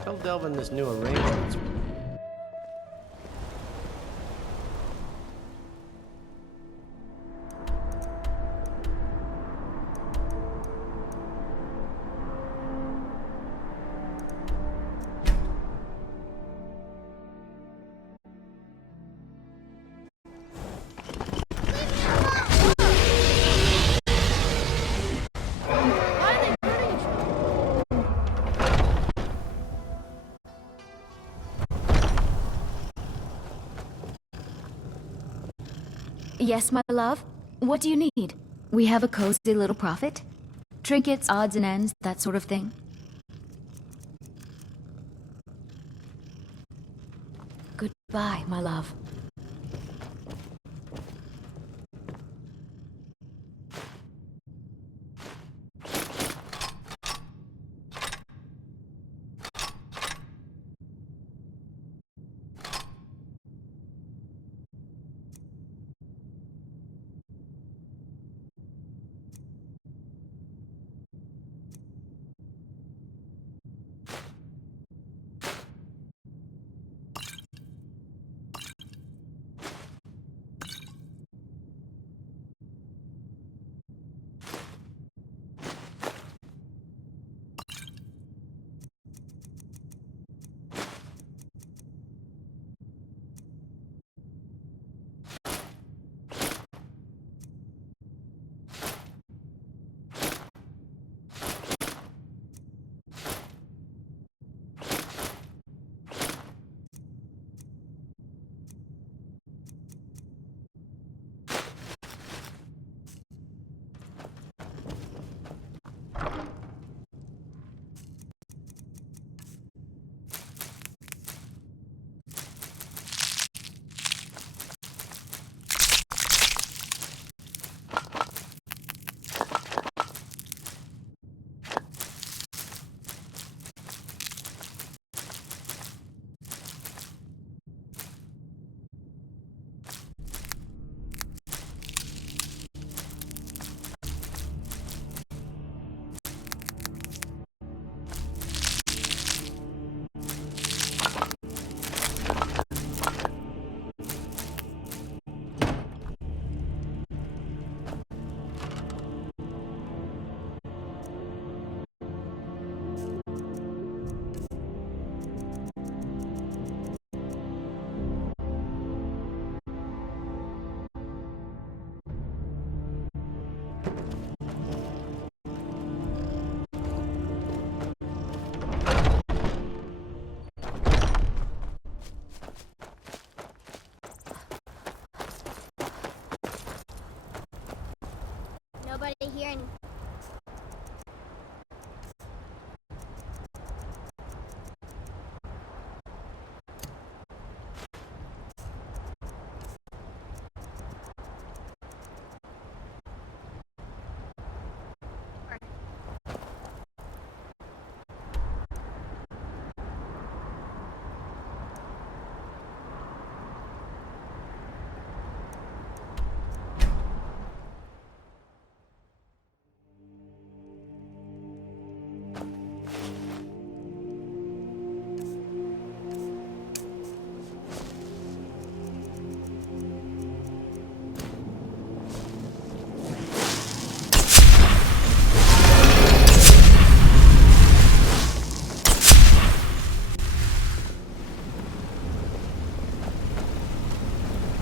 tell Delvin this new arrangement's... Yes, my love? What do you need? We have a cozy little profit. Trinkets, odds and ends, that sort of thing. Goodbye, my love. Nobody here.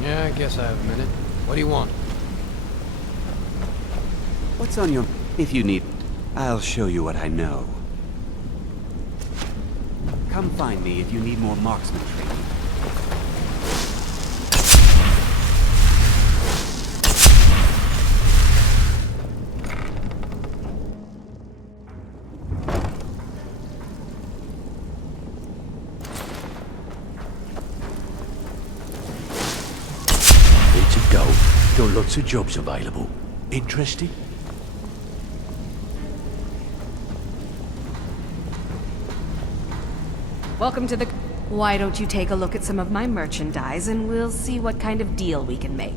Yeah, I guess I have a minute. What do you want? What's on your... If you need... I'll show you what I know. Come find me if you need more marksman training. Got lots of jobs available. Interested? Welcome to the... Why don't you take a look at some of my merchandise and we'll see what kind of deal we can make.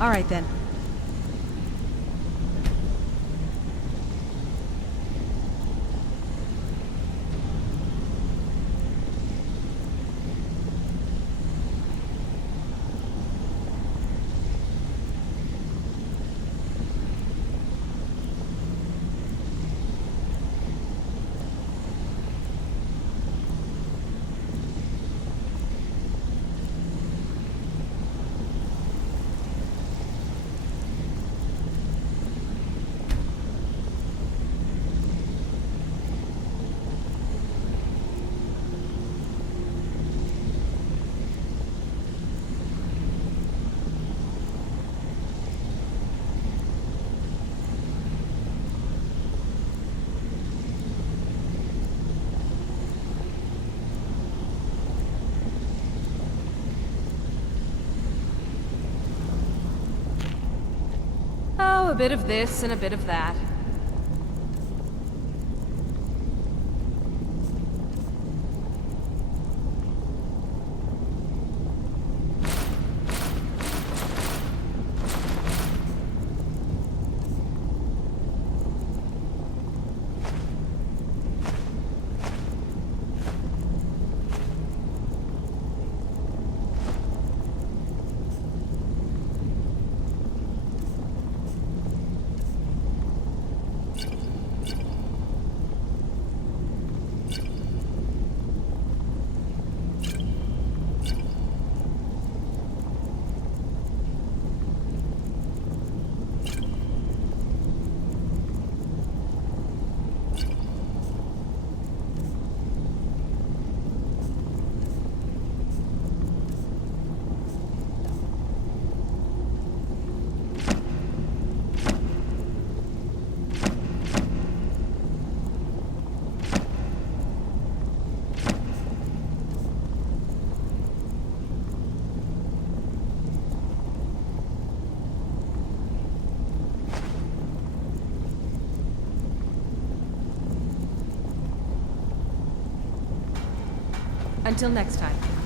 All right then. Oh, a bit of this and a bit of that. Until next time.